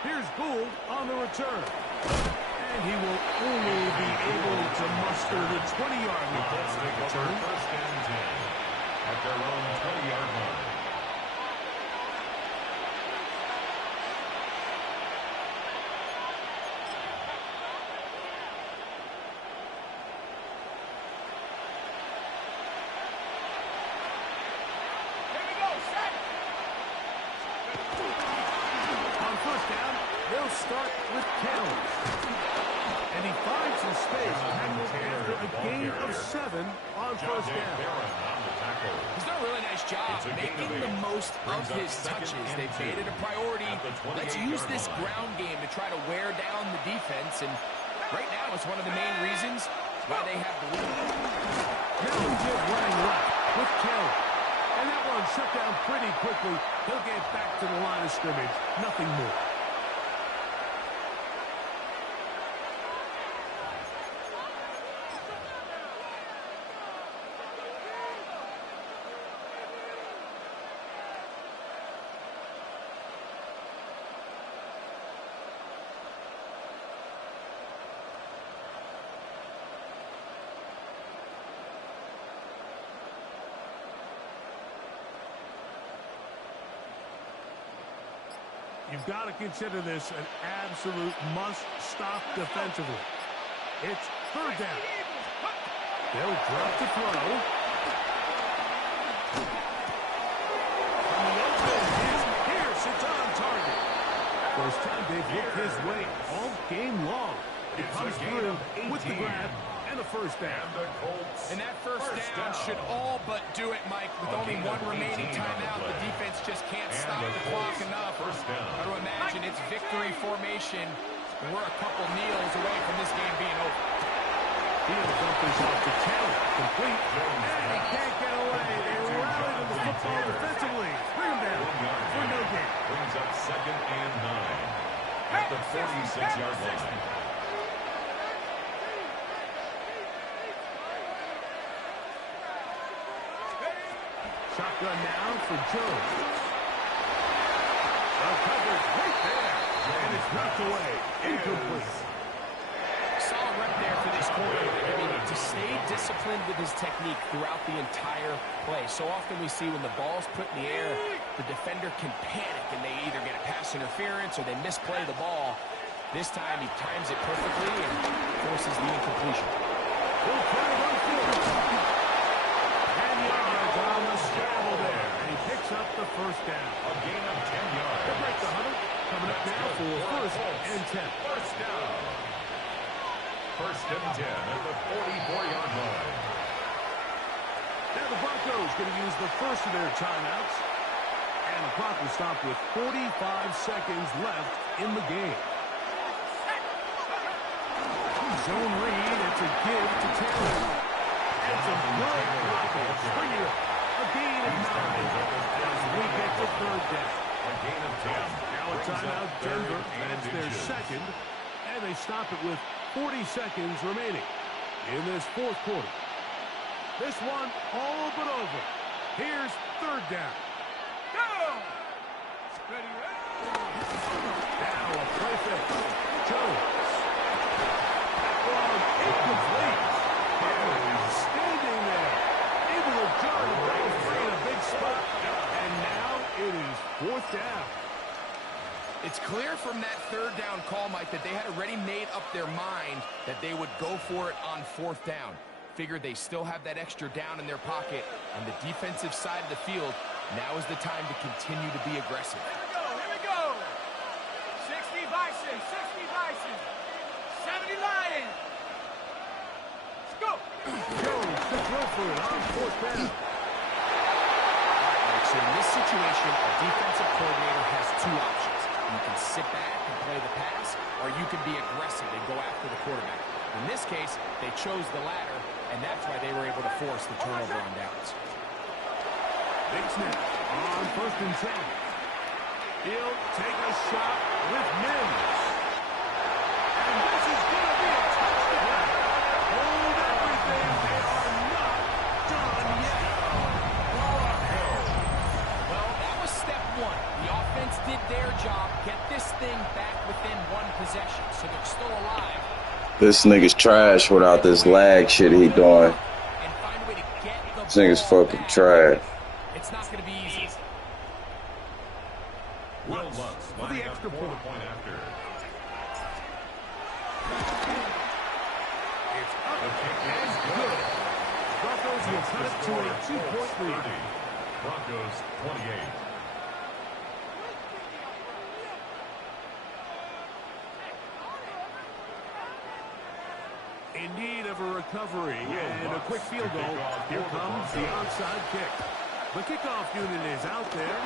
Here's Gould on the return. And he will only be able to muster the 20-yard line on the return. First and 10 at their own 20-yard line. Start with Kelly. And he finds some space tackled after a gain of 7 on first down. He's done a really nice job making the most of his touches. They've made it a priority. Let's use this ground game to try to wear down the defense. And right now, it's one of the main reasons why they have the lead. Now he's running left with Kelly. And that one shut down pretty quickly. He'll get back to the line of scrimmage. Nothing more. You've got to consider this an absolute must-stop defensively. It's third down. They'll drop to throw. From the open is Pierce. It's on target. First time they've looked his way all game long. He comes through with the grab and a first down. And that first down should all but do it, Mike. With only one remaining timeout, the defense just can't stop the clock enough. Got to imagine it's victory formation. And we're a couple kneels away from this game being over. He'll dump this off to Taylor. Complete. And he can't get away. They rally to the football defensively. Bring him down for no gain. Brings up 2nd and 9 at the 46-yard line. Shotgun now for Jones. Well covered right there. And it's knocked away. Incomplete. Solid rep there for this quarterback. I mean, to stay disciplined with his technique throughout the entire play. So often we see when the ball's put in the air, the defender can panic and they either get a pass interference or they misplay the ball. This time he times it perfectly and forces the incompletion. We'll try to run forward. And yards on the scramble there. And he picks up the first down. A gain of 10 yards. They'll break the 100. Coming up now for first and 10. First down. First and 10 at the 44-yard line. Now the Broncos going to use the first of their timeouts. And the clock will stop with 45 seconds left in the game. Zone read. It's a give to Taylor. And some good blocking. Springer. A gain of 9 as we get to third down. A gain of 10. Now call a timeout, Denver. That's their second, and they stop it with 40 seconds remaining in this fourth quarter. This one all but over. Here's third down. Go! Ready, now a play fake. Jones. That one incomplete. He's standing there. Able to jar the break free in a big spot. And now it is fourth down. It's clear from that third down call, Mike, that they had already made up their mind that they would go for it on fourth down. Figured they still have that extra down in their pocket on the defensive side of the field. Now is the time to continue to be aggressive. Here we go. 60 Bison, 60 Bison, 70 Lions. Let's go. Jones to throw for it on fourth down. So in this situation, a defensive coordinator has two options. You can sit back and play the pass, or you can be aggressive and go after the quarterback. In this case, they chose the latter, and that's why they were able to force the turnover on downs. Big snap on first and 10. He'll take a shot with Mims. And this is going to be a touchdown. Hold everything. They are not done yet. Well, that was step one. The offense did their job, get this thing back within one possession, so they're still alive. This nigga's trash without this lag shit he doing. This nigga's fucking trash. It's not going to be easy. Will Lutz For the extra point. after. It's up and good. Broncos will cut it to a 2-point lead. Broncos 28. In need of a recovery and a quick field goal. Here comes the onside kick. The kickoff unit is out there,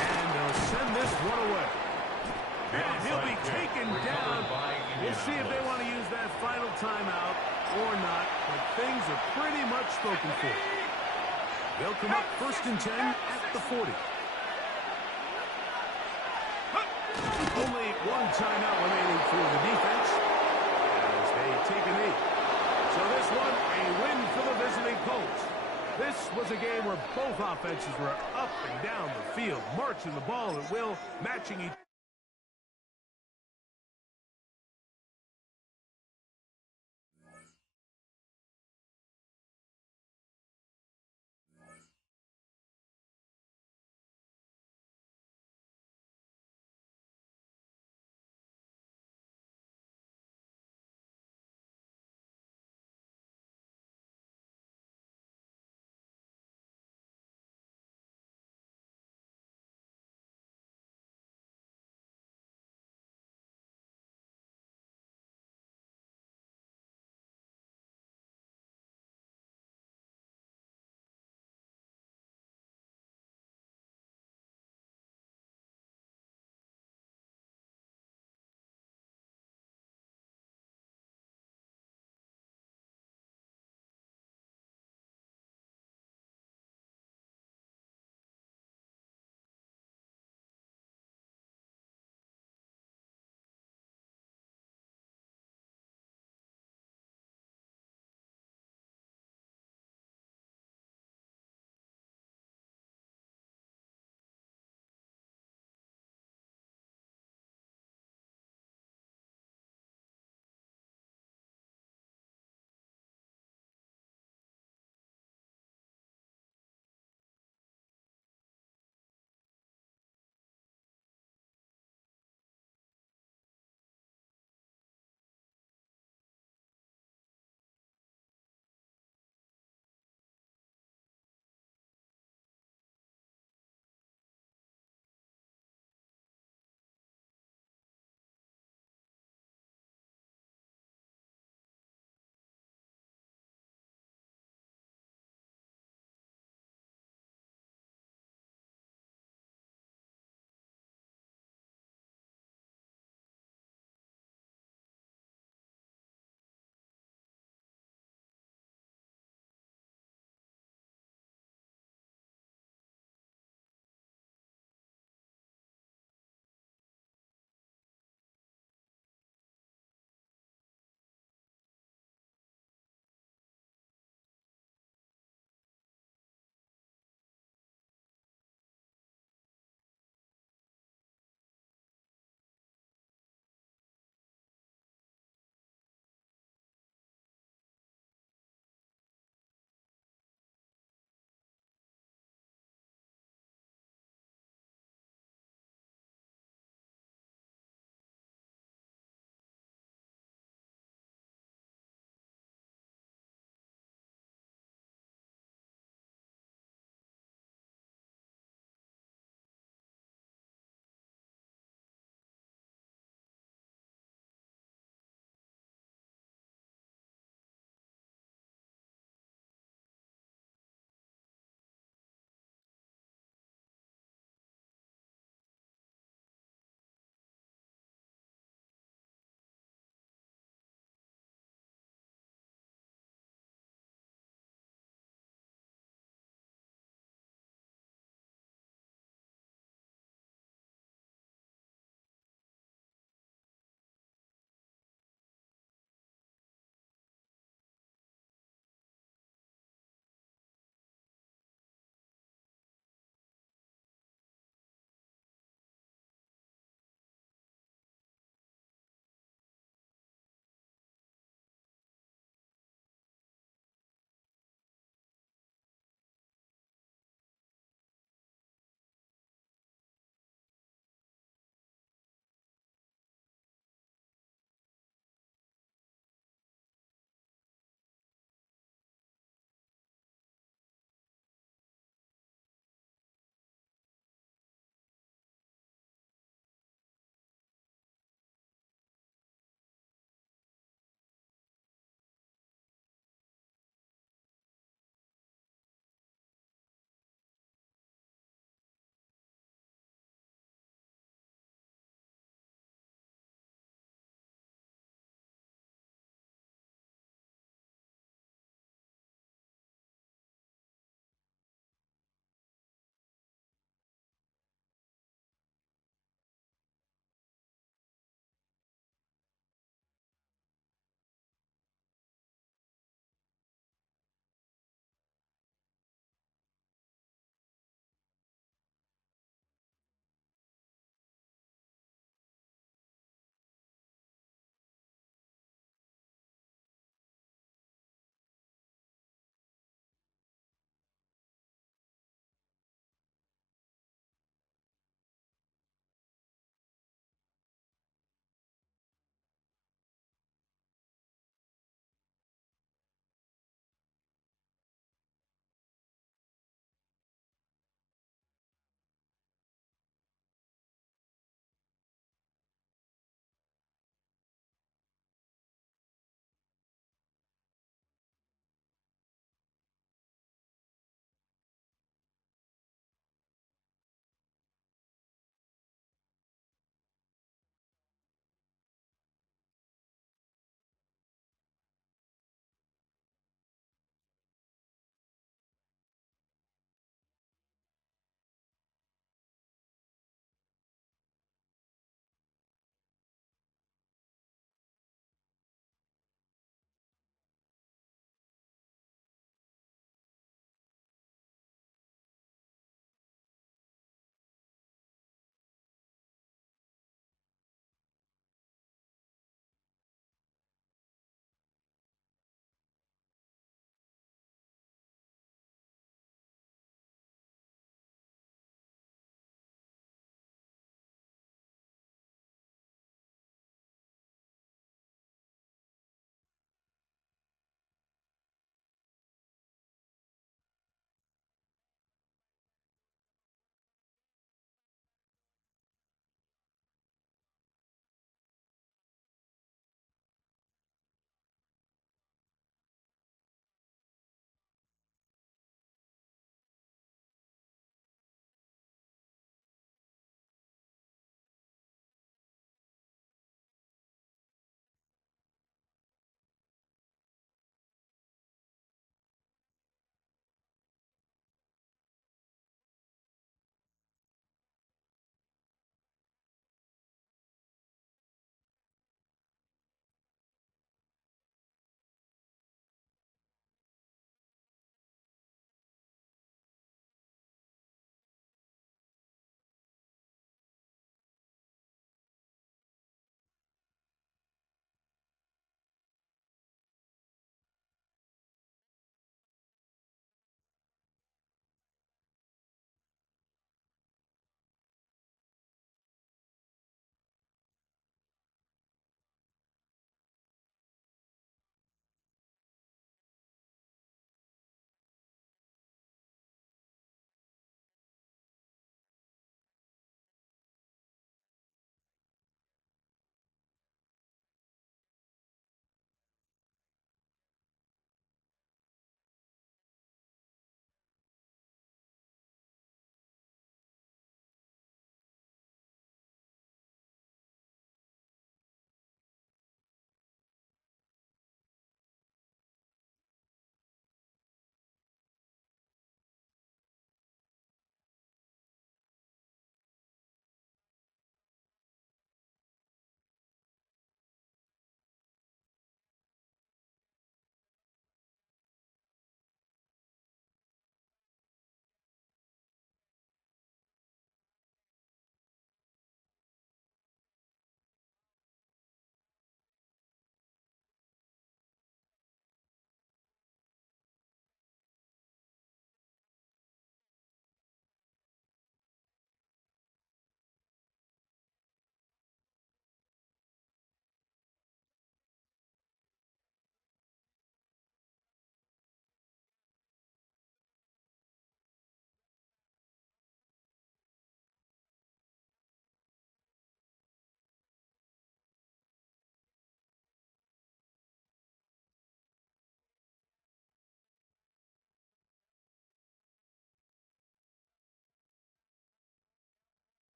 and they'll send this one away. And he'll be taken down. We'll see if they want to use that final timeout or not, but things are pretty much spoken for. They'll come up first and 10 at the 40. Only one timeout remaining for the defense as they take a knee. So this one, a win for the visiting Colts. This was a game where both offenses were up and down the field, marching the ball at will, matching each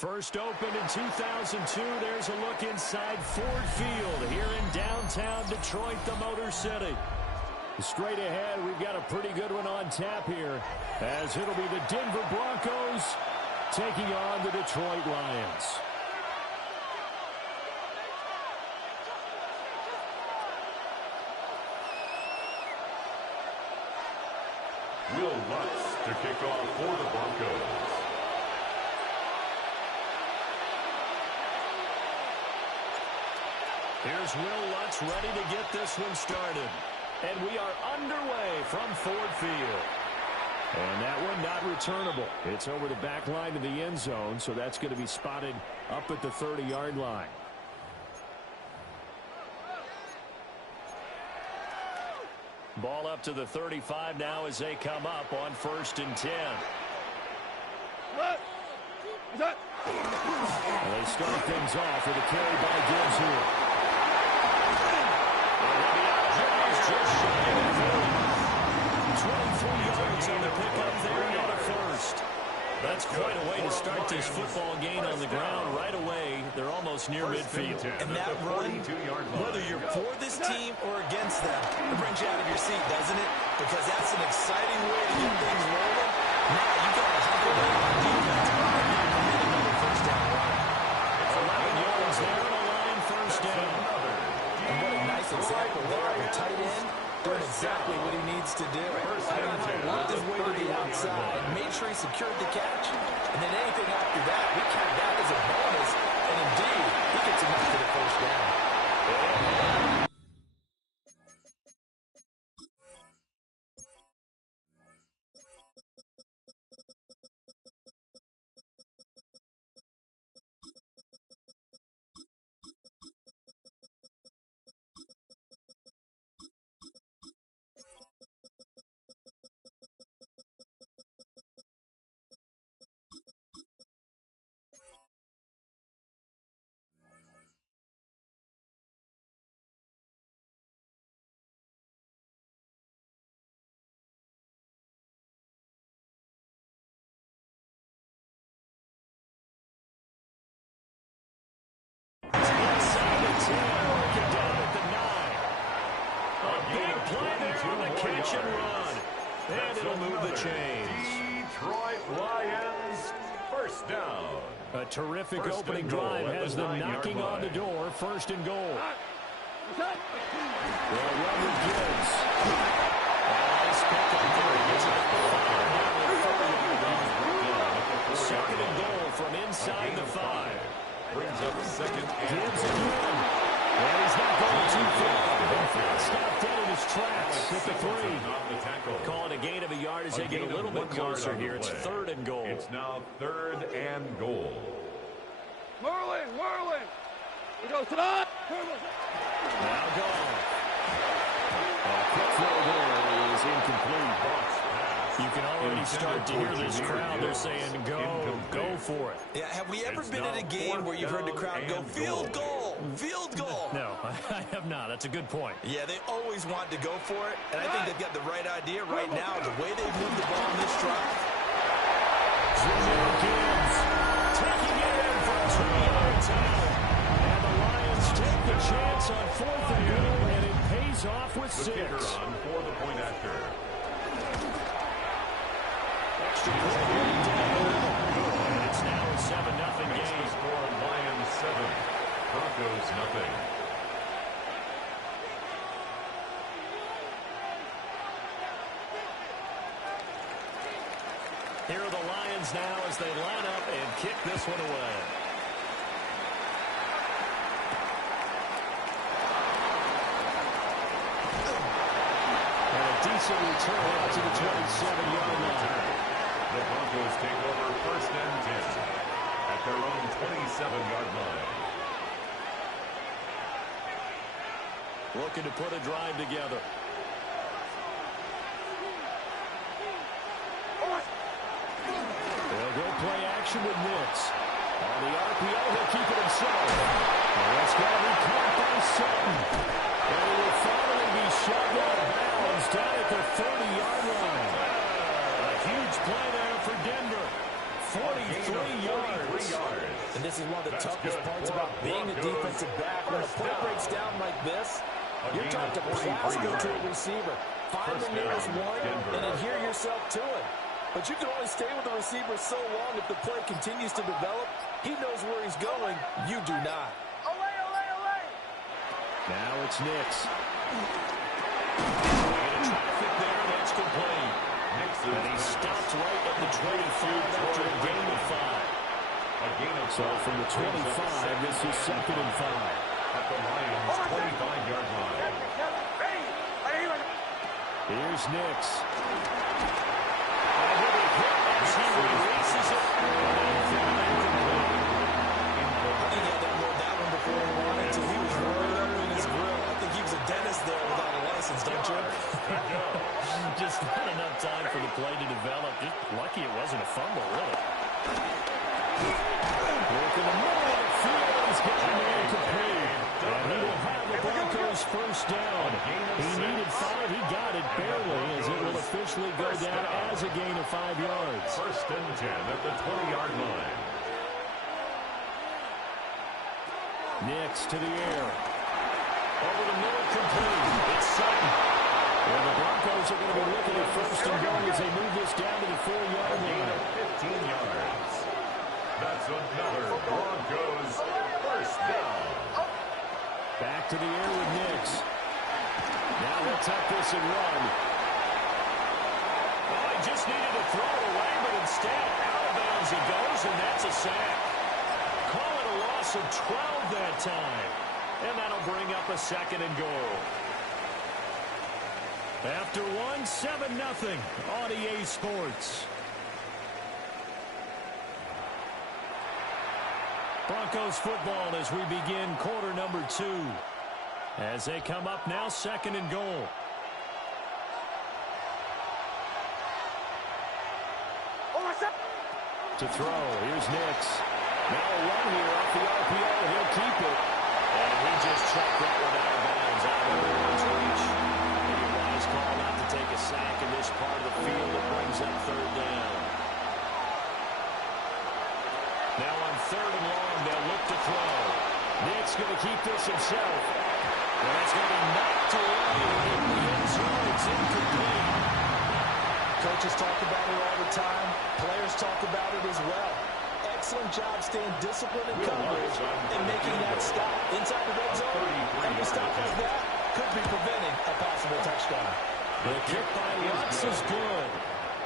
First opened in 2002. There's a look inside Ford Field here in downtown Detroit, the Motor City. Straight ahead, we've got a pretty good one on tap here, as it'll be the Denver Broncos taking on the Detroit Lions. Will Lutz to kick off for the Broncos. Here's Will Lutz ready to get this one started. And we are underway from Ford Field. And that one not returnable. It's over the back line to the end zone, so that's going to be spotted up at the 30-yard line. Ball up to the 35 now as they come up on 1st and 10. Well, they start things off with a carry by Gibbs here. Just shy of 23 yards on the pickup there and a first. That's quite a way to start this football game on the ground right away. They're almost near midfield. And that run, whether you're for this team or against them, it brings you out of your seat, doesn't it? Because that's an exciting way to get things rolling. Now you got to hunker down on defense and then commit another first down run. 11 yards there and a line first down. And what a nice example there of a tight end doing exactly what he needs to do. Worked his way to the outside, made sure he secured the catch, and then anything after that, we count that as a bonus, and indeed, he gets enough to the first down. Catch and run. And it'll move the chains. Detroit Lions, first down. A terrific opening drive has them knocking on the door. 1st and goal. They'll run with Gibbs. Nice pick up there. He gets it at the 5. 2nd and goal from inside the 5. Brings up 2nd and Gibbs again. And he's not going too far. Stopped dead in his tracks at the 3. Calling a gain of a yard as they get a little bit closer here. It's 3rd and goal. It's now 3rd and goal. Whirling. We go tonight. Now gone. A quick throw there is incomplete. You can already start to hear this crowd. They're saying, go for it. Yeah, have we ever been in a game where you've heard the crowd go, field goal, field goal? No, I have not. That's a good point. Yeah, they always want to go for it, and I think they've got the right idea right now, the way they've moved the ball in this drive. Gibbs taking it in for a 2-yard tackle. And the Lions take the chance on 4th and goal, and it pays off with 6. The kicker on for the point after. Extra point down the middle. And it's now a 7-0 Makes game. the score Lions 7, Broncos nothing. Here are the Lions now as they line up and kick this one away. And a decent return out to the 27-yard line. The Broncos take over 1st and 10 at their own 27-yard line. Looking to put a drive together. They'll go play action with Nix. On the RPO, he'll keep it himself. And that's got to be caught by Sutton. And he will finally be shoved out of bounds down at the 30-yard line. A huge play there for Denver. 43 yards. And this is one of the toughest parts about being a defensive back. When a play breaks down like this, you're trying to plaster to a receiver. Find the nearest one and adhere yourself to it. But you can only stay with the receiver so long if the play continues to develop. He knows where he's going. You do not. Now it's Nix. Traffic there, that's complete. And he stops right at the 25 after a gain of 5. So from the 25, this is 2nd and 5. At the Lions' 25-yard line. Here's Nix. As he releases it. I think he had to unload that one before he wanted to. He was right up in his grill. I think he was a dentist there without a license, don't you? Just not enough time for the play to develop. Just lucky it wasn't a fumble, really. Look in the middle of the field. He's got a man complete. And he will have the Broncos first down. He needed 5. He got it barely, as it will officially go down as a gain of 5 yards. 1st and 10 at the 20-yard line. Nix to the air. Over the middle, complete. It's Sutton. And the Broncos are going to be looking at 1st and goal as they move this down to the 4-yard line. 15 yards. That's another Broncos first down. Back to the air with Nix. Now he'll tuck this and run. Oh, he just needed to throw it away, but instead, out of bounds he goes, and that's a sack. Call it a loss of 12 that time. And that'll bring up a 2nd and goal. After one, 7-0 on EA Sports. Broncos football as we begin quarter number 2. As they come up now, 2nd and goal. To throw, here's Nix. Now a run here off the RPO. He'll keep it. And he just chucked that one out of bounds out of the reach. A wise call not to take a sack in this part of the field. It brings up 3rd down. Now on 3rd and long, they'll look to throw. Nick's going to keep this himself. And it's going to be knocked away in the end zone. It's incomplete. Coaches talk about it all the time. Players talk about it as well. Excellent job staying disciplined in coverage and making that stop inside the red zone. Every stop like that could be preventing a possible touchdown. The kick by Lutz is good.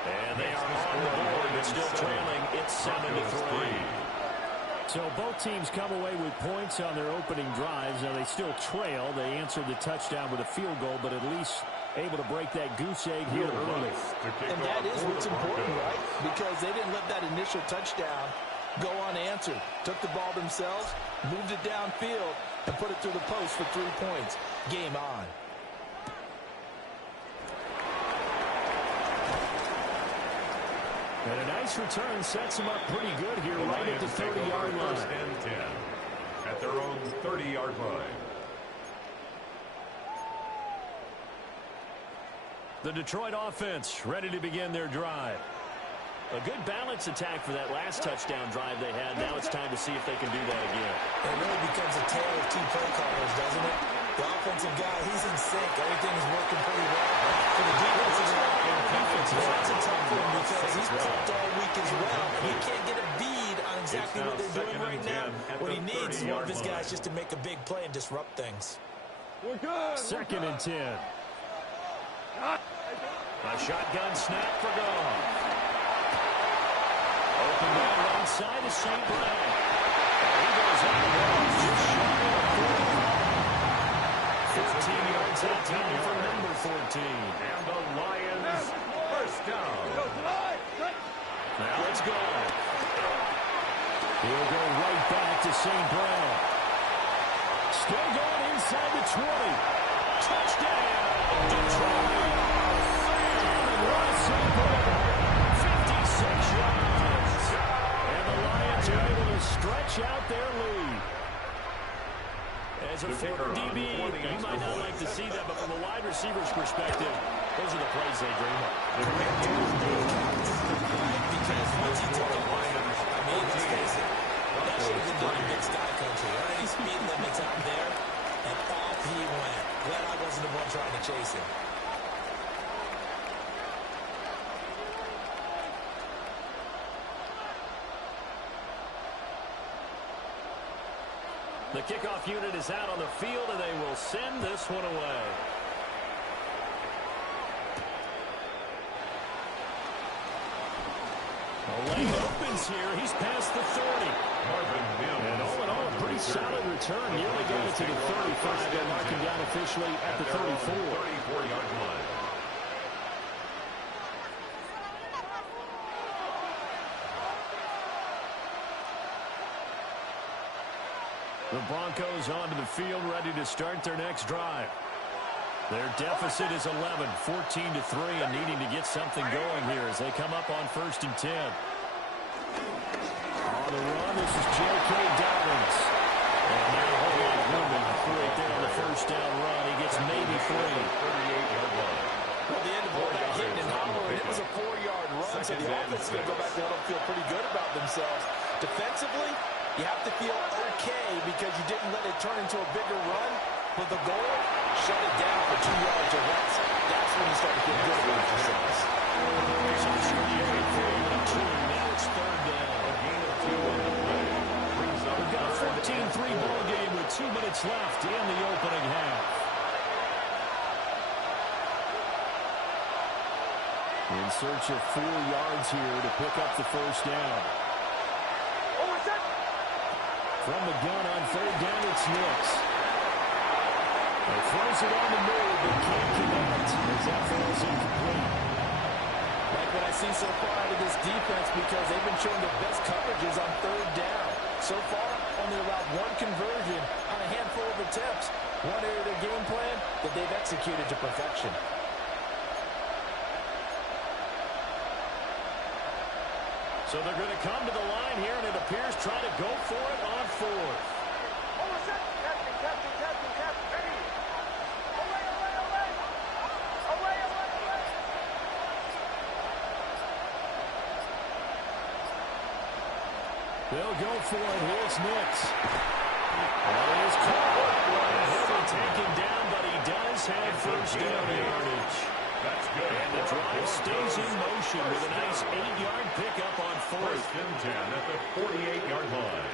And they are on the board, but still trailing. It's 7-3. So both teams come away with points on their opening drives. Now they still trail. They answered the touchdown with a field goal, but at least able to break that goose egg here early. And that is what's important, right? Because they didn't let that initial touchdown go unanswered. Took the ball themselves, moved it downfield, and put it through the post for 3 points. Game on. And a nice return sets them up pretty good here right at the 30-yard line. 1st and 10 at their own 30-yard line. The Detroit offense ready to begin their drive. A good balance attack for that last touchdown drive they had. Now it's time to see if they can do that again. It really becomes a tale of 2 play callers, doesn't it? The offensive guy, he's in sync. Everything is working pretty well. For the defensive guy, it's a tough one because he's pumped all week as well. And he can't get a bead on exactly what they're doing right now. What he needs is one of his guys just to make a big play and disrupt things. We're good. 2nd and 10. A shotgun snap for Goff. Open man right side to St. Brown. He goes out of bounds just shy of 15 yards out time for number 14. And the Lions first down. Now it's gone. He'll go right back to St. Brown. Still going inside the 20. Touchdown, Detroit. St. Brown, 56 yards. And the Lions are able to stretch out their lead. As a former DB, you might not like to see that, but from a wide receiver's perspective, those are the plays they dream of. Because once he took the line, I mean, let's face it, that should have in Big Sky Country. Aren't any speed limits out there? And off he went. Glad I wasn't the one trying to chase him. The kickoff unit is out on the field, and they will send this one away. The lane opens here. He's past the 30. And all in all, a pretty solid return. Nearly got it to the 35. They'll mark him down officially at the 34. 34-yard line. The Broncos onto the field, ready to start their next drive. Their deficit is 11, 14-3, and needing to get something going here as they come up on 1st and 10. On the run, this is J.K. Dobbins. And now a whole lot of movement right there on the first down run. He gets maybe 3. 38-yard line. Well, the end of all that hitting and hollering, it was a 4-yard run, so the offense is going to go back there and feel pretty good about themselves. Defensively, you have to feel okay because you didn't let it turn into a bigger run. But the goal, shut it down for 2 yards or less. That's when you start to feel good about yourselves. Now it's 3rd down. We've got a 14-3 ball game with 2 minutes left in the opening half. In search of 4 yards here to pick up the first down. From the gun on 3rd down, it's Nix. He throws it on the move, but can't connect as that falls incomplete. Like what I see so far out of this defense because they've been showing their best coverages on 3rd down. So far, only allowed 1 conversion on a handful of attempts. One area of their game plan that they've executed to perfection. So they're going to come to the line here, and it appears trying to go for it on 4th. They'll go for it. Here's Nix. That is caught. He'll be taken down, but he does have first down yardage. That's good. And the drive stays in motion with a nice 8-yard pickup on 4th. 1st and 10 at the 48-yard line.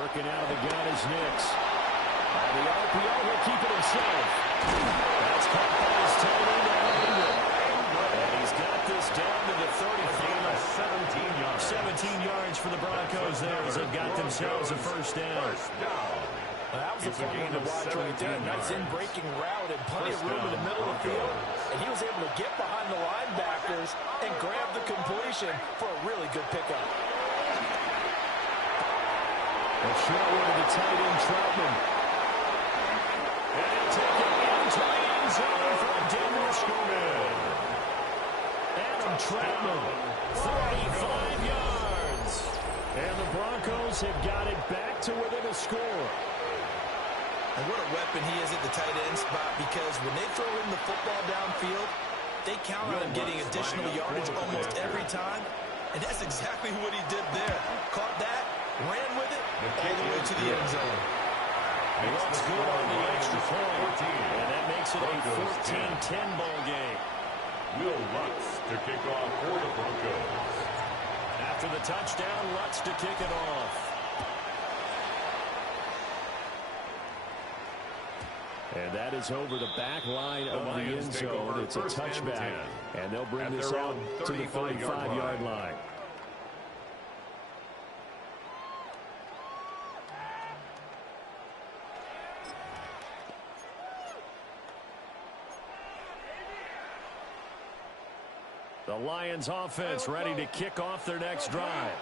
Working out of the gun is Nix. On the RPO, he'll keep it himself. That's caught by his tight end, and he's got this down to the 35. 17 yards. 17 yards for the Broncos there as they've got themselves a first down. Well, that was a fun one to watch right there. Nice in-breaking route and plenty of room in the middle of the field. And he was able to get behind the linebackers and grab the completion for a really good pickup. A short one to the tight end, Troutman. And he'll take it into the end zone for a Denver score. Adam Troutman, 35 yards. And the Broncos have got it back to within a score. And what a weapon he is at the tight end spot because when they throw him the football downfield, they count on him getting additional yardage almost every time. And that's exactly what he did there. Caught that, ran with it, all the way to the end zone. Let's go on the extra point. And that makes it a 14-10 ball game. Will Lutz to kick off for the Broncos. After the touchdown, Lutz to kick it off. And that is over the back line of the end zone. It's a touchback. And they'll bring this out to the 35-yard line. The Lions offense ready to kick off their next drive.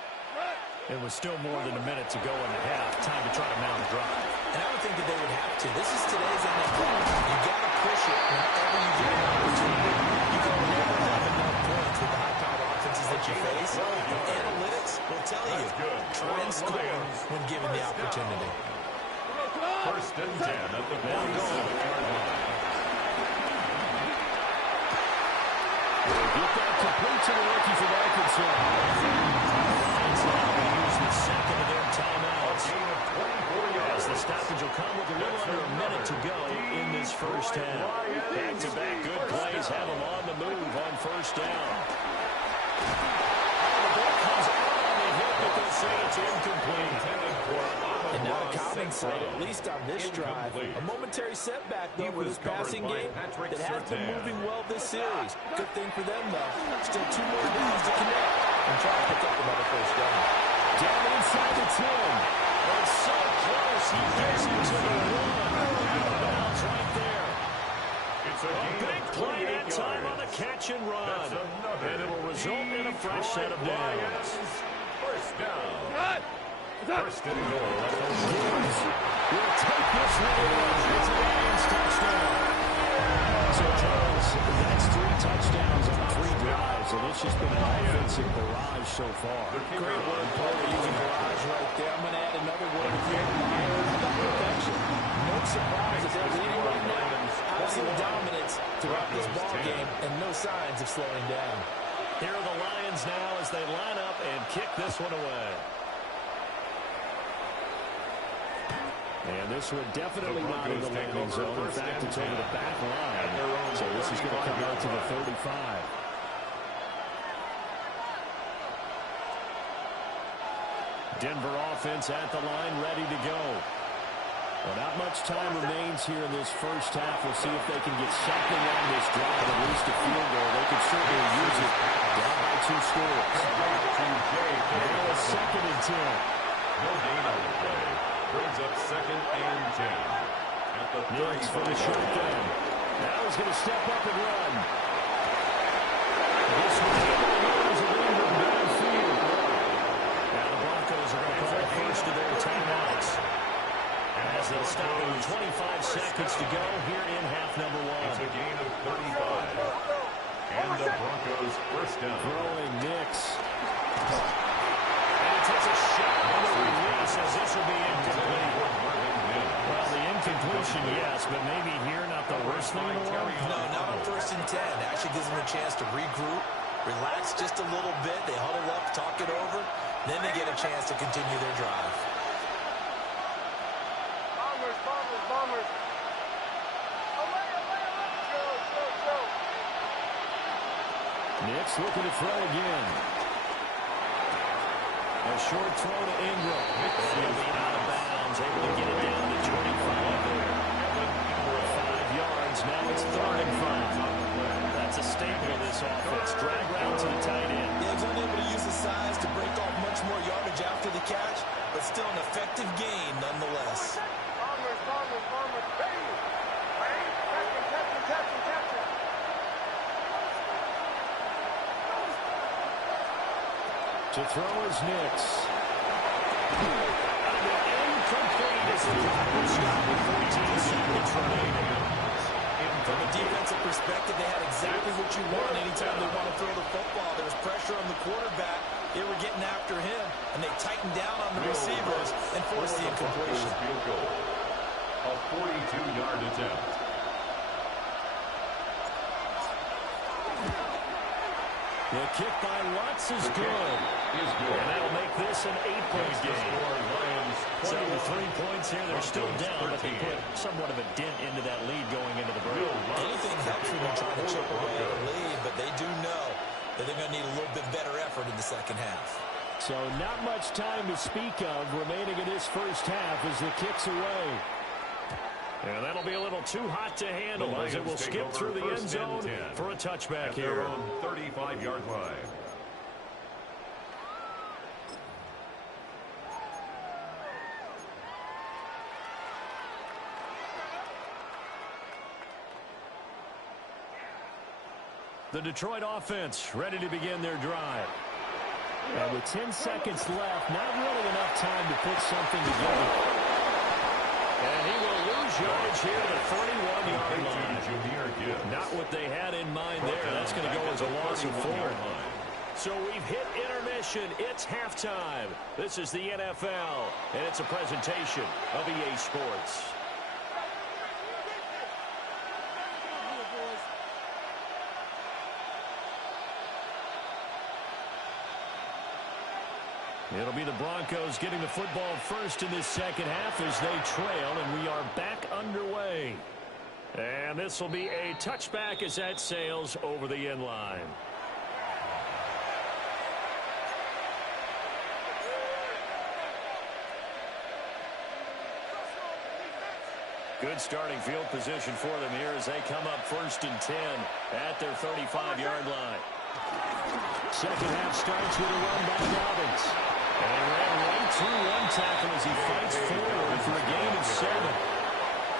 It was still more than a minute to go in the half. Time to try to mount a drive. And I would think that they would have to. This is today's NFL. You got to push it whenever you get an opportunity. You can never have enough points with the high-powered offenses that you face. And analytics will tell you, try and score when given the opportunity. 1st and 10 at the 47-yard line. complete to the rookie from Arkansas. Lions now will use the second of their timeouts. As the stoppage will come with a little under a minute to go in this first half. Back-to-back good plays have them on the move on first down. The ball comes out on the hit, but they'll say it's incomplete. And not a common sight, at least on this drive. A momentary setback, though, for this passing game that has been moving well this series. Good thing for them, though. Still 2 more downs to connect and try to pick up another first down. Down inside the 10. And so close, he gets into the 1. Out of bounds right there. It's A big play that time on the catch and run. And it will result in a fresh set of downs. First down. First and goal. We'll take this one away. It's a Lions touchdown. So, Charles, that's 3 touchdowns on 3 drives, and it's just been an offensive barrage so far. Great word, Paul, using barrage right there. I'm going to add another word here. About perfection. No surprise that they're leading right now. Absolute dominance throughout this ball game, and no signs of slowing down. Here are the Lions now as they line up and kick this one away. And this one definitely not in the landing zone. In fact, it's over the back line. So this is going to come out to the 35. Denver offense at the line, ready to go. Well, not much time remains here in this first half. We'll see if they can get something on this drive, at least a field goal. They could certainly use it down by 2 scores. Now a 2nd and 10. No gain on the play. Brings up 2nd and 10. At the 30 for the shotgun. Now he's going to step up and run. This one is a Ingram downfield. Now the Broncos are going to call the first of their timeouts. As they'll stop it with 25 seconds to go here in half number 1. It's a gain of 35. And the Broncos first down. Throwing Nix. And he takes a shot on the release as this will be incomplete. Well, the incompletion, yes, but maybe here not the worst thing in the world. No, not on 1st and 10. Actually gives them a chance to regroup, relax just a little bit. They huddle up, talk it over. Then they get a chance to continue their drive. Bombers. Away. Go. Nix looking to throw again. A short throw to Ingram. He'll be out of bounds, able to get it down to 25 there. 5 yards, now it's 3rd and 5. That's a staple of this offense. Drag route to the tight end. Yeah, he's unable to use his size to break off much more yardage after the catch, but still an effective gain nonetheless. Bombers. Hey, captain. To throw is Nix. Incomplete as the clock will stop with 14 seconds remaining. From a defensive perspective, they had exactly what you want anytime they want to throw the football. There was pressure on the quarterback. They were getting after him, and they tightened down on the receivers and forced the incompletion. A 42-yard attempt. The kick by Lutz is good. And that'll make this an 8-point game. So the 3 points here, they're still down, but they put somewhat of a dent into that lead going into the break. Anything helps when they're trying to chip away at a lead, but they do know that they're going to need a little bit better effort in the second half. So not much time to speak of remaining in this first half as the kick's away. And that'll be a little too hot to handle as it will skip through the end zone for a touchback here. On 35-yard line. The Detroit offense ready to begin their drive. And with 10 seconds left, not really enough time to put something together. And he will lose yardage here at the 31-yard line. Not what they had in mind there. That's going to go as a loss of 4. So we've hit intermission. It's halftime. This is the NFL, and it's a presentation of EA Sports. It'll be the Broncos getting the football first in this second half as they trail, and we are back underway. And this will be a touchback as that sails over the end line. Good starting field position for them here as they come up 1st and 10 at their 35-yard line. Second half starts with a run by Dobbins. And he ran right through one tackle as he fights forward for a gain of 7.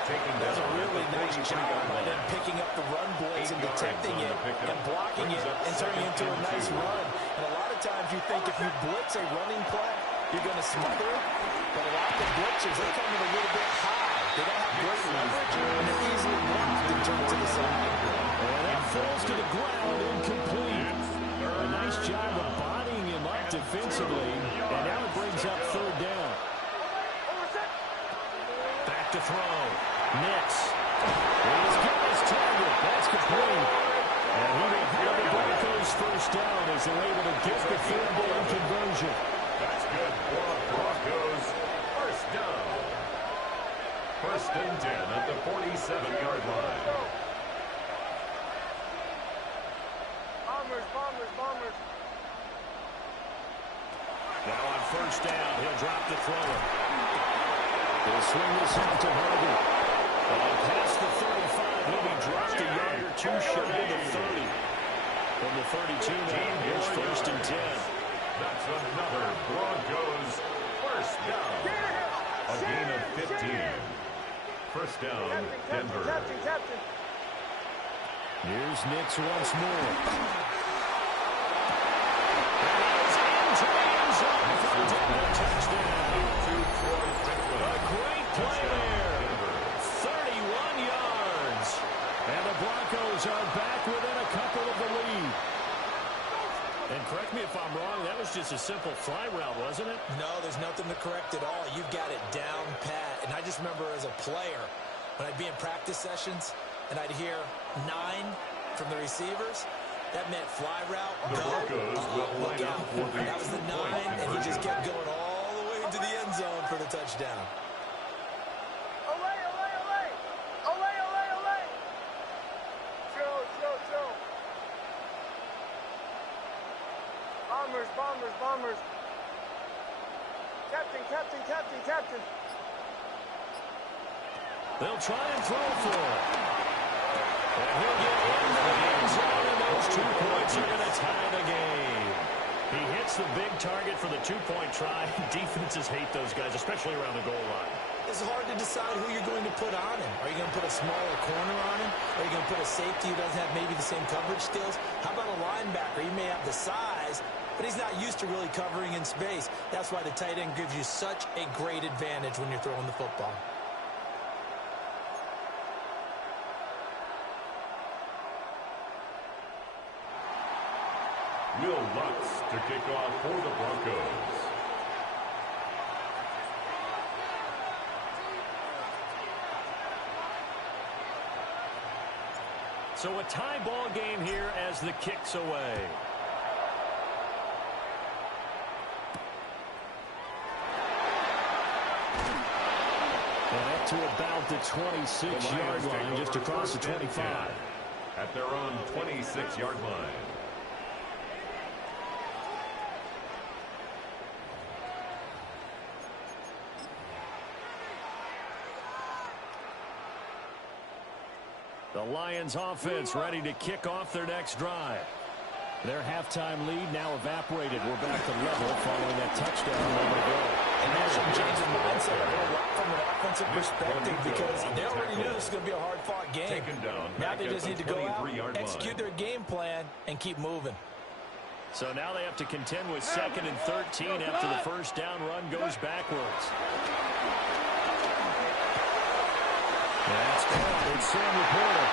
That's a really nice job by them picking up the run blitz and detecting it and blocking it and turning it into a nice run. And a lot of times you think if you blitz a running play, you're going to smother it. But a lot of the blitzers, they come in a little bit high. They don't have great leverage, and they're easily blocked and turned to the side. And that falls to the ground incomplete. A nice job of bodying him up defensively, and now it brings up 3rd down. Back to throw. Nix. He's got his target. That's complete. And he will have the Broncos 1st down as they're able to get the 3rd down conversion. That's good for Broncos. 1st down. 1st and 10 at the 47-yard line. Bombers. Now on 1st down, he'll drop the thrower. He'll swing this out to Harvey. And past the 35, he'll be dropped a yard or 2 shy of the 30. From the 32 now, here's 1st and 10. That's another Broncos 1st down. A gain of 15. 1st down, Denver. Captain. Here's Nix once more. And he's into the end zone for a touchdown. A great play there. 31 yards. And the Broncos are back within a couple of the lead. And correct me if I'm wrong, that was just a simple fly route, wasn't it? No, there's nothing to correct at all. You've got it down pat. And I just remember as a player, when I'd be in practice sessions, and I'd hear 9 from the receivers, that meant fly route, go, look out. That was the 9, and he just kept going all the way into the end zone for the touchdown. Olay. Chill. Bombers. Captain. They'll try and throw for it. And he'll get into the end zone, and those 2 points are going to tie the game. He hits the big target for the 2-point try. Defenses hate those guys, especially around the goal line. It's hard to decide who you're going to put on him. Are you going to put a smaller corner on him? Are you going to put a safety who doesn't have maybe the same coverage skills? How about a linebacker? He may have the size, but he's not used to really covering in space. That's why the tight end gives you such a great advantage when you're throwing the football. Will Lutz to kick off for the Broncos. So a tie ball game here as the kick's away. And up to about the 26-yard line, just across the 25. At their own 26-yard line. The Lions offense ready to kick off their next drive. Their halftime lead now evaporated. We're back to level following that touchdown a moment ago. And that should change the mindset a little lot from an offensive perspective because they already knew this was going to be a hard-fought game. Now they just need to go out, execute their game plan, and keep moving. So now they have to contend with 2nd and 13 after the first down run goes backwards. That's caught. It's Sam Laporta.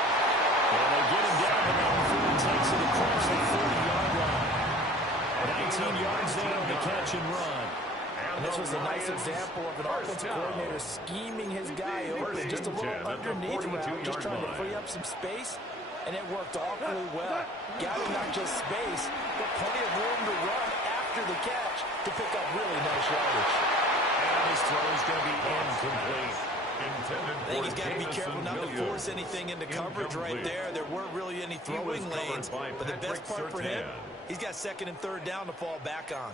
And they get him down to number 4 and takes it across the 40-yard line. 19 yards there on the catch and run. And this was a nice example of an offensive coordinator scheming his guy open just a little underneath route, just trying to free up some space, and it worked awfully well. Got him not just space, but plenty of room to run after after the catch to pick up really nice yardage. And his throw is going to be incomplete. I think he's got to be careful not to force anything into coverage right there. There weren't really any throwing lanes, but the best part for him, he's got second and third down to fall back on.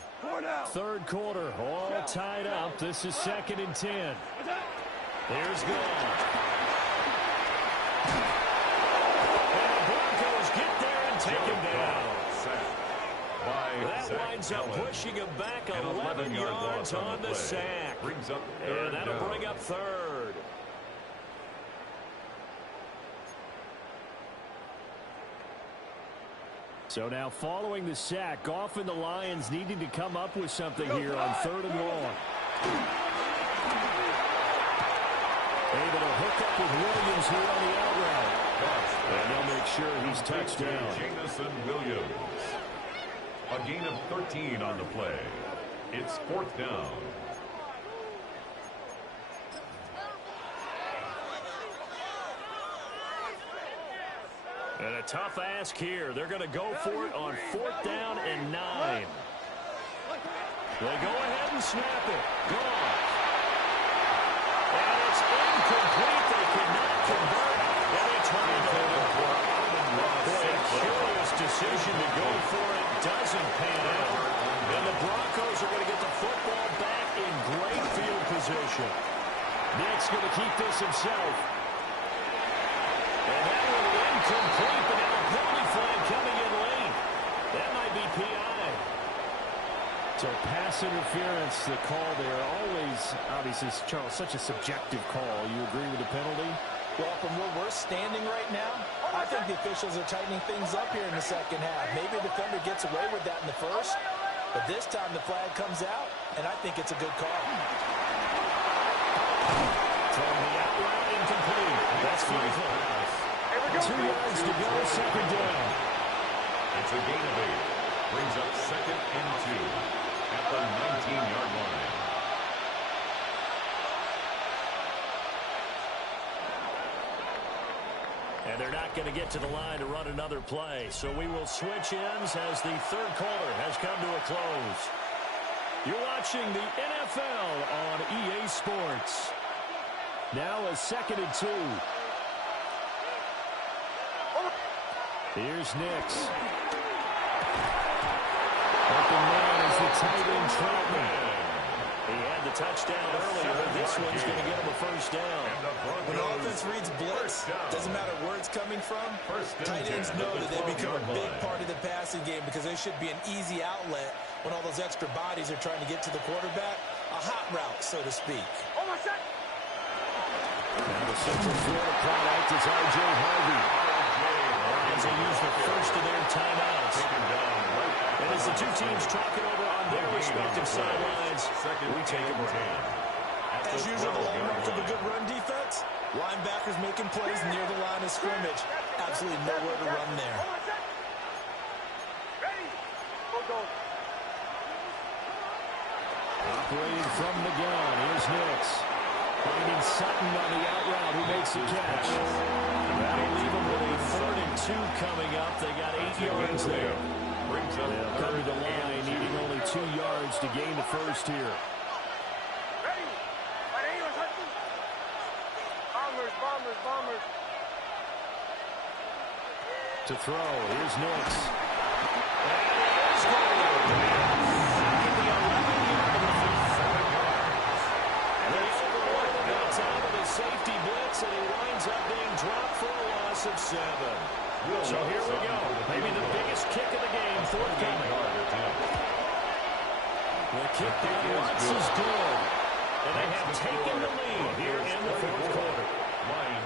Third quarter, all tied up. This is 2nd and 10. There's Gall. And the Broncos get there and take him down. That winds up pushing him back 11 yards on the sack. And that'll bring up third. So now following the sack, Goff and the Lions needing to come up with something here on 3rd and long. Able to hook up with Williams here on the out route. And they'll make sure he's touchdown. Jamison Williams. A gain of 13 on the play. It's 4th down. And a tough ask here. They're going to go for it on 4th down and 9. They go ahead and snap it. Gone. And it's incomplete. They cannot convert. And they try to. Boy, a curious decision to go for it. Doesn't pan out. And the Broncos are going to get the football back in great field position. Nick's going to keep this himself. And that one incomplete, but now a penalty flag coming in late. That might be PI. So pass interference, the call there. Always, obviously, Charles, such a subjective call. You agree with the penalty? Well, from where we're standing right now, I think the officials are tightening things up here in the second half. Maybe a defender gets away with that in the first, but this time the flag comes out, and I think it's a good call. From the out route, incomplete. That's Feigl. 2 yards to go, second down. It's a gain of 8. Brings up 2nd and 2 at the 19-yard line. And they're not going to get to the line to run another play. So we will switch ends as the third quarter has come to a close. You're watching the NFL on EA Sports. Now a 2nd and 2. Here's Nix. Open man is the tight end Troutman. He had the touchdown earlier. This one's going to get him a first down. When the offense reads blitz, doesn't matter where it's coming from, tight ends know that they become a big part of the passing game because they should be an easy outlet when all those extra bodies are trying to get to the quarterback. A hot route, so to speak. Now the Central Florida product is R.J. Harvey. As they use the first of their timeouts. And as the two teams talk it over on their respective sidelines, we take a break. As usual, the hallmark of a good run defense, linebackers making plays near the line of scrimmage. Absolutely nowhere to run there. Operating from the gun, here's Nix. Finding Sutton on the out route, who makes the catch. That'll leave them with a 3rd and 2 coming up. They got 8 yards there. They'll come to the line, needing only 2 yards to gain the first here. Bombers. To throw, here's Nix. And here's Gold. The 11-yard line. They overlook him on top of the safety blitz, and he winds up being dropped for a loss of 7. So here we go. Maybe the biggest kick of the game forthcoming. The kick that once is good. And they have taken the lead here in the 4th quarter.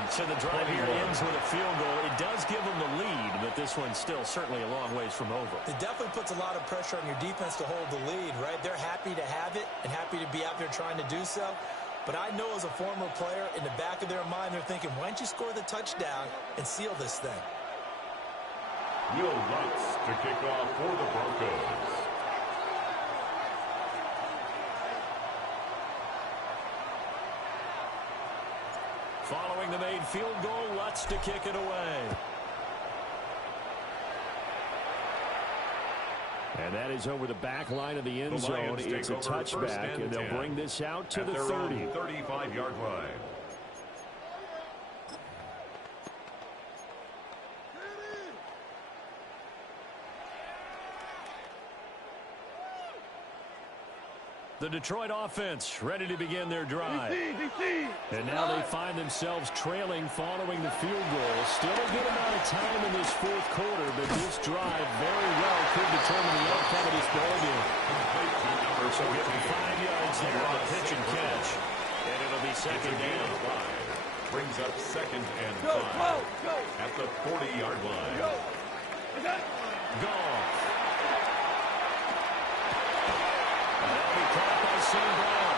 So the drive here ends with a field goal. It does give them the lead, but this one's still certainly a long ways from over. It definitely puts a lot of pressure on your defense to hold the lead, right? They're happy to have it and happy to be out there trying to do so. But I know as a former player, in the back of their mind, they're thinking, why don't you score the touchdown and seal this thing? Will Lutz to kick off for the Broncos. Following the made field goal, Lutz to kick it away. And that is over the back line of the end zone. It's a touchback, and they'll bring this out to the 30. 35-yard line. The Detroit offense ready to begin their drive. And now they find themselves trailing following the field goal. Still a good amount of time in this fourth quarter, but this drive very well could determine the outcome of this ball game. So getting 5 yards there on the pitch and catch. And it'll be second down. Brings up second and 5 at the 40-yard line. Gone. Caught by St. Brown.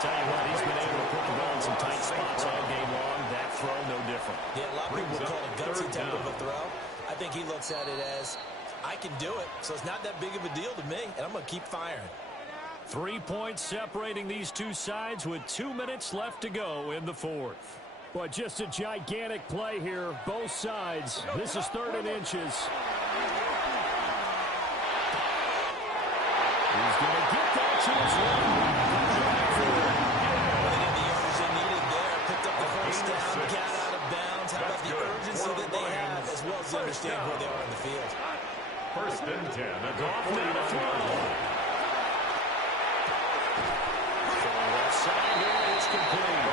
Tell you what, he's been able to put the ball in some tight spots all game long. That throw, no different. Yeah, a lot of people would call it gutsy type of a throw. I think he looks at it as, I can do it, so it's not that big of a deal to me, and I'm going to keep firing. 3 points separating these two sides with 2 minutes left to go in the fourth. But just a gigantic play here, both sides. This is 3rd and inches. He's going to get that to his running back. They got the yards they needed there. Picked up the first down, got out of bounds. How about the urgency that they have, as well as they understand where they are in the field? 1st and 10 at the 40-yard line. From left side here, it's complete.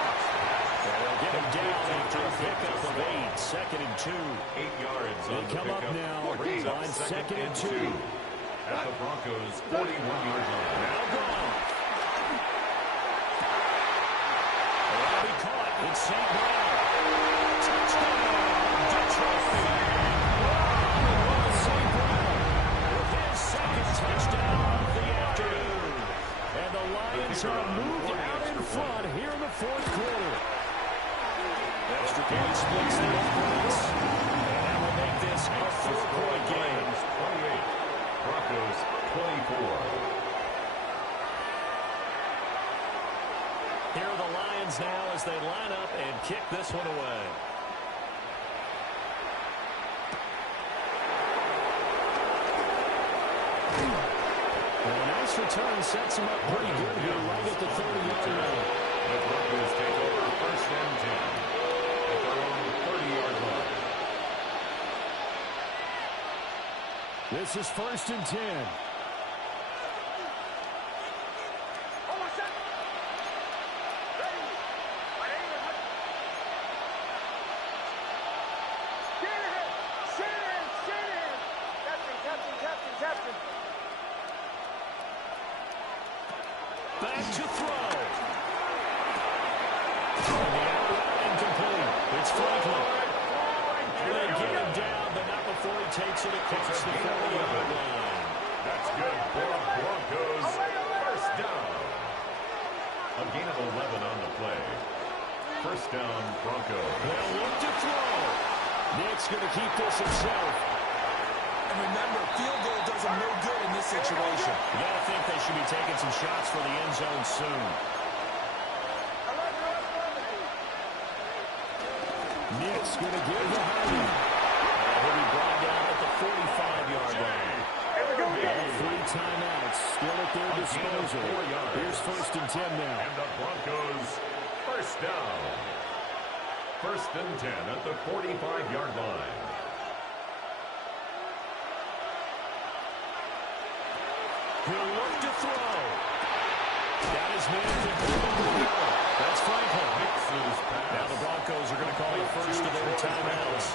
They'll get him down after a pickup of 8. 2nd and 2. 8 yards on They the come up pickup. now on 2nd and 2. At the Broncos' 41-yard line. Now gone. That'll be caught. It's St. Brown. Touchdown, Detroit. St. Brown with his 2nd touchdown of the afternoon. And the Lions are moved out in front here in the 4th quarter. Extra point splits the offense. And that will make this a 4-point game. 28. Broncos 24. Here are the Lions now as they line up and kick this one away. And a nice return sets him up pretty good here right at the 30-yard line. The Broncos take over 1st and 10 at their own 30-yard line. This is 1st and 10. Back to throw. And the out route incomplete. It's Franklin. They get him down, but not before he takes it across the 40-yard line. That's good for the Broncos. 1st down. A gain of 11 on the play. 1st down, Broncos. They'll look to throw. Nick's going to keep this himself. And remember, field goal does them no good in this situation. You got to think they should be taking some shots for the end zone soon. Nick's going to give the hiding. He'll be brought down at the 45-yard line. All 3 timeouts still at their disposal. Here's 1st and 10 now. And the Broncos 1st down. 1st and 10 at the 45-yard line. He'll look to throw. Got his man to go. That's Franklin. Now the Broncos are going to call the first of their timeouts.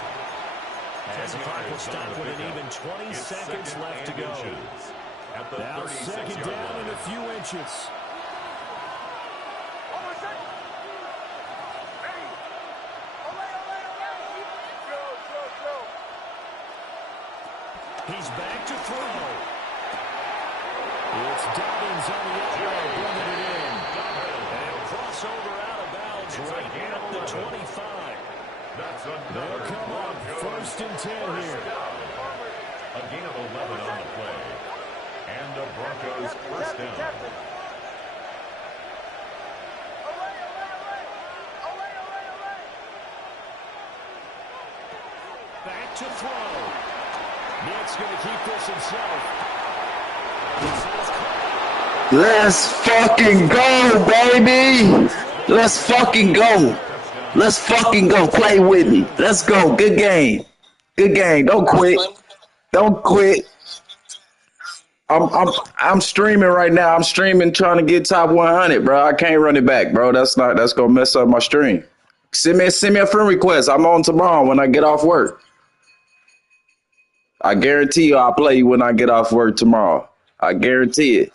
As the clock will stop with an even 20 seconds left to go. Now 2nd down and a few inches. He's back to throw. It's Dobbins on the outside, bringing it in. And he'll cross over out of bounds right at the 25. They'll come up 1st and 10 here. A gain of 11 on the play. And the Broncos 1st down. Back to throw. Nick's going to keep this himself. Let's fucking go, baby. Let's fucking go. Let's fucking go. Play with me. Let's go. Good game. Good game. Don't quit. Don't quit. I'm streaming right now. I'm streaming trying to get top 100, bro. I can't run it back, bro. That's gonna mess up my stream. Send me a friend request. I'm on tomorrow when I get off work. I guarantee you I'll play you when I get off work tomorrow. I guarantee it.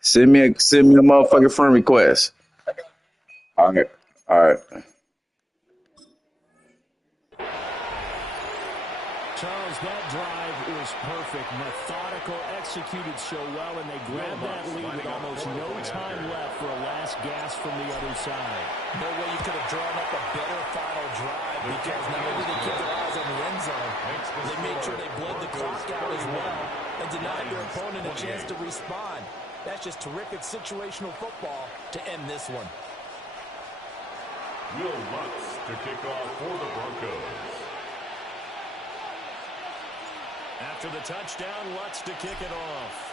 Send me a motherfucking friend request. All right. All right. Charles, that drive was perfect. Methodical, executed so well, and they grabbed that lead with almost no time left for a last gasp from the other side. No way you could have drawn up a better final drive, because not only did they keep their eyes on the end zone, they made sure they bled the clock out as well and denied their opponent a chance to respond. That's just terrific situational football to end this one. Will Lutz to kick off for the Broncos. After the touchdown, Lutz to kick it off.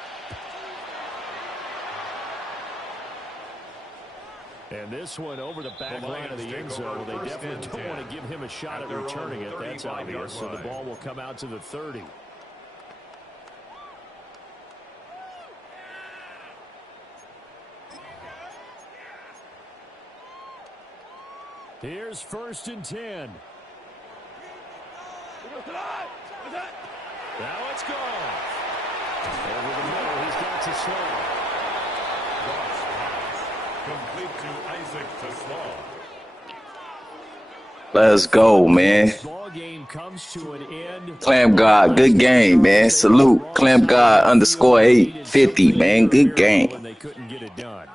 And this one over the back line of the end zone. Well, they definitely don't want to give him a shot at returning it. That's obvious. So the ball will come out to the 30. Here's 1st and 10. Now it's gone. Over the middle, he's got to Slaw. Complete to Isaac to Slaw. Let's go, man. Ball game comes to an end. Clam God, good game, man. Salute. Clam God _850, man. Good game. They couldn't get it done.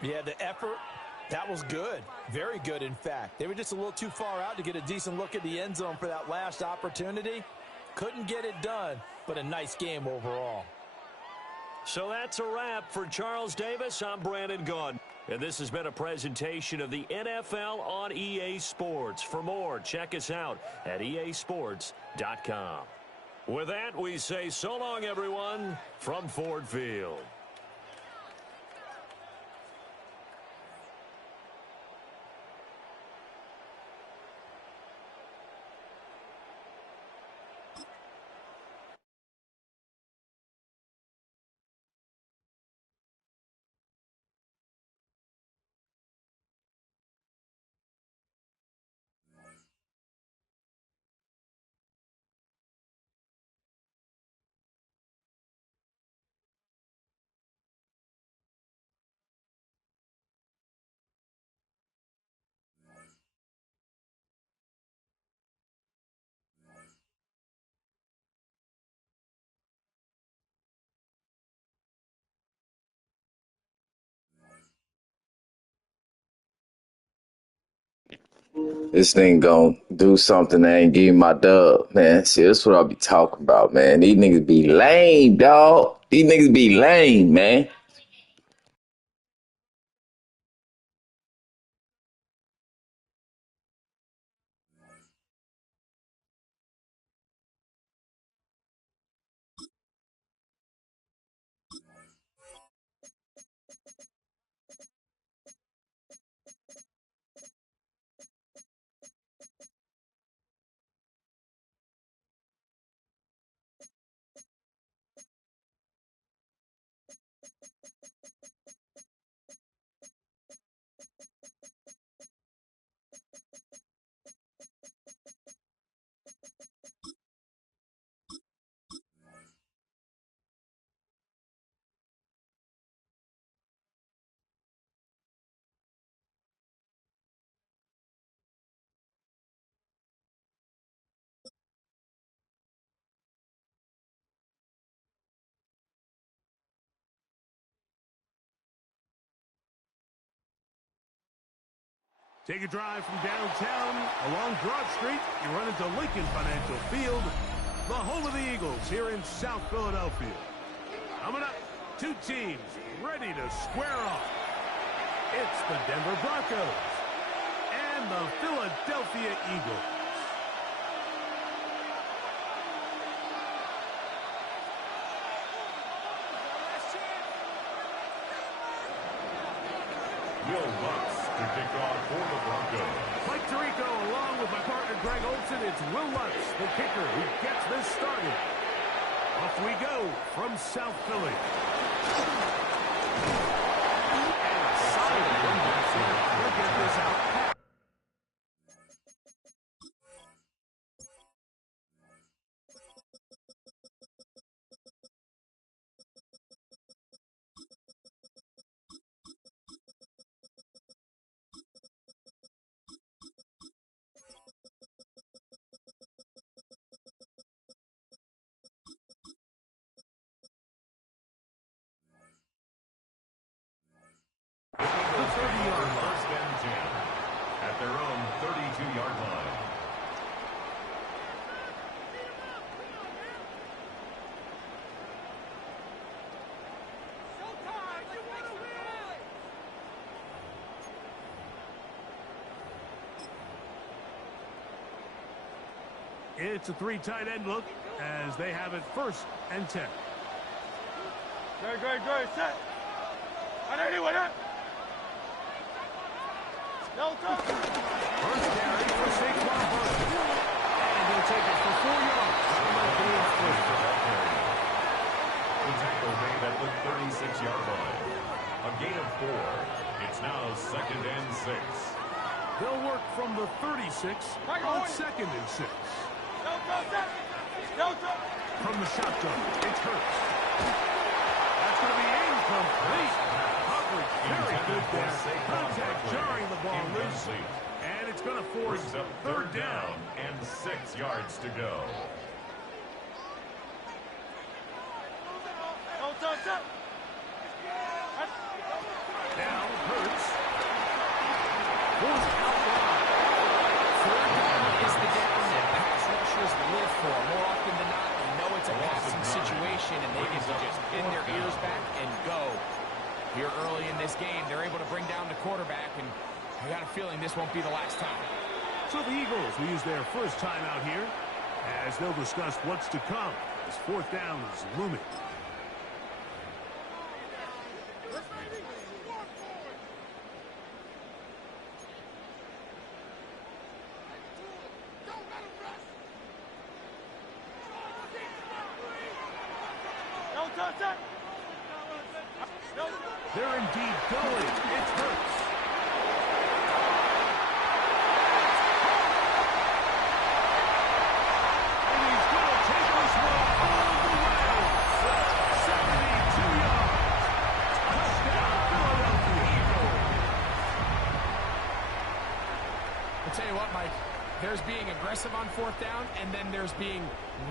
Yeah, the effort, that was good. Very good, in fact. They were just a little too far out to get a decent look at the end zone for that last opportunity. Couldn't get it done, but a nice game overall. So that's a wrap for Charles Davis. I'm Brandon Gunn. And this has been a presentation of the NFL on EA Sports. For more, check us out at easports.com. With that, we say so long, everyone, from Ford Field. This thing gonna do something that ain't give me my dub, man. See, that's what I'll be talking about, man. These niggas be lame, dog. These niggas be lame, man. Take a drive from downtown along Broad Street. You run into Lincoln Financial Field, the home of the Eagles here in South Philadelphia. Coming up, two teams ready to square off. It's the Denver Broncos and the Philadelphia Eagles. Will Lutz to kick off for the Broncos. Mike Tirico, along with my partner Greg Olson, it's Will Lutz, the kicker, who gets this started. Off we go from South Philly. And a solid run back there. We'll get this out. The 30-yard line. First and 10 at their own 32-yard line. It's a three tight end look as they have it first and 10. Good, set. Anyway, no touch. First carry for Saquon Barkley. And he'll take it for 4 yards. The tackle made at the 36-yard line. A gain of 4. It's now second and 6. They'll work from the 36 on second and 6. No touch. From the shotgun, it's Hurts. That's going to be incomplete. Coverage very good there. Contact jarring the ball loose. And it's going to force Up third down. and 6 yards to go. No touch. Now Hurts. Forced out wide. Third down is the down that pass rushers live for. More often than not, they know it's a passing situation, and they get to just pin their ears back and go. Here early in this game, they're able to bring down the quarterback, and I got a feeling this won't be the last time. So the Eagles will use their first time out here as they'll discuss what's to come as fourth down is looming. They're indeed going. It's Hurts. And he's going to take this one all the way. 72 yards. Touchdown, Philadelphia. I'll tell you what, Mike, there's being aggressive on fourth down, and then there's being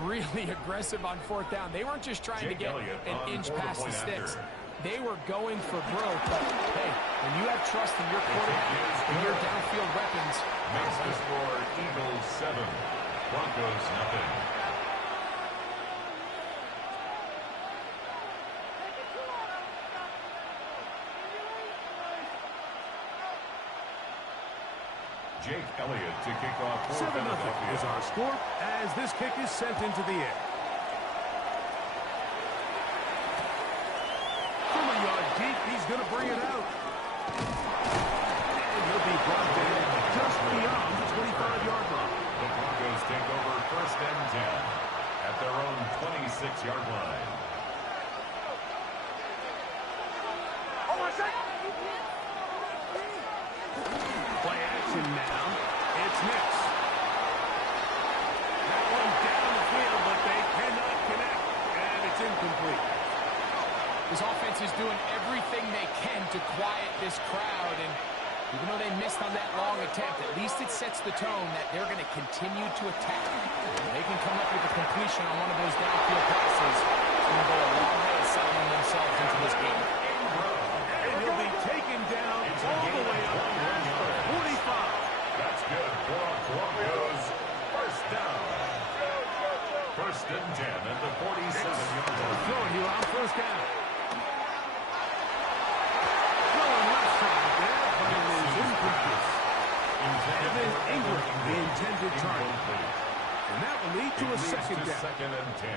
really aggressive on fourth down. They weren't just trying to get an inch past the sticks. They were going for broke, but hey, when you have trust in your quarterback and your downfield weapons, Makes the score Eagles 7, Broncos nothing. Jake Elliott to kick off for 7-0 Philadelphia. is our score as this kick is sent into the air. From a yard deep, he's going to bring it out. And he'll be brought down just beyond the 25-yard line. The Broncos take over first and 10 at their own 26-yard line. Play action now. It's Nix. That one down the field, but they cannot connect. And it's incomplete. this offense is doing everything they can to quiet this crowd, and even though they missed on that long attempt, at least it sets the tone that they're going to continue to attack. They can come up with a completion on one of those downfield passes. It's going to go a long way to settling themselves into this game. And he'll be taken down all the way up to 45. That's good for Broncos. First down. First and 10 at the 47-yard line. Throwing you on first down. Throwing left side there, but it is incomplete. And then Ingram, the intended target. And that will lead to a second down. Second and 10.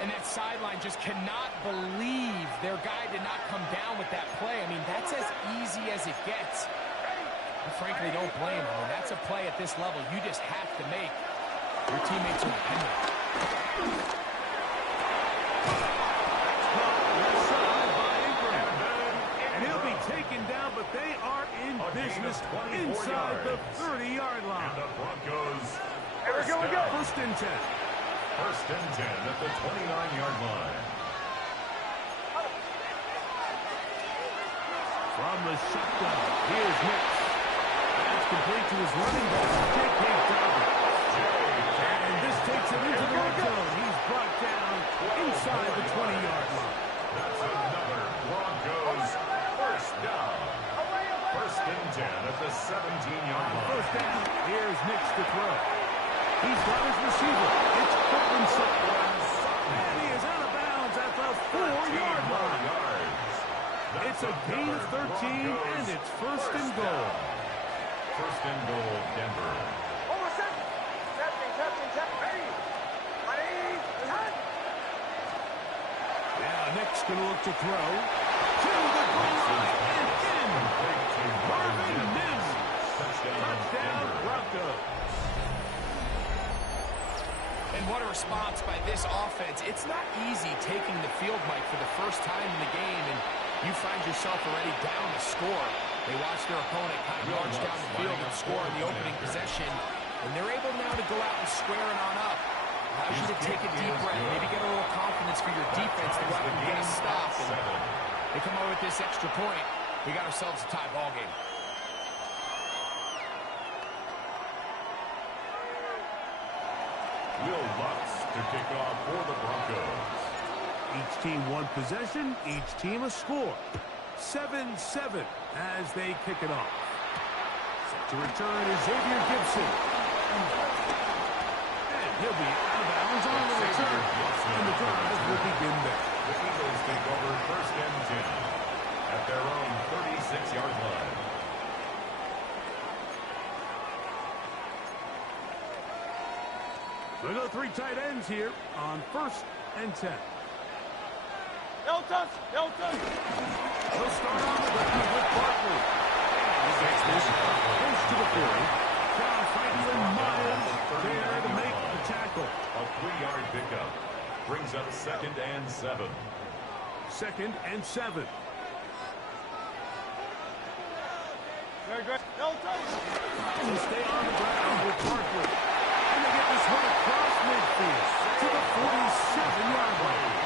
And that sideline just cannot believe their guy did not come down with that play. I mean, that's as easy as it gets. I frankly don't blame him. I mean, that's a play at this level you just have to make. Your teammates are dependent on it. And he'll be taken down, but they are in business inside the 30-yard line. And the Broncos. Here we go. First and 10. First and 10 at the 29-yard line. From the shotgun, here's Mix. That's complete to his running back, J.K. Dobbins. And this takes him into the red zone. He's brought down inside the 20-yard line. That's another Broncos first down. First and 10 at the 17-yard line. First down, here's Mix to throw. He's got his receiver. It's Cortland Sutton. And he is out of bounds at the 4-yard line. It's a gain of 13, and it's first and goal. First and goal, Denver. Now Nick's going to look to throw. To the goal line and in. Marvin Mims. Touchdown, Broncos. And what a response by this offense. It's not easy taking the field, Mike, for the first time in the game, and you find yourself already down to score. They watch their opponent kind of march down the field and score in the opening possession, and they're able now to go out and square it on up. Allows you to take a deep breath, maybe get a little confidence for your defense to go out and get a stop. And they come over with this extra point. We got ourselves a tie ball game. Will Lutz to kick off for the Broncos. Each team one possession, each team a score. 7-7 as they kick it off. Set to return is Xavier Gibson. And he'll be out of bounds on the return. And the drive will begin there. The Eagles take over first and 10 at their own 36-yard line. We'll go three tight ends here on first and 10. No touch. We'll start on the ground with Barkley. He gets this close to the 40. Down Franklin Myers there to make the tackle. A 3-yard pickup brings up second and 7. Second and 7. Very good. No touch. And stay on the ground with Barkley. And they get this one across midfield to the 47-yard line.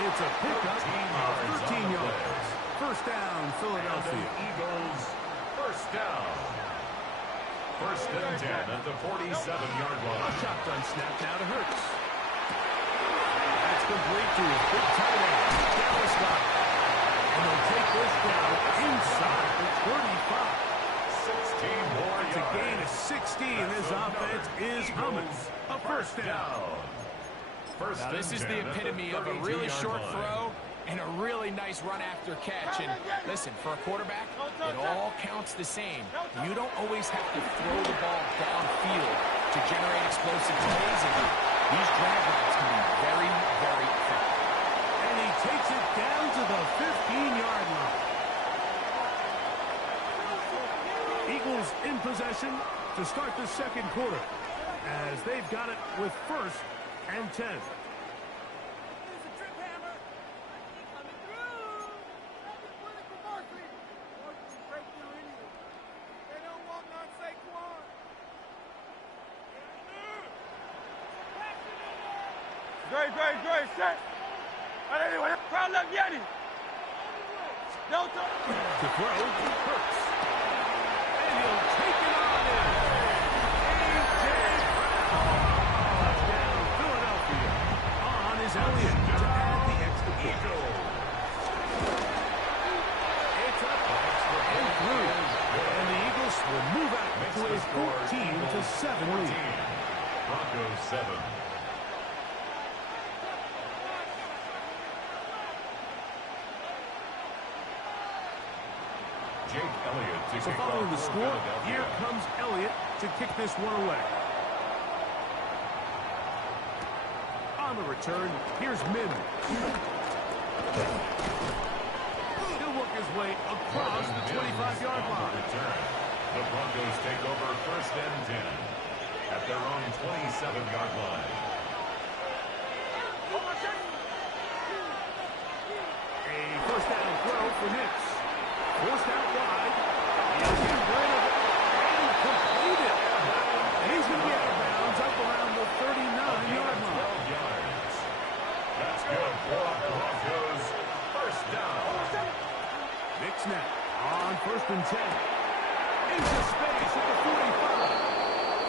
It's a pickup of 13 yards. First down, Philadelphia. Eagles first down. First and 10 at the 47-yard line. A shotgun snap now to Hurts. That's complete to his big tight end, Dallas Goedert. And they'll take this down inside the 35. 16 more It's a gain of 16. This offense is humming. A first down. Now, this is the epitome of a really short throw and a really nice run after catch. And listen, for a quarterback, it all counts the same. You don't always have to throw the ball downfield to generate explosive plays. And these drag routes can be very, very effective. And he takes it down to the 15-yard line. Eagles in possession to start the second quarter as they've got it with first and 10. Great, set. And anyway, crowd left Yeti. No touch. To throw, Hurts. And he'll take it on in. A.J. Brown. Touchdown, Philadelphia. On is Elliott to add the extra point. It's up and through. And the Eagles will move out to a 14-7 lead. Broncos 7. Jake Elliott to So kick following off the for score, Philadelphia. here comes Elliott to kick this one away. On the return, here's Min. He'll work his way across the 25-yard line. The Broncos take over first and 10 at their own 27-yard line. A first down throw for Nix. Forced out wide. He'll get rid of it and complete it. And he's going to be out of bounds up around the 39-yard line. 12 yards. That's good for the Broncos. First down. Nix now on first and 10. Into space at the 45.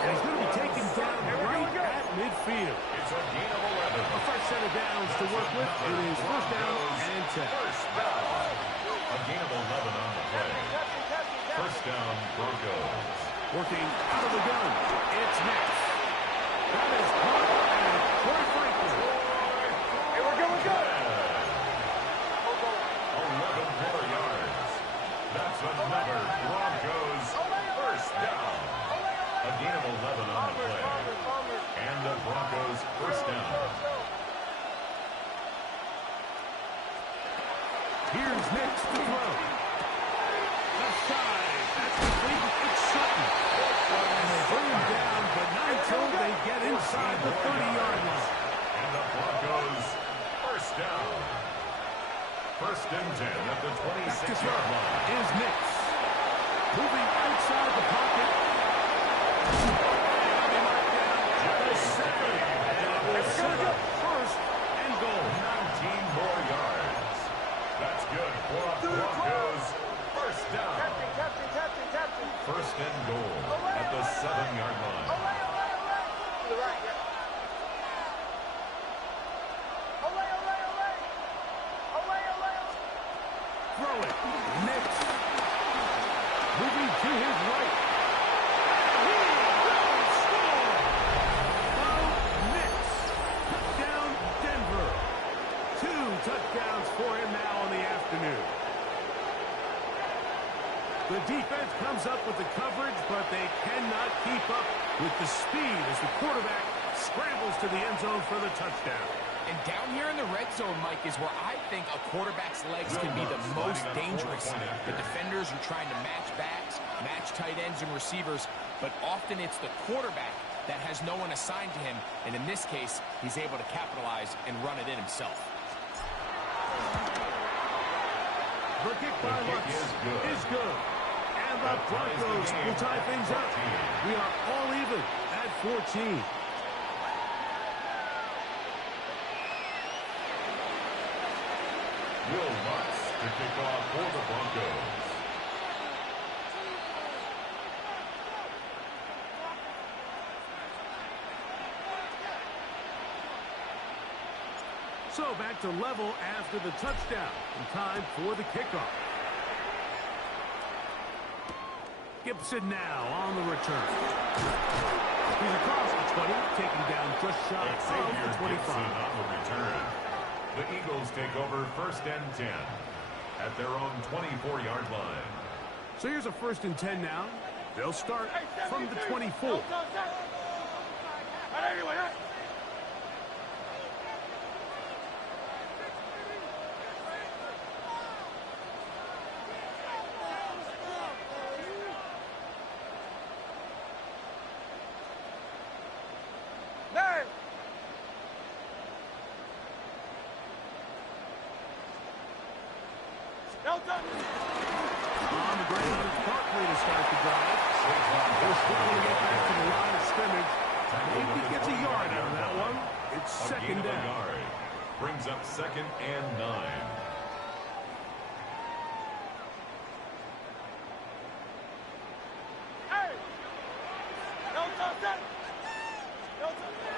And he's going to be taken down right at midfield. It's a gain of 11. A fresh set of downs to work with. It is first down and 10. First down. A gain of 11 on the play. First down, Broncos. Working out of the gun. It's Nix. That is caught and Troy Franklin. Hey, we're good, we're good. 11 more yards. That's another Broncos first down. A gain of 11 on the play. And the Broncos first down. Here's Nix to throw. Left side. That's complete. It's Sutton. And they bring him down, but not until they get inside the 30-yard line. And the Broncos first down. First and 10 at the 26-yard line. Is Nix. Moving outside the pocket. And they mark down at the 7. And it will set up first and goal. 19 more yards. That's good for the Broncos. First down. First and goal at the 7-yard line. To the right, yeah. Throw it. Nix. Moving to his right. He will score. Bo Nix. Touchdown, Denver. 2 touchdowns for him now in the afternoon. The defense comes up with the coverage, but they cannot keep up with the speed as the quarterback scrambles to the end zone for the touchdown. And down here in the red zone, Mike, is where I think a quarterback's legs can be the most dangerous. The defenders are trying to match backs, match tight ends and receivers, but often it's the quarterback that has no one assigned to him, and in this case, he's able to capitalize and run it in himself. The kick by Lutz is good. And the Broncos will tie things up. We are all even at 14. Will Lutz to kick off for the Broncos. So back to level after the touchdown. And time for the kickoff. Gibson now on the return. He's across the 20, taken down just shy of the 25. On the return. The Eagles take over first and 10 at their own 24-yard line. So here's a first and 10 now. They'll start from the 24. On the ground, it's Barkley to start the drive. They're struggling to get back to the line of scrimmage. If he gets a yard out of that one, it's second down. Yard. Brings up second and 9.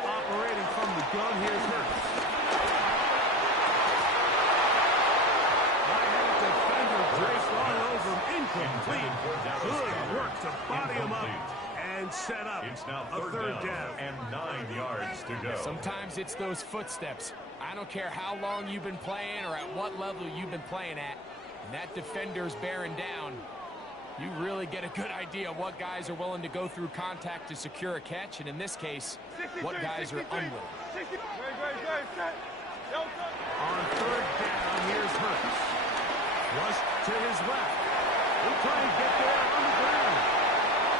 Operating from the gun, here's Hurts. Incomplete. Good work to body him up and set up It's now a third down. And 9 yards to go. Sometimes it's those footsteps. I don't care how long you've been playing or at what level you've been playing at. And that defender's bearing down. You really get a good idea of what guys are willing to go through contact to secure a catch, and in this case, what guys are unwilling. On third down, here's Hurts. Rush to his left. He'll try and get there on the ground.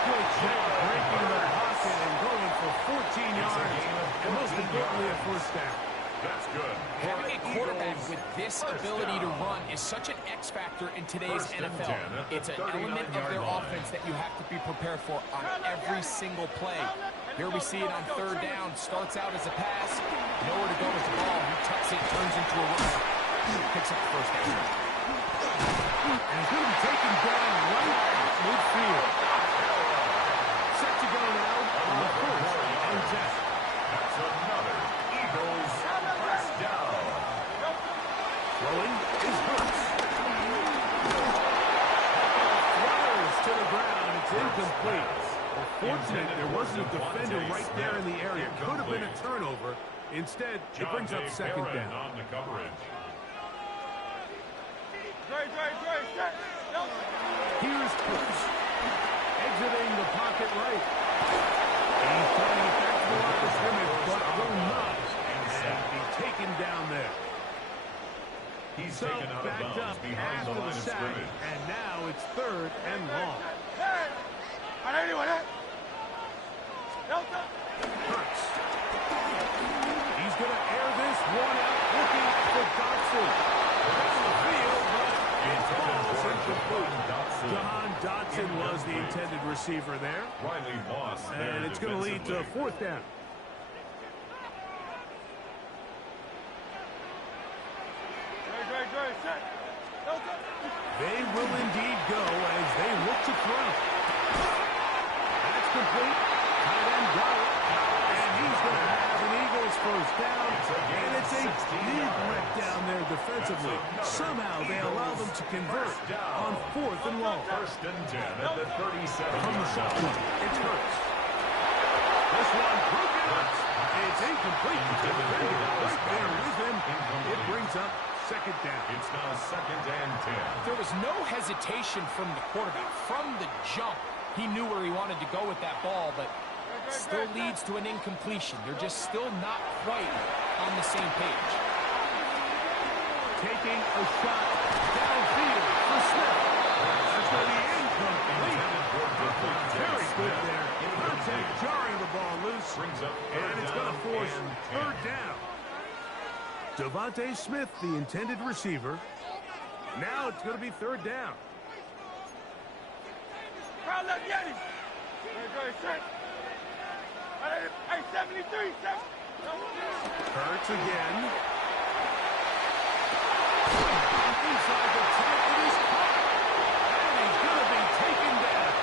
Good job breaking the pocket and going for 14 yards, and most importantly, a first down. That's good. Having a quarterback with this ability to run is such an X factor in today's NFL. It's an element of their offense that you have to be prepared for on every single play. Here we see it on third down. Starts out as a pass. Nowhere to go with the ball. He tucks it, turns into a run. Picks up the first down. And he's going to be taken down right at midfield. Set to go now on first and 10. That's another Eagles first down. Throwing is Hurts. Flies to the ground. It's incomplete. Well, fortunate there wasn't a defender right there in the area. Could have been a turnover. Instead, it brings up second down. On the coverage. Here's Hurts. Exiting the pocket right. He's trying to back the line of scrimmage, but will not. And be taken down there. He's taken out of backed bounds up behind the after line the of sack, scrimmage. and now it's third and long. Hurts. He's going to air this one out, looking for Dotson. Down the field, but it falls incomplete. John Dotson was the intended receiver there. Riley Moss there And it's going to lead to fourth down. They will indeed go as they look to throw. That's complete. Tight end got it. And he's going to have an Eagles first down. And it's a big letdown there defensively. Somehow they allow them to convert on fourth and long. First and 10 at the 37. From the shotgun, it's Hurts. This one broken up. It's incomplete. Right there with him. It brings up second down. It's now second and 10. There was no hesitation from the quarterback. From the jump, he knew where he wanted to go with that ball, but still leads to an incompletion. They're just still not quite on the same page. Taking a shot downfield for Smith. That's going to be incomplete. Very good there. Contact jarring the ball loose. And it's going to force third down. Devontae Smith, the intended receiver. Now it's going to be third down. Hurts again. Inside the 10, it is caught. And he's going to be taken down.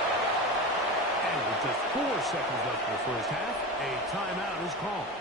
And with just 4 seconds left in the first half, a timeout is called.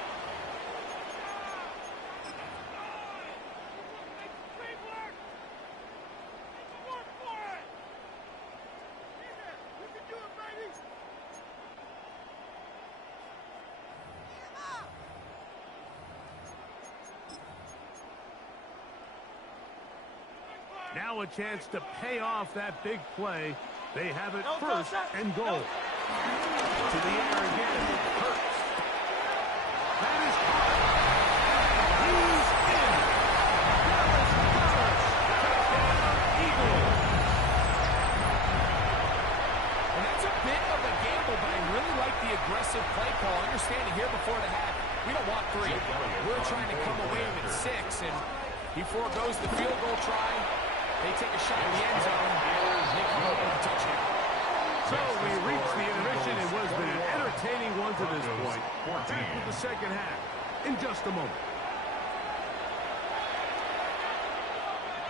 Now a chance to pay off that big play. They have it first and goal. To the air again. Hurts. That is caught. He's in. Dallas Cowboys. Touchdown, Eagles. And that's a bit of a gamble, but I really like the aggressive play call. Understanding here before the half, we don't want 3. We're trying to come away with 6, and he foregoes the field goal try. They take a shot in the end zone. They come up with a touchdown. So we reached the intermission. It was been an entertaining one to this point. Back with the second half in just a moment.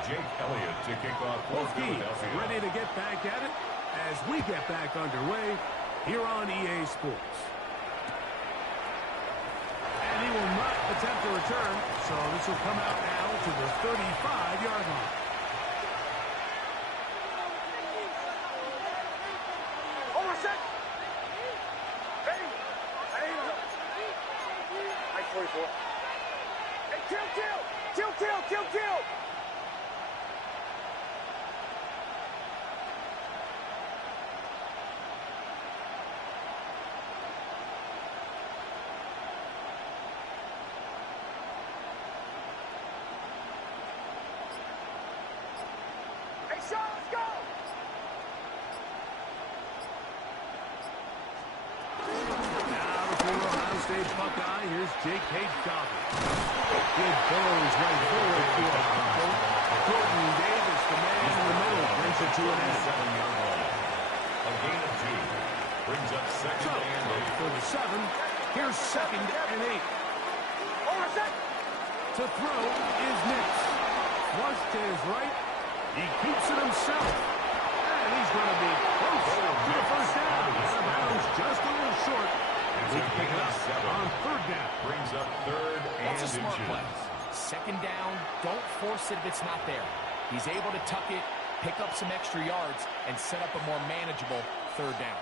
Jake Elliott to kick off. Both teams ready to get back at it as we get back underway here on EA Sports. And he will not attempt to return, so this will come out now to the 35-yard line. shot. Let's go. Now the former Ohio State Buckeye. Here's Jake Hage-Dobbins. Good throws right forward to a fumble. Jordan Davis, the man in the middle, brings it to an end. 7-yard line. A gain of 2. Brings up second So, and 8. for the 7, here's second and 8. Over set. To throw is Nix. Flush to his right. He keeps it himself. And he's going to be close to the first down. Out of bounds, just a little short. We can pick it up on third down. Brings up third and That's a smart inches. play. Second down, don't force it if it's not there. He's able to tuck it, pick up some extra yards, and set up a more manageable third down.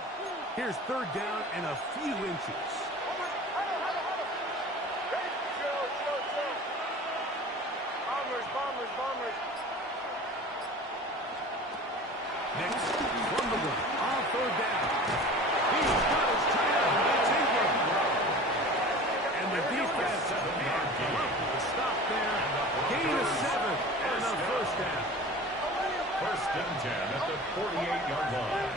Here's third down and a few inches. Ready? Chill. Bombers. Next, from the gun, on third down. He's got his tight end. It's Ingram. And the defense to stop there. Gain of 7 and a first down. First and 10 at the 48-yard line.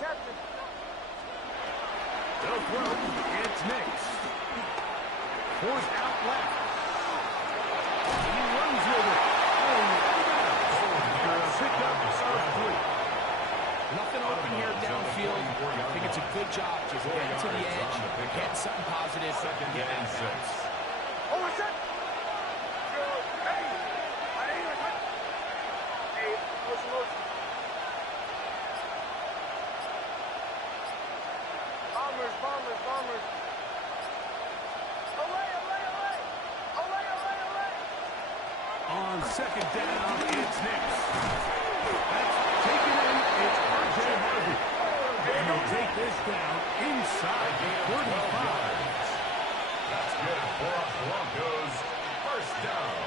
Captain. They'll throw. It's Nix. Force out left. He runs with it. Pick up of 3. Nothing open here downfield. I think it's a good job just getting to the edge, getting something positive, Second get and out of 6. bounds. Over set. Hey. Hey, motion. Bombers. Away. On second down, it's Nix. That's taken in. It's R.J. Harvey. And he'll take this down inside the 35. That's good for a Broncos first down.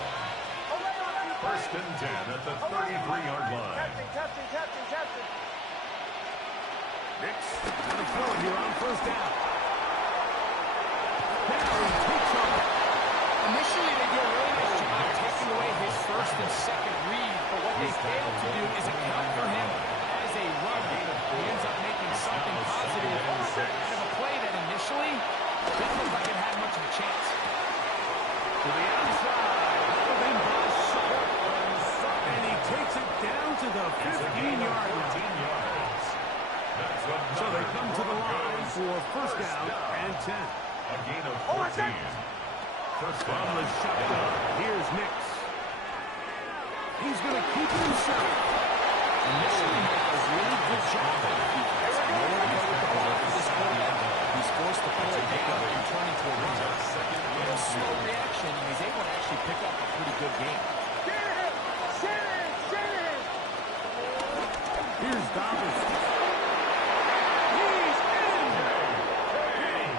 First and 10 at the 33-yard line. Captain. Nix on the throw here on first down. Now he takes off. Initially, they do a really nice job taking away his first and second read, but what they fail to do is account for him as a runner. He ends up making something positive out of a play that initially didn't look like it had much of a chance. To the outside. Holding by Sutton. And he takes it down to the 15-yard line. So they come to the line for first down and 10. A gain of 14. First From down. the shotgun, here's Nix. He's going to keep it himself. Initially, make a really good job of the defense. Nowhere to go with the ball for this quarterback. He's forced to pull it back up and turn into a run. A little slow reaction, and he's able to actually pick up a pretty good game. Here's Dobbins. He's in!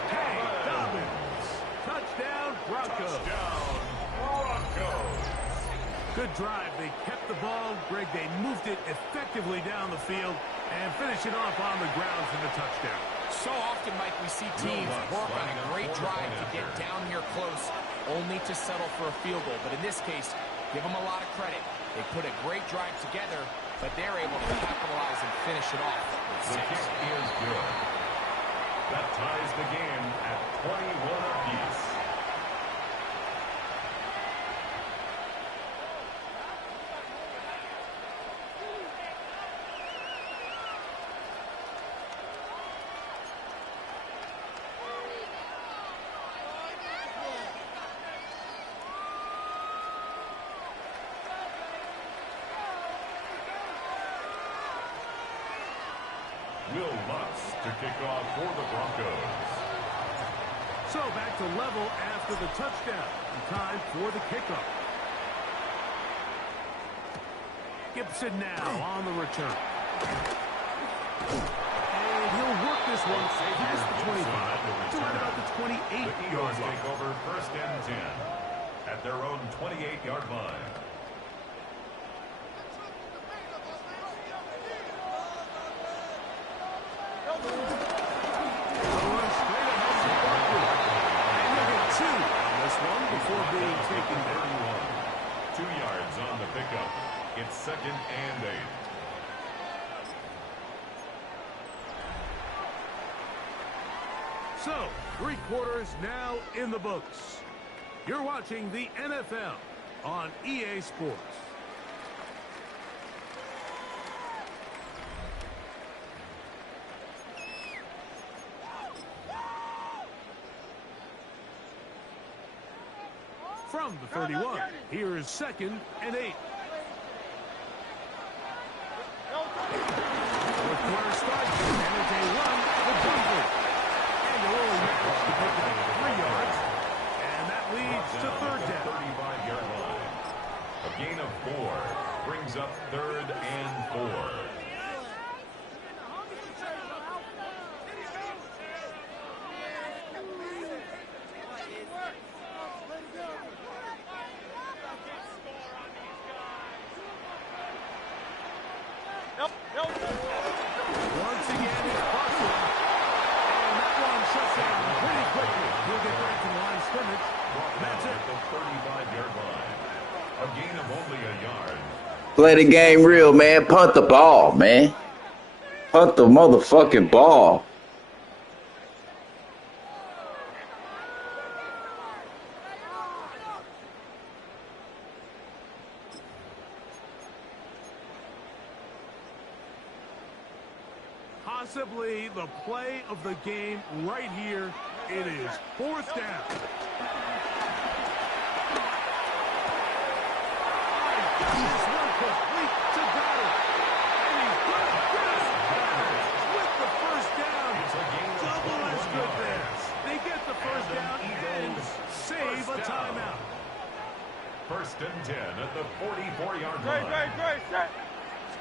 Hey, Dobbins. Touchdown, Broncos. Good drive. They kept the ball. Greg, they moved it effectively down the field and finish it off on the ground for the touchdown. So often, Mike, we see teams work on a great drive to get down here close, only to settle for a field goal. But in this case, give them a lot of credit. They put a great drive together, but they're able to capitalize and finish it off with The 6. kick is good. That ties the game at 21 apiece. Will Lutz to kick off for the Broncos. So back to level after the touchdown. Time for the kickoff. Gibson now on the return. And he'll work this one past the 25 to right about the 28-yard The Eagles line. take over first and 10 at their own 28-yard line. Before being taken down. 2 yards on the pickup. It's 2nd and 8. So, 3 quarters now in the books. You're watching the NFL on EA Sports. From the 31, here is 2nd and 8. Fourth quarter starts, and it's a run for Dunkley. And the Rolling managed to pick up 3 yards, and that leads to 3rd down. 35-yard line. A gain of 4 brings up 3rd and 4. Once again, it's busted. And that one shuts down pretty quickly. He'll get back to the line of scrimmage. That's it. The 35-yard line. A gain of only a yard. Play the game real, man. Punt the ball, man. Punt the motherfucking ball. Possibly the play of the game right here. It is 4th down. This one complete to Goddard. And he's going to get us with the 1st down. Double as good there. They get the 1st down and save a timeout. 1st and 10 at the 44-yard line. Great, set.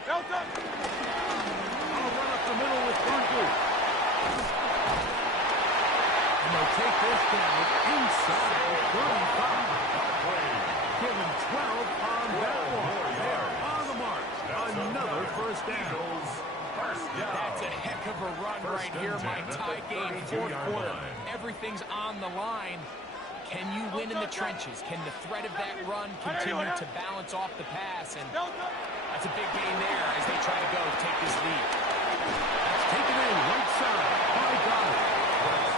Delta. I'll run up the middle with Dunkley. And they'll take this down inside 35. Give him 12 on that one. They're on the mark. Another 1st down. That's a heck of a run right here, Mike. Tie game, 4th quarter. Everything's on the line. Can you win in the trenches? Can the threat of that run continue to balance off the pass? And that's a big gain there as they try to take this lead. That's taken in right side by Goddard.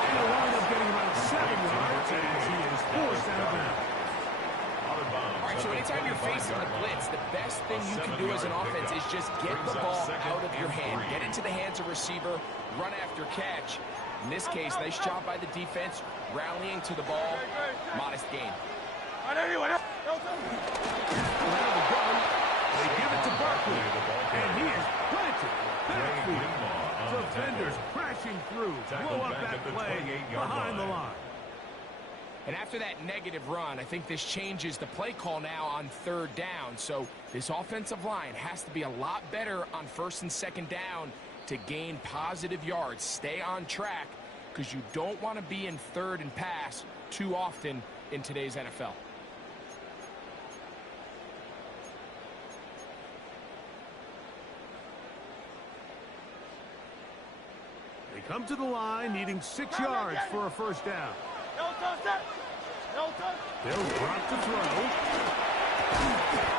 And he'll wind up getting about 7 yards as he is forced out of bounds. All right, so anytime you're facing the blitz, the best thing you can do as an offense is just get the ball out of your hand. Get into the hands of receiver, run after catch. In this case, nice job by the defense, rallying to the ball. Modest gain. They give it to Barkley, and he is planted. Backfield. Defenders crashing through. Blow up that play behind the line. And after that negative run, I think this changes the play call now on 3rd down. So this offensive line has to be a lot better on 1st and 2nd down to gain positive yards. Stay on track because you don't want to be in 3rd and pass too often in today's NFL. They come to the line needing 6 yards for a 1st down. They'll drop to throw.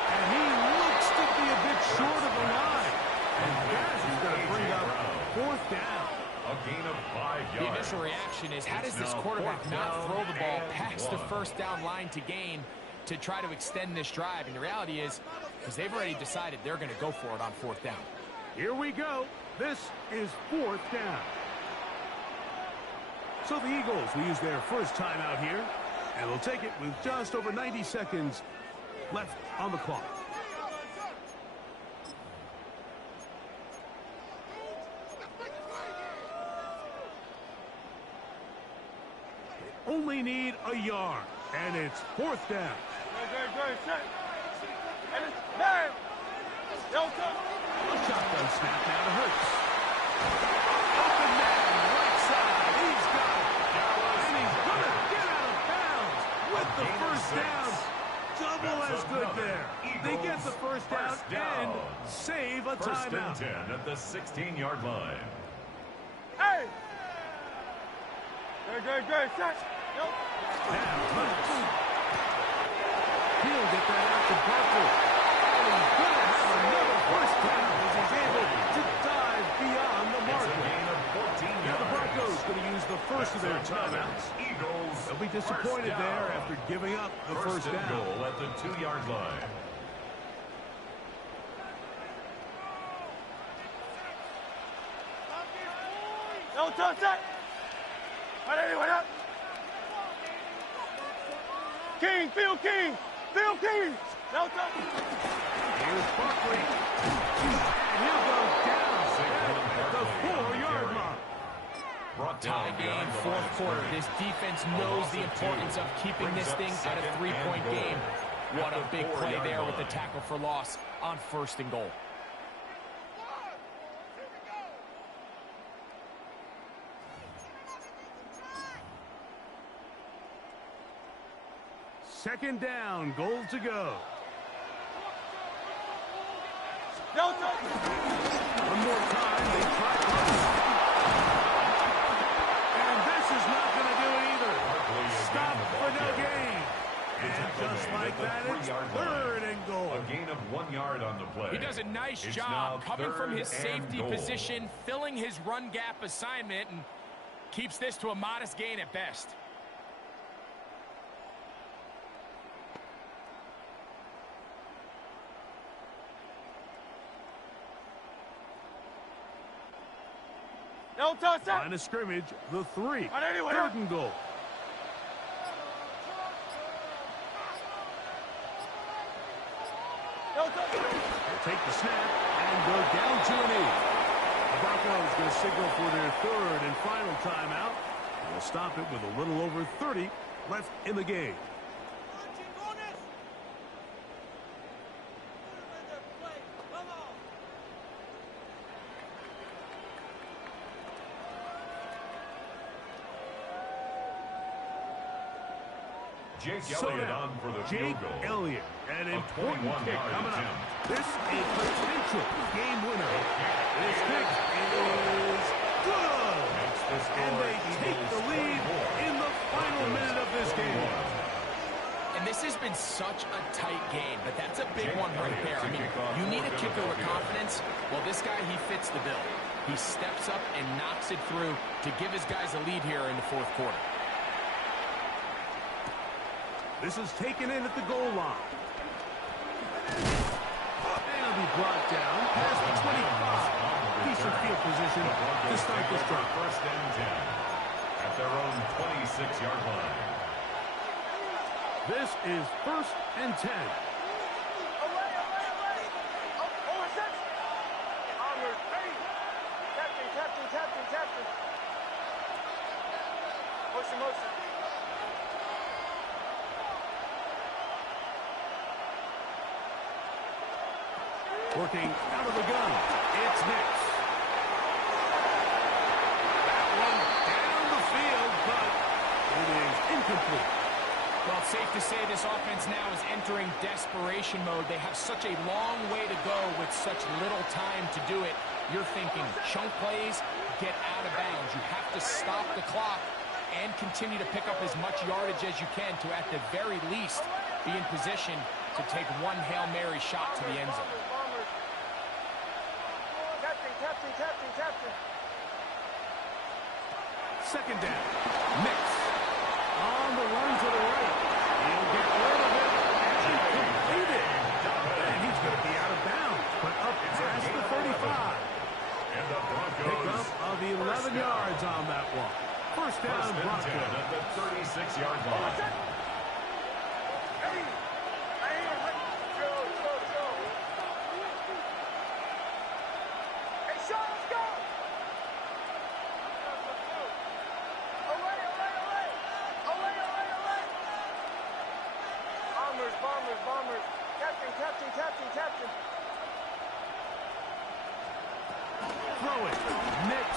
And he looks to be a bit short of the line. And that is going to bring up 4th down. A gain of 5 yards. The initial reaction is, how does this quarterback not throw the ball past the 1st down line to gain to try to extend this drive? And the reality is, because they've already decided they're going to go for it on 4th down. Here we go. This is 4th down. So the Eagles will use their first timeout here, and they'll take it with just over 90 seconds left on the clock. They only need a yard, and it's 4th down. A shotgun snap now to Hurts. Open man, right side. He's got it. And he's going to get out of bounds with the 1st down. Double as good there. They get the 1st down and save a 1st timeout. and 10 at the 16-yard line. Hey! Good. Set. Now Hurts. He'll get that out to Barkley. And he's going to disappointed there after giving up the first down. Goal at the 2-yard line. No touch that. Right up. King, Phil King. Phil King. No touch. Here's Buckley. And he'll go down at the 4-yard line. Tie game, fourth quarter. This defense knows the importance of keeping this thing at a 3-point game. What a big play there with the tackle for loss on 1st and goal. Second down, goal to go. No touch. One more time, they try to. And this is not going to do it either. Stop for no gain. And just like that, it's 3rd and goal. A gain of 1 yard on the play. He does a nice It's job now coming from 3rd his and safety goal. position, filling his run gap assignment, and keeps this to a modest gain at best. No touch that. Line of scrimmage, the 3. On anywhere. 3rd and goal. No touch. They'll take the snap and go down to an 8. The Broncos going to signal for their 3rd and final timeout. They'll stop it with a little over 30 left in the game. Jake So Elliott now, on for the Jake field goal. Elliott, an A important kick 21-yard coming up. attempt. This a potential game winner. This kick is good. Makes the score And they take the lead in the final minute of this game. And this has been such a tight game, but that's a big one right there. I mean, you need a kicker with confidence. Well, this guy, he fits the bill. He steps up and knocks it through to give his guys a lead here in the 4th quarter. This is taken in at the goal line. And he'll be brought down past the 25. Decent field position to start this drive. 1st and 10 at their own 26-yard line. This is 1st and 10. Away. Over 6. Armors, ready. Captain. Motion. Working out of the gun. It's Nix. That one down the field, but it is incomplete. Well, it's safe to say this offense now is entering desperation mode. They have such a long way to go with such little time to do it. You're thinking chunk plays, get out of bounds. You have to stop the clock and continue to pick up as much yardage as you can to, at the very least, be in position to take one Hail Mary shot to the end zone. Captain. Second down. Nix. On the run to the right. He'll get rid of it and complete it. And he's going to be out of bounds, but up past the 35. And the Pick Broncos up of 11 yards on that one. First down, 1st and 10 Broncos. at the 36-yard line. Bombers. Captain. Throw it. Nix.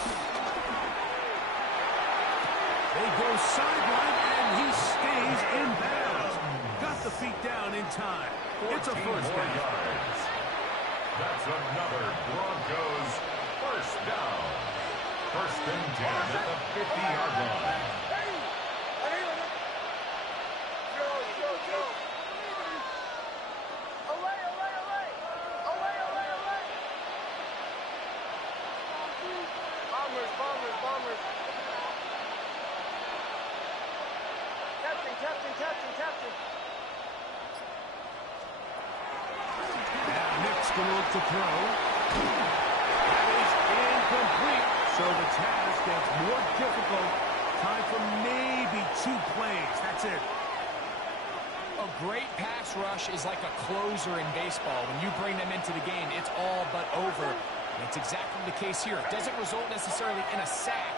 They go sideline, and he stays in bounds. Got the feet down in time. It's a 1st down. Yards. That's another Broncos 1st down. 1st and 10 at the 50-yard line. Bombers. Captain. Now Nick's going to look to throw. That is incomplete. So the task gets more difficult. Time for maybe 2 plays. That's it. A great pass rush is like a closer in baseball. When you bring them into the game, it's all but over. And it's exactly the case here. It doesn't result necessarily in a sack,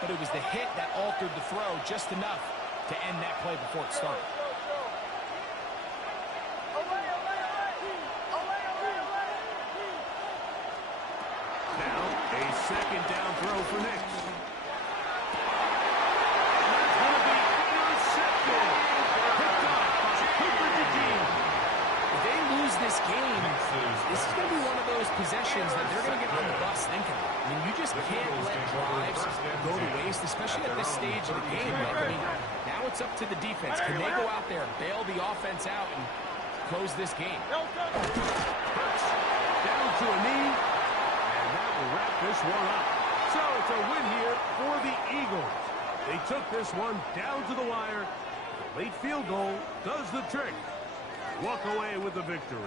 but it was the hit that altered the throw just enough to end that play before it started. Now, a second down throw for Nick. This game, this is going to be one of those possessions that they're going to get on the bus thinking about. I mean, you just can't let drives go to waste, especially at this stage of the game. I mean, now it's up to the defense. Can they go out there and bail the offense out and close this game? Down to a knee, and that will wrap this one up. So it's a win here for the Eagles. They took this one down to the wire. The late field goal does the trick. Walk away with the victory.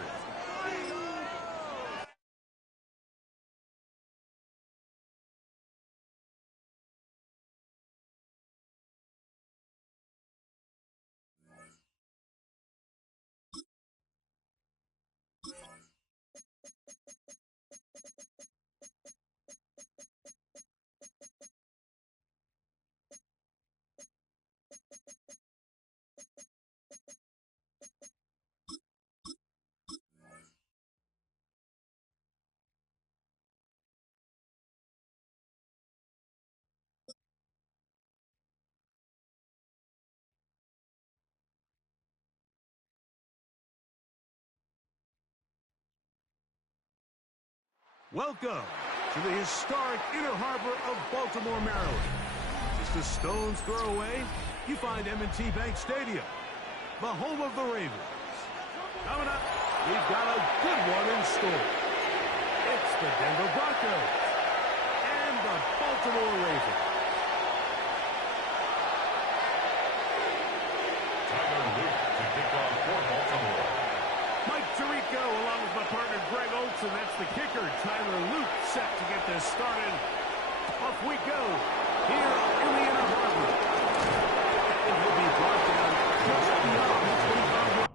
Welcome to the historic Inner Harbor of Baltimore, Maryland. Just a stone's throw away, you find M&T Bank Stadium, the home of the Ravens. Coming up, we've got a good one in store. It's the Denver Broncos and the Baltimore Ravens. Tyler Luke to kick off for Baltimore. Mike Tirico along with my partner Greg Olson. That's the kicker. Tyler Luke set to get this started. Off we go here in the Inner Harbor. And he'll be brought down just beyond the 25.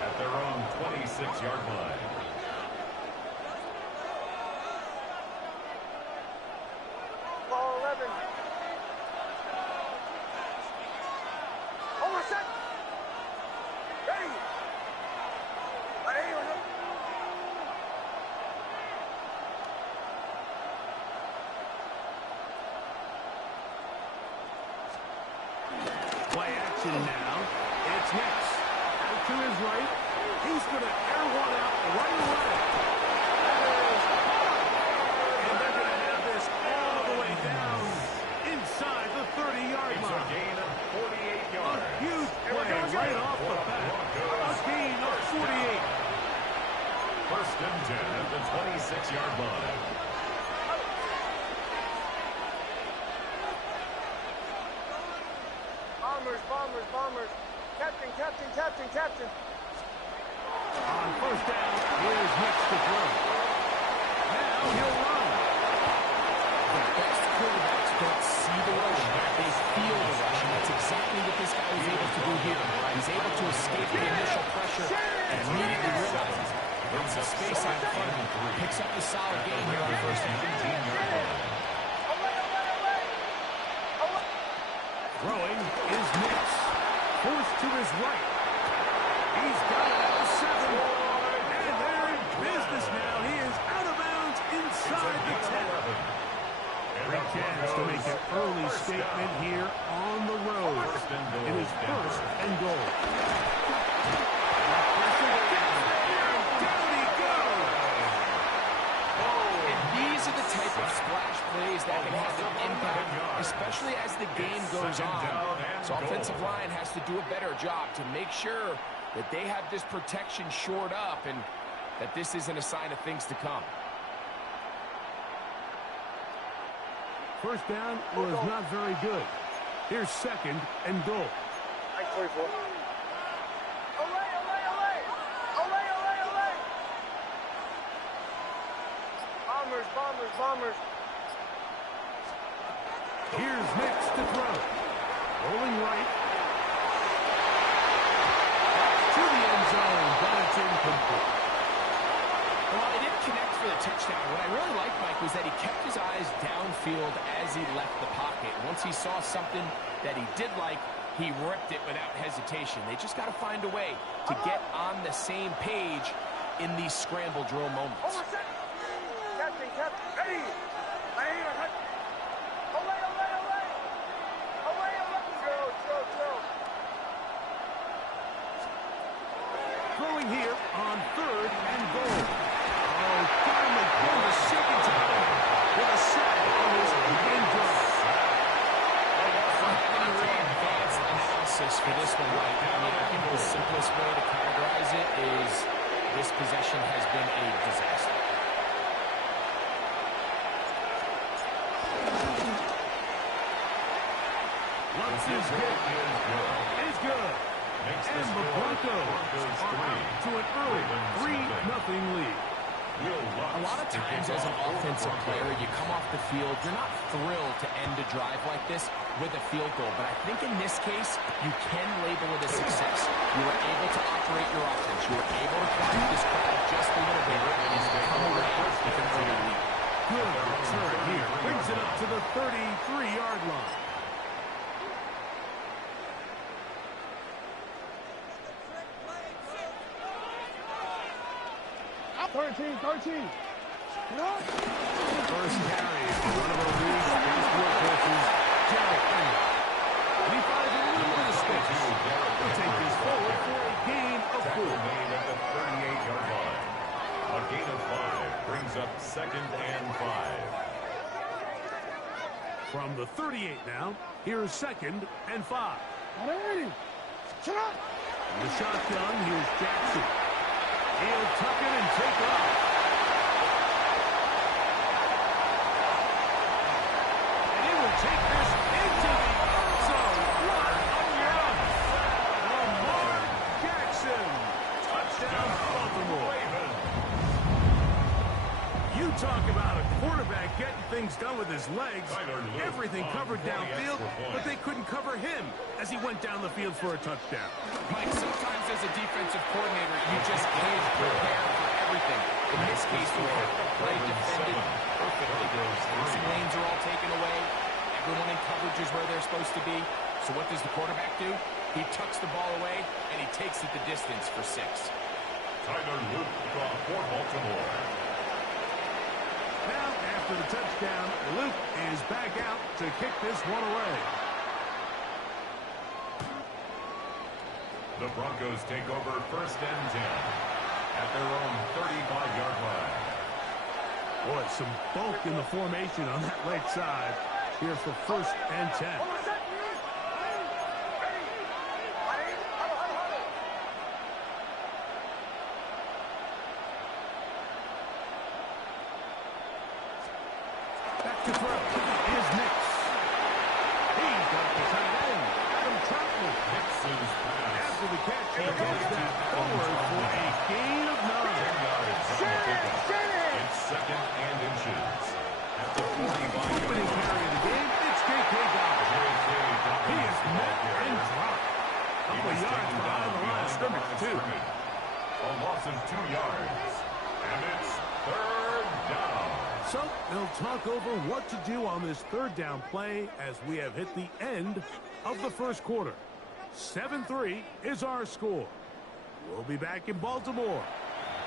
At their own 26-yard line. Ball 11. Over set. Ready. Play action now. It's Nix. Out to his right. He's going to air one out right away. And they're going to have this all the way down inside the 30-yard line. It's a gain of 48 yards. A huge play right off the bat. A gain of 48. First and 10 at the 26-yard line. Bombers. Captain. On first down, here's Nix to throw. Now he'll run. The best quarterbacks don't see the rush, they feel the rush, and that's exactly what this guy was able to do here. He's able to escape the initial pressure and immediately realizes there's some space out in front of him. Picks up the solid gain here on first down. Throwing is Nix. Forced to his right. He's got it at the 7. And they're in business now. He is out of bounds inside the 10. Great chance to make an early statement here on the road. It is first and goal. Down he goes. And these are the type of splash plays that can have an impact, especially as the game goes on. So offensive line has to do a better job to make sure that they have this protection shored up and that this isn't a sign of things to come. First down was not very good. Here's second and goal. Nice 24. Olay, olay, olay! Olay, olay, olay! Bombers, bombers, bombers. Here's Mix to throw. Rolling right. To the end zone, but it's incomplete. Well, he didn't connect for the touchdown. What I really liked, Mike, was that he kept his eyes downfield as he left the pocket. Once he saw something that he did like, he ripped it without hesitation. They just got to find a way to get on the same page in these scramble drill moments. Over set. Captain, captain, ready. My name is Olay, olay, olay. Olay, olay. Throw. Throwing here on third and goal. Oh, finally going the second time with a sack on his opening drive. Advanced analysis for this one, Mike. I mean, I think the simplest way to categorize it is this possession has been a disaster. Lutz is hit. Is good. And the Broncos are to an early 3-0 lead. A lot of times as an offensive player, you come off the field, you're not thrilled to end a drive like this with a field goal. But I think in this case, you can label it a success. You were able to operate your offense. You were able to quiet this crowd just a little bit and come away with an early lead. Good return here. Brings it up to the 33-yard line. Thirteen. First carry for one of our league's best workhorses, Jarrett Henry. He finds a little bit of space. He'll take this forward for a gain of 4. Made at the 38-yard line. A gain of 5 brings up second and 5. From the 38 now, here's second and 5. The shotgun, here's Jackson. He'll tuck it and take off. And he will take this into the end zone. What a run! Lamar Jackson. Touchdown, Baltimore. You talk about a quarterback getting things done with his legs. Everything covered downfield, but they couldn't cover him as he went down the field for a touchdown. Mike, sometimes as a defensive coordinator, you just can't prepare for everything. In this case, you have the play defended perfectly. Passing lanes are all taken away. Everyone in coverage is where they're supposed to be. So what does the quarterback do? He tucks the ball away, and he takes it the distance for 6. Tyler Luke for Baltimore. Now, after the touchdown, Luke is back out to kick this one away. The Broncos take over first and 10 at their own 35-yard line. Boy, some bulk in the formation on that right side. Here for first and 10. Back to throw is Nix. He's got the tight end, Adam Troutman. Nixon's pass. After the catch, he takes that forward for a gain of 9. 10 yards on the pickup. It's second and inches. At the 45-yard Opening carry of the game, it's J.K. Dobbins. He is met and dropped. Couple of yards behind the line of scrimmage, too. A loss of 2 yards. And it's third down. So they'll talk over what to do on this third down play as we have hit the end of the first quarter. 7-3 is our score. We'll be back in Baltimore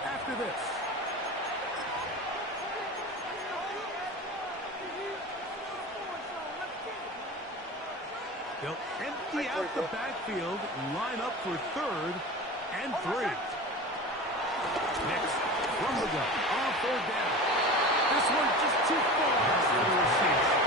after this. They'll empty out the backfield, line up for 3rd and 3. Next, from the gun, on 4th down. This one just too far for the receiver.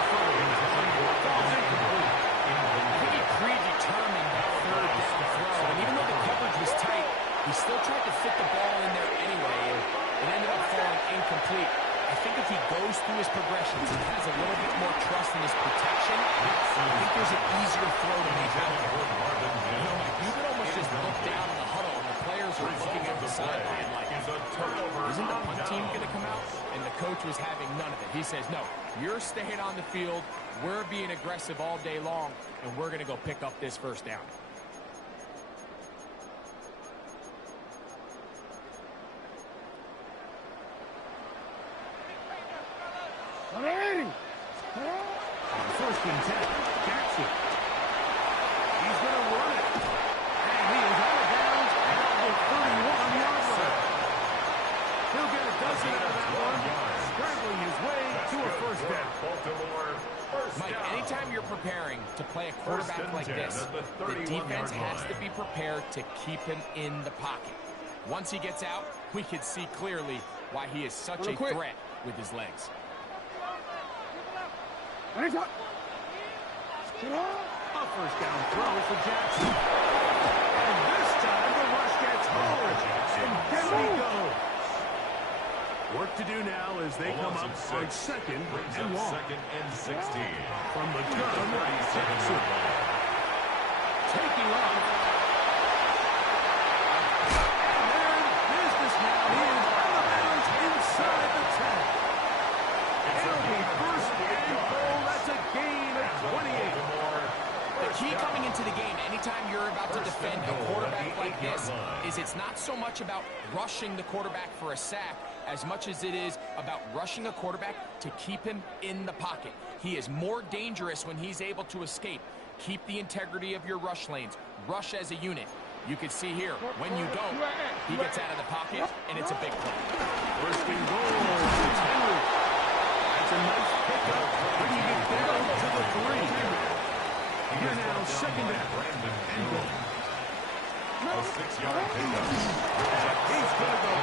Falls incomplete. I think he predetermined that 3rd down throw, and even though the coverage was tight, he still tried to fit the ball in there anyway, and it ended up falling incomplete. I think if he goes through his progressions and has a little bit more trust in his protection, I think there's an easier throw to make out there. You know, you could almost just look down in the huddle, and the players are looking at the sideline like, isn't the punt team going to come out? And the coach was having none of it. He says, no, you're staying on the field, we're being aggressive all day long, and we're going to go pick up this 1st down. On 1st and 10, Jackson. He's going to run it. And he is out of bounds at the 31-yard line. He'll get a dozen out of that one, scrambling his way to a 1st down. Mike, anytime you're preparing to play a quarterback like this, the defense has to be prepared to keep him in the pocket. Once he gets out, we can see clearly why he is such a threat with his legs. A 1st down throw for Jackson. And this time the rush gets home. And down he goes. Work to do now as they come up on 2nd and long. 2nd and 16. From the gun, Jackson. Taking off. And they're in business now. He is out of bounds inside the 10. It'll be 1st and goal. That's a gain of 28. The key coming into the game, anytime you're about to defend a quarterback like this, is it's not so much about rushing the quarterback for a sack as much as it is about rushing a quarterback to keep him in the pocket. He is more dangerous when he's able to escape. Keep the integrity of your rush lanes. Rush as a unit. You can see here, when you don't, he gets out of the pocket, and it's a big play. 1st and goal. It's Henry. That's a nice pickup when you get down to the 3. You're now 2nd down and goal. A 6-yard pickup. He's going to go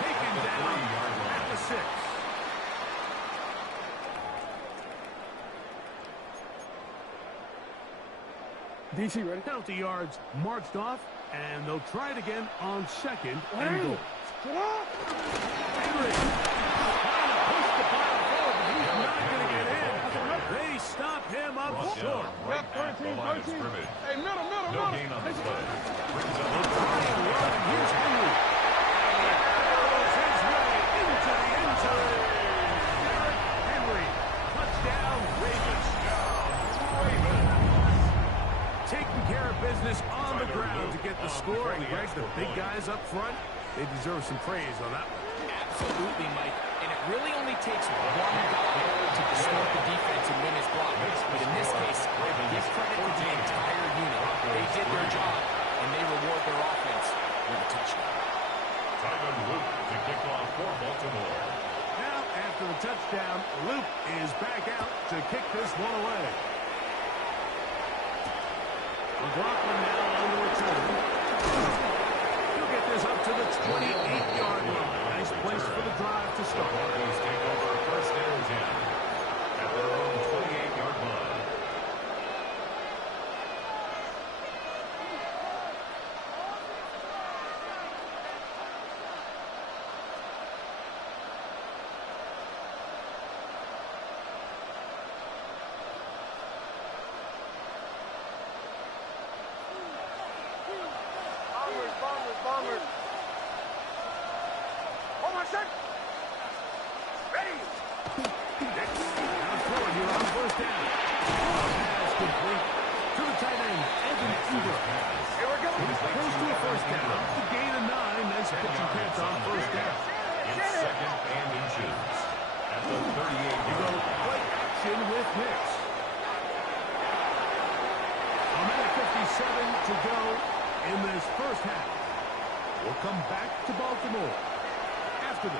taken down at the 6. DC ready? Penalty yards marched off, and they'll try it again on 2nd and goal. Henry trying to push the ball forward, but he's not going to get in. They stop him up short. Right at the line of scrimmage. Hey, middle. No gain on the play. Brings up They'll try and run, and here's Henry. And he throws his way into the end zone. Derrick Henry, touchdown, Ravens. Taking care of business on the ground to get the score. And Greg, the big guys up front, they deserve some praise on that one. Absolutely, Mike. And it really only takes one guy to distort the defense and win his block. But in this case, give credit to the entire unit. They did their job, and they reward their offense with a touchdown. Tyler Luke to kick off for Baltimore. Now, after the touchdown, Luke is back out to kick this one away. McLaughlin now on the return. He'll get this up to the 28-yard line. Nice place for the drive to start. Broncos take over 1st and 10 at their own 28-yard line. Bombers. Hold on, sir. Ready. Next, now throwing here on 1st down. Pass complete to the tight end, Evan Uber. Here we go. He's close to a 1st down. The gain of 9. Nice pitch and catch on 1st down. It's 2nd and inches. At the 38-yard line. Play action with Hicks. A minute 57 to go in this 1st half. We'll come back to Baltimore after this.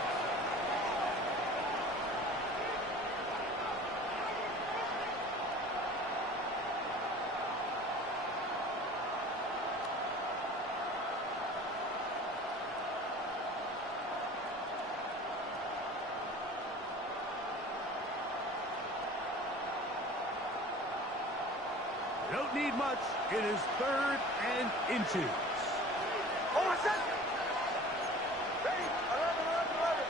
Don't need much. It is 3rd and inches. Hold on, set. Ready? 11.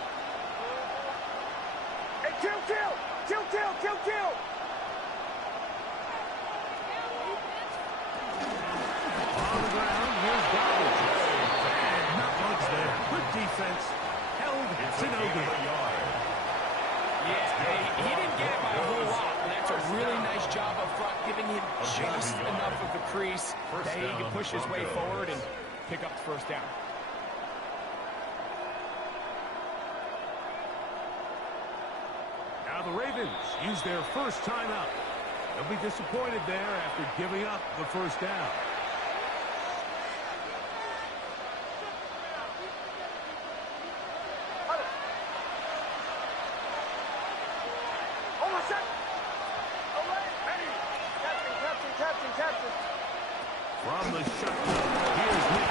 Hey, kill. On the ground, here's garbage. Not much there. Good defense. Held to no good. Yeah, he didn't get it by a whole lot. And that's a really nice job up front, giving him just enough of the crease that he can push his way forward and pick up the first down. Now the Ravens use their first timeout. They'll be disappointed there after giving up the first down. Hold on, set. Away. Ready. Captain. From the shotgun, here's Nick.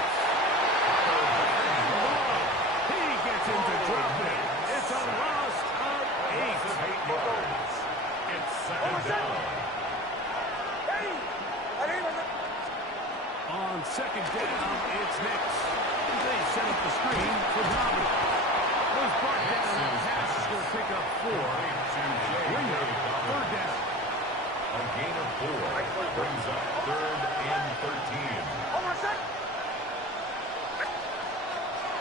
He gets him to drop it. It's a loss of 8. It's 2nd down. Ready. On 2nd down, it's Nick. They set up the screen for Bobby. Was brought down and passes will pick up 4. Bring up 3rd down. A gain of 4 brings up 3rd and 13. Hold on, set.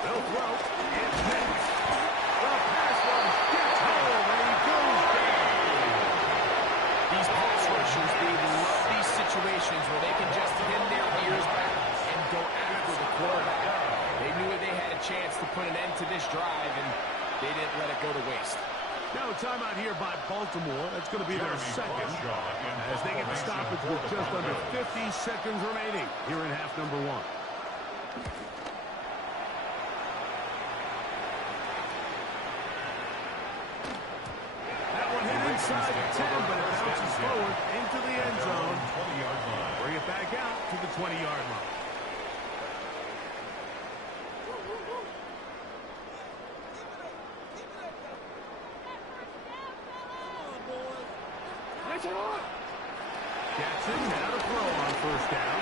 They'll throw. It's Nick. The pass rush gets home and he goes down. These pass rushers, they love these situations where they can just pin their ears back and go after the quarterback. They knew they had a chance to put an end to this drive, and they didn't let it go to waste. Now a timeout here by Baltimore. That's going to be their second as they get the stoppage with just under 50 seconds remaining here in half number 1. That one hit inside the 10, but it bounces forward into the end zone. Bring it back out to the 20-yard line. Jackson now to throw on 1st down.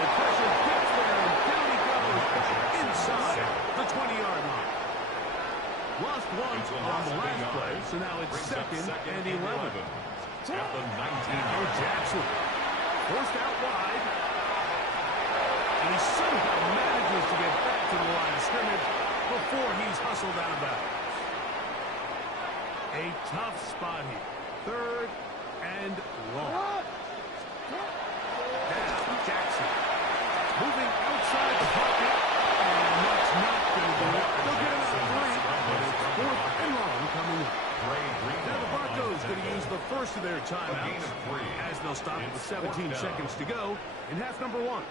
The pressure gets there, and down he goes inside the 20-yard line. Lost once on the last play, so now it's 2nd and 11. At the 19. Now Jackson, forced out wide, and he somehow manages to get back to the line of scrimmage before he's hustled out of bounds. A tough spot here. 3rd and long. Now Jackson moving outside the pocket, and that's not going to do it. They'll get him out 3, but it's 4th and long coming up. Now the Broncos going to use the first of their timeouts as they'll stop with 17 seconds to go in half number 1.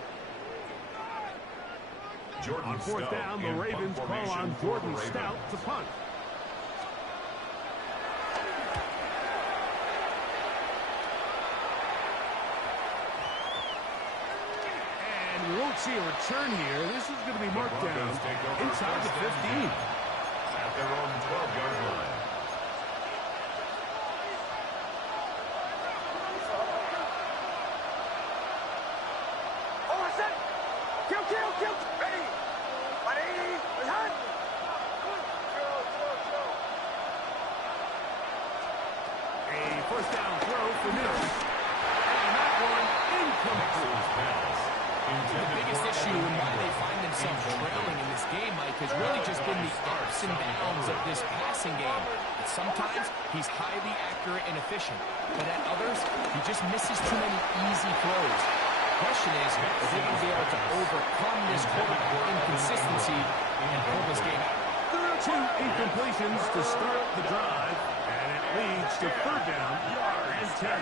On 4th down, the Ravens call on Jordan Stout to punt. We won't see a return here. This is going to be marked down inside the 15. At their own 12-yard line. Hold on, set. Kill. Ready. 180. Behind. Chill. A 1st down throw for Miller. And that one incomplete. The biggest issue and why they find themselves trailing in this game, Mike, has really just been the ups and downs of this passing game. Sometimes he's highly accurate and efficient, but at others, he just misses too many easy throws. The question is, if they will be able to overcome this quarterback inconsistency and pull this game out. There are 2 incompletions to start the drive, and it leads to 3rd down and 10.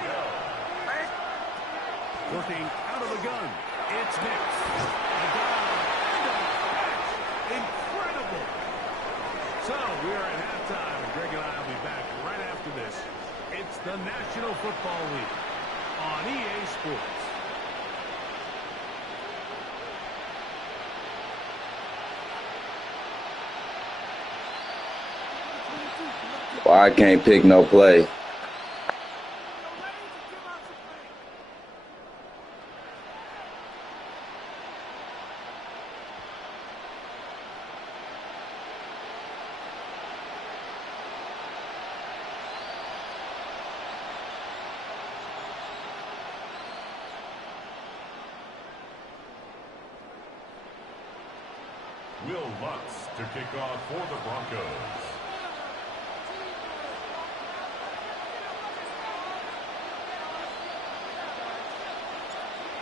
Working out of the gun. It's Nick. A dive and a catch. Incredible. So we are at halftime, and Greg and I will be back right after this. It's the National Football League on EA Sports. Well, I can't pick no play. Will Lutz to kick off for the Broncos.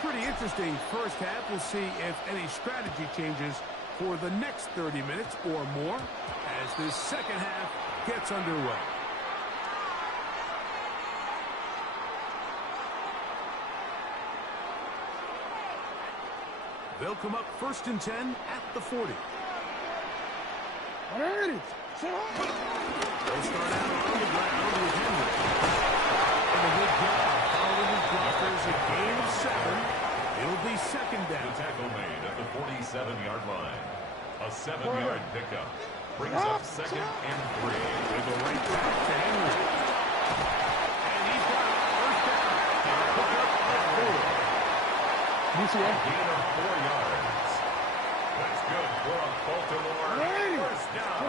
Pretty interesting first half. We'll see if any strategy changes for the next 30 minutes or more as this second half gets underway. They'll come up 1st and 10 at the 40. They'll start out on the ground with Henry. And a good job following his blockers, a gain of 7. It'll be second down. The tackle made at the 47-yard line. A 7-yard pickup brings up 2nd and 3. They go right back to Henry. And he's got it. First down. Pick up at 4. A gain of 4 yards. That's good for a Baltimore first down.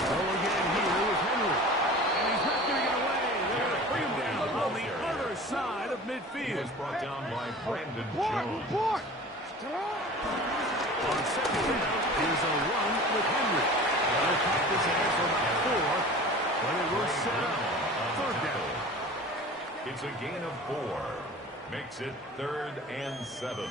So again here with Henry. And he's not going to get away. They're going to bring him down on the other side of He midfield. was brought down by Brandon Jones. On second down, here's a run with Henry. They'll pop his hands for about 4, but it will set up third down. It's a gain of 4. Makes it 3rd and 7.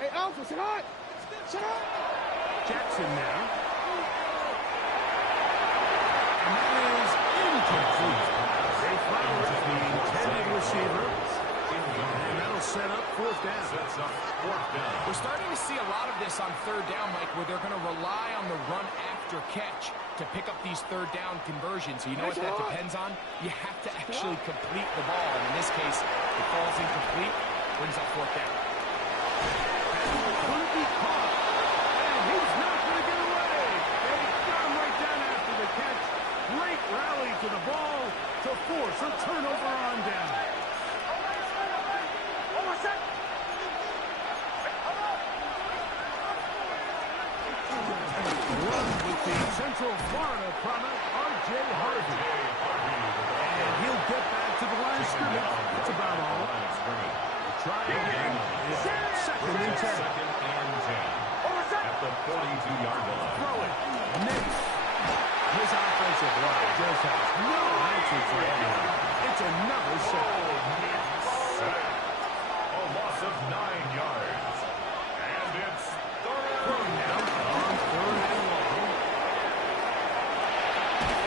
Hey, Alpha, sit up! Sit up! Jackson now. And that is incomplete. They follow it, the intended receiver. And that'll set up 4th down. Sets up 4th down. We're starting to see a lot of this on 3rd down, Mike, where they're going to rely on the run after catch to pick up these 3rd down conversions. You know what that depends on? You have to actually complete the ball. And in this case, it falls incomplete, brings up 4th down. Couldn't be caught. And he's not going to get away. They got him right down after the catch. Great rally to the ball to force a turnover on down. Run with the Central Florida product, R.J. Harvey. And he'll get back to the line of scrimmage. That's about all. Try again. It's 2nd and 10. 2nd and 10. At the 42-yard line. Throw it. Nice. His offensive line just has no answer for anyone. It's another sack. A loss of 9 yards. And it's 3rd down on 3rd and long.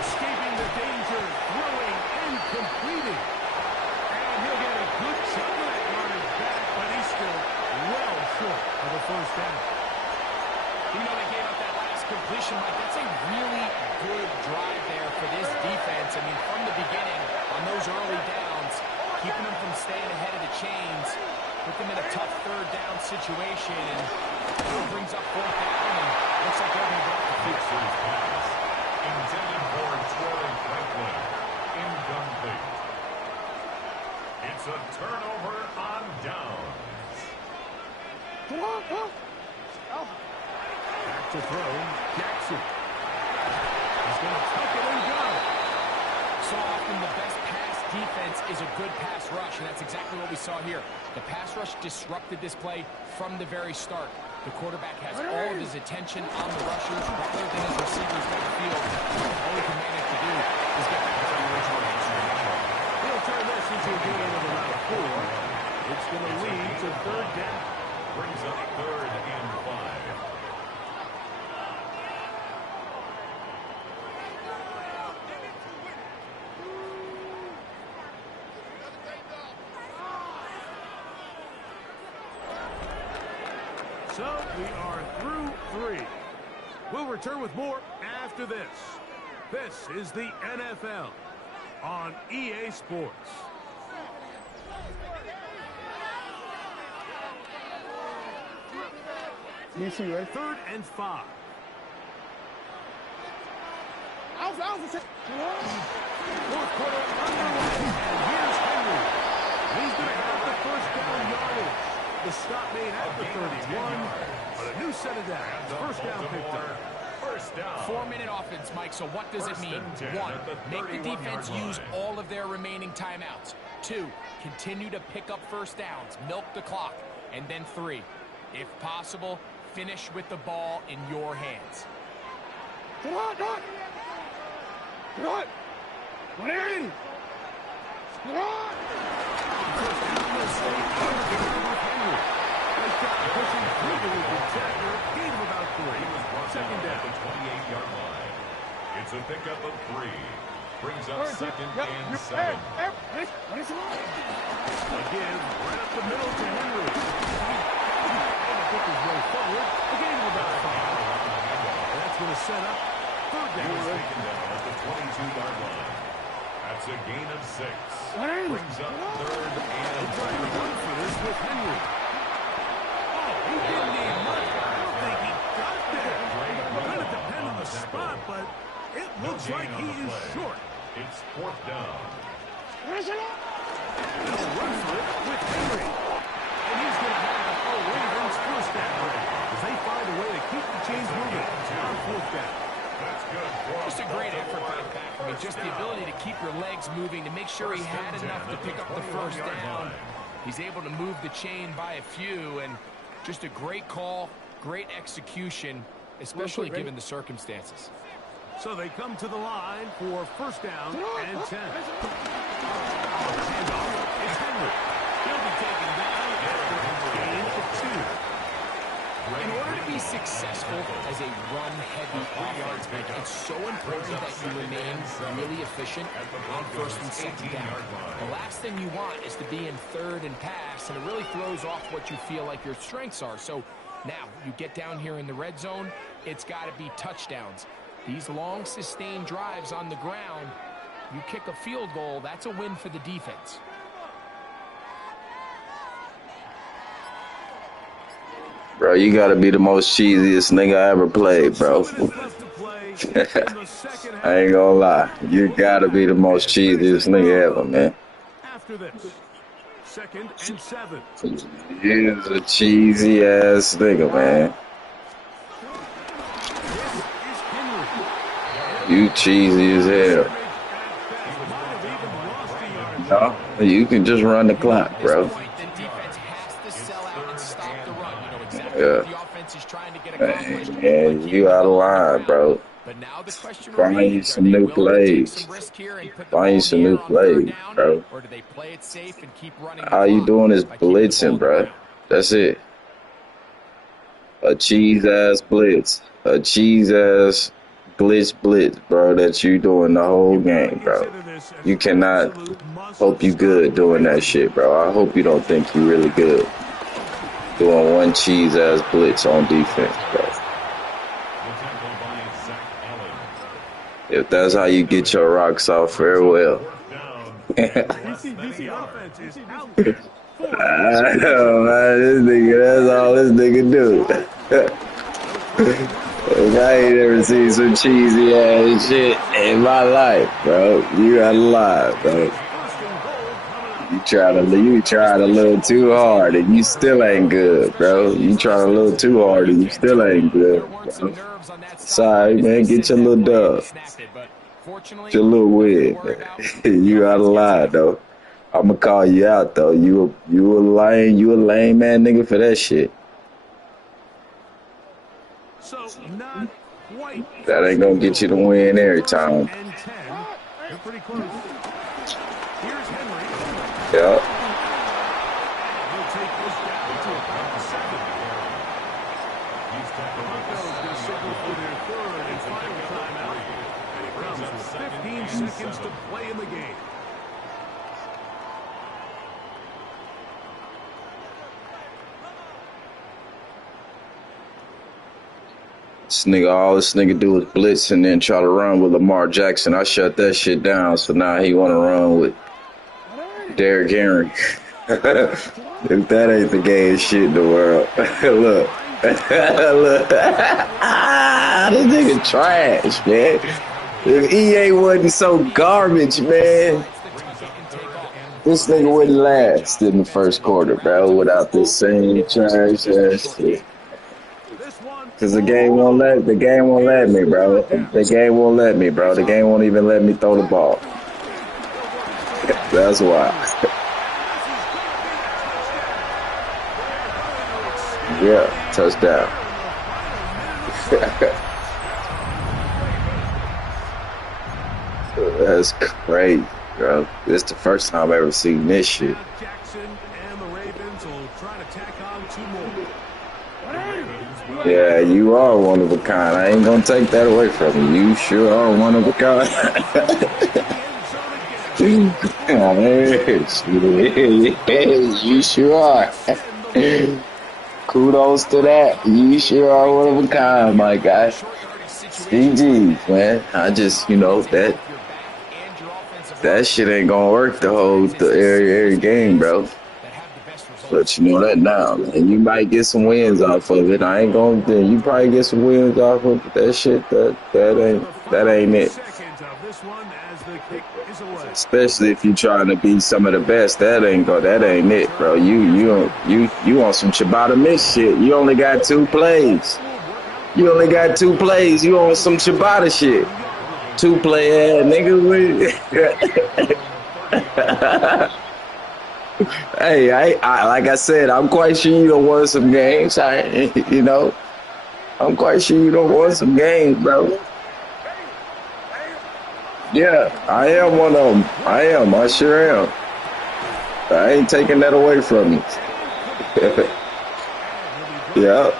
Escaping the danger, throwing and completing. And he'll get a good chunk of that yardage back, but he's still well short of the 1st down. You know, they gave up that last completion, Mike. That's a really good drive there for this defense. I mean, from the beginning, on those early downs, keeping them from staying ahead of the chains, put them in a tough 3rd down situation, and it brings up 4th down, and looks like they're going to go off the field. pass. Intended for Troy Franklin. Incomplete. It's a turnover on downs. Back to throw, Jackson. He's going to tuck it and go. So often the best pass defense is a good pass rush, and that's exactly what we saw here. The pass rush disrupted this play from the very start. The quarterback has all of his attention on the rushers rather than his receivers downfield. All he can manage to do is get back to the original answer. He'll turn this into a gain of about 4. It's going to lead to 3rd down. Brings up 3rd and 5. So we are through 3. We'll return with more after this. This is the NFL on EA Sports. Yes, you ready? 3rd and 5. Alpha, Alpha, 4th quarter underway, and here's Henry. He's going to have the 1st down yardage. The stop made at the 31. set it down. First down picked up. First down. 4-minute offense, Mike, so what does it mean? 1, make the defense use all of their remaining timeouts. 2, continue to pick up first downs, milk the clock. And then 3, if possible, finish with the ball in your hands. Come on, Doc. Come on. Come in. Come on. Second down, 28-yard line. It's a pickup of 3. Brings up second and 7. Again, right up the middle to Henry. The kick is way forward. A gain of about 5. And that's going to set up third down. He was taken down at the 22-yard line. That's a gain of 6. Brings up third and 2. Run for this with Henry. Oh, he didn't need much. I don't think he got there. Going to depend on the spot, but it looks like he is short. It's fourth down. They'll run for it with Henry. And he's going to have a Ravens first down as they find a way to keep the chains moving on fourth down. That's good. Just a great effort by the back. I mean, just the ability to keep your legs moving to make sure he had enough to pick up the first down. He's able to move the chain by a few, and just a great call, great execution, especially given the circumstances. So they come to the line for first down and 10. Handoff. It's Henry. He'll be taken down after a gain of 2. In order to be successful as a run-heavy offense, it's so important that you remain really efficient on first and second down. The last thing you want is to be in third and pass, and it really throws off what you feel like your strengths are. So now you get down here in the red zone, it's got to be touchdowns. These long, sustained drives on the ground, you kick a field goal, that's a win for the defense. Bro, you gotta be the most cheesiest nigga I ever played, bro. I ain't gonna lie. You gotta be the most cheesiest nigga ever, man. After this, second and 7. You's a cheesy ass nigga, man. You cheesy as hell. No, you can just run the clock, bro. Yeah. Man, you out of line, bro. Find you some new plays. Find you some new plays, bro. All you doing is blitzing, bro. That's it. A cheese-ass blitz. A cheese-ass blitz, bro, that you doing the whole game, bro. You cannot hope you good doing that shit, bro. I hope you don't think you really good doing one cheese-ass blitz on defense, bro. If that's how you get your rocks off, farewell. I know, man. This nigga, that's all this nigga do. I ain't ever seen some cheesy ass shit in my life, bro. You gotta lie, bro. You tried a little too hard and you still ain't good, bro. You tried a little too hard and you still ain't good, bro. Sorry, man. Get your little dub. Get your little win. You gotta lie, though. I'ma call you out, though. You a lame man nigga for that shit. That ain't gonna get you the win every time. Yeah. Seconds to play in the game. All this nigga do is blitz and then try to run with Lamar Jackson. I shut that shit down, so now he want to run with Derrick Henry. If that ain't the gayest shit in the world. Look. Look. This nigga trash, man. If EA wasn't so garbage, man, this nigga wouldn't last in the first quarter, bro, without this same trash ass shit. Cause the game won't let me, bro. The game won't let me, bro. The game won't even let me throw the ball. That's why. Yeah, touchdown. That's crazy, bro. This the first time I've ever seen this shit. Jackson and the Ravens will try to tack on 2 more. Yeah, you are one of a kind. I ain't gonna take that away from you. You sure are one of a kind. You sure are. Kudos to that. You sure are one of a kind, my guy. GG, man. I just, that shit ain't gonna work every game, bro. But you know that now, man. You might get some wins off of it. I ain't gonna. You probably get some wins off of it. That shit. That ain't it. Especially if you trying to be some of the best. That ain't it, bro. You on some Ciabatta miss shit. You only got 2 plays. You on some Ciabatta shit. 2 play ass nigga. Hey, I like I said, I'm quite sure you don't won some games. I'm quite sure you don't won some games, bro. Yeah, I am one of them. I am. I sure am. I ain't taking that away from you. Yeah.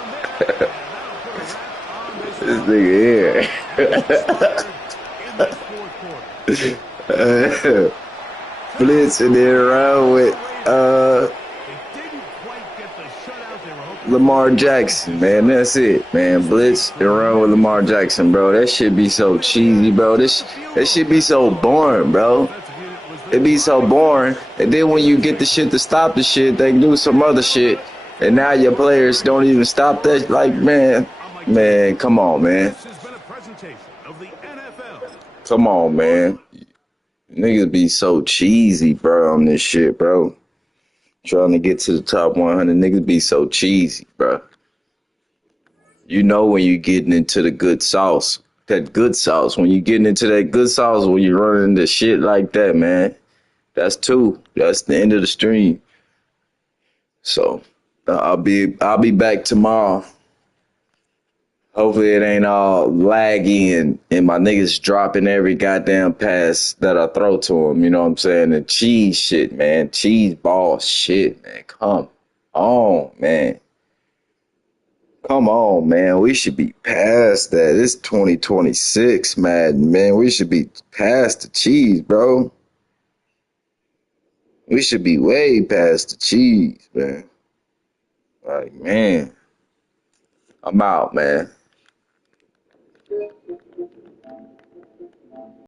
This nigga here. Blitzing it around with Lamar Jackson, man. That's it, man. Blitz around with Lamar Jackson, bro. That shit be so cheesy, bro. That shit be so boring, bro. It be so boring. And then when you get the shit to stop the shit, they do some other shit. And now your players don't even stop that. Like, man, come on, man. Come on, man. Niggas be so cheesy, bro, on this shit, bro. Trying to get to the top 100, niggas be so cheesy, bro. You know when you getting into the good sauce. That good sauce. When you getting into that good sauce, when you running the shit like that, man. That's 2. That's the end of the stream. So I'll be back tomorrow. Hopefully it ain't all laggy and my niggas dropping every goddamn pass that I throw to them. You know what I'm saying? The cheese shit, man. Cheese ball shit, man. Come on, man. Come on, man. We should be past that. It's 2026, Madden, man. We should be past the cheese, bro. We should be way past the cheese, man. Like, man. I'm out, man.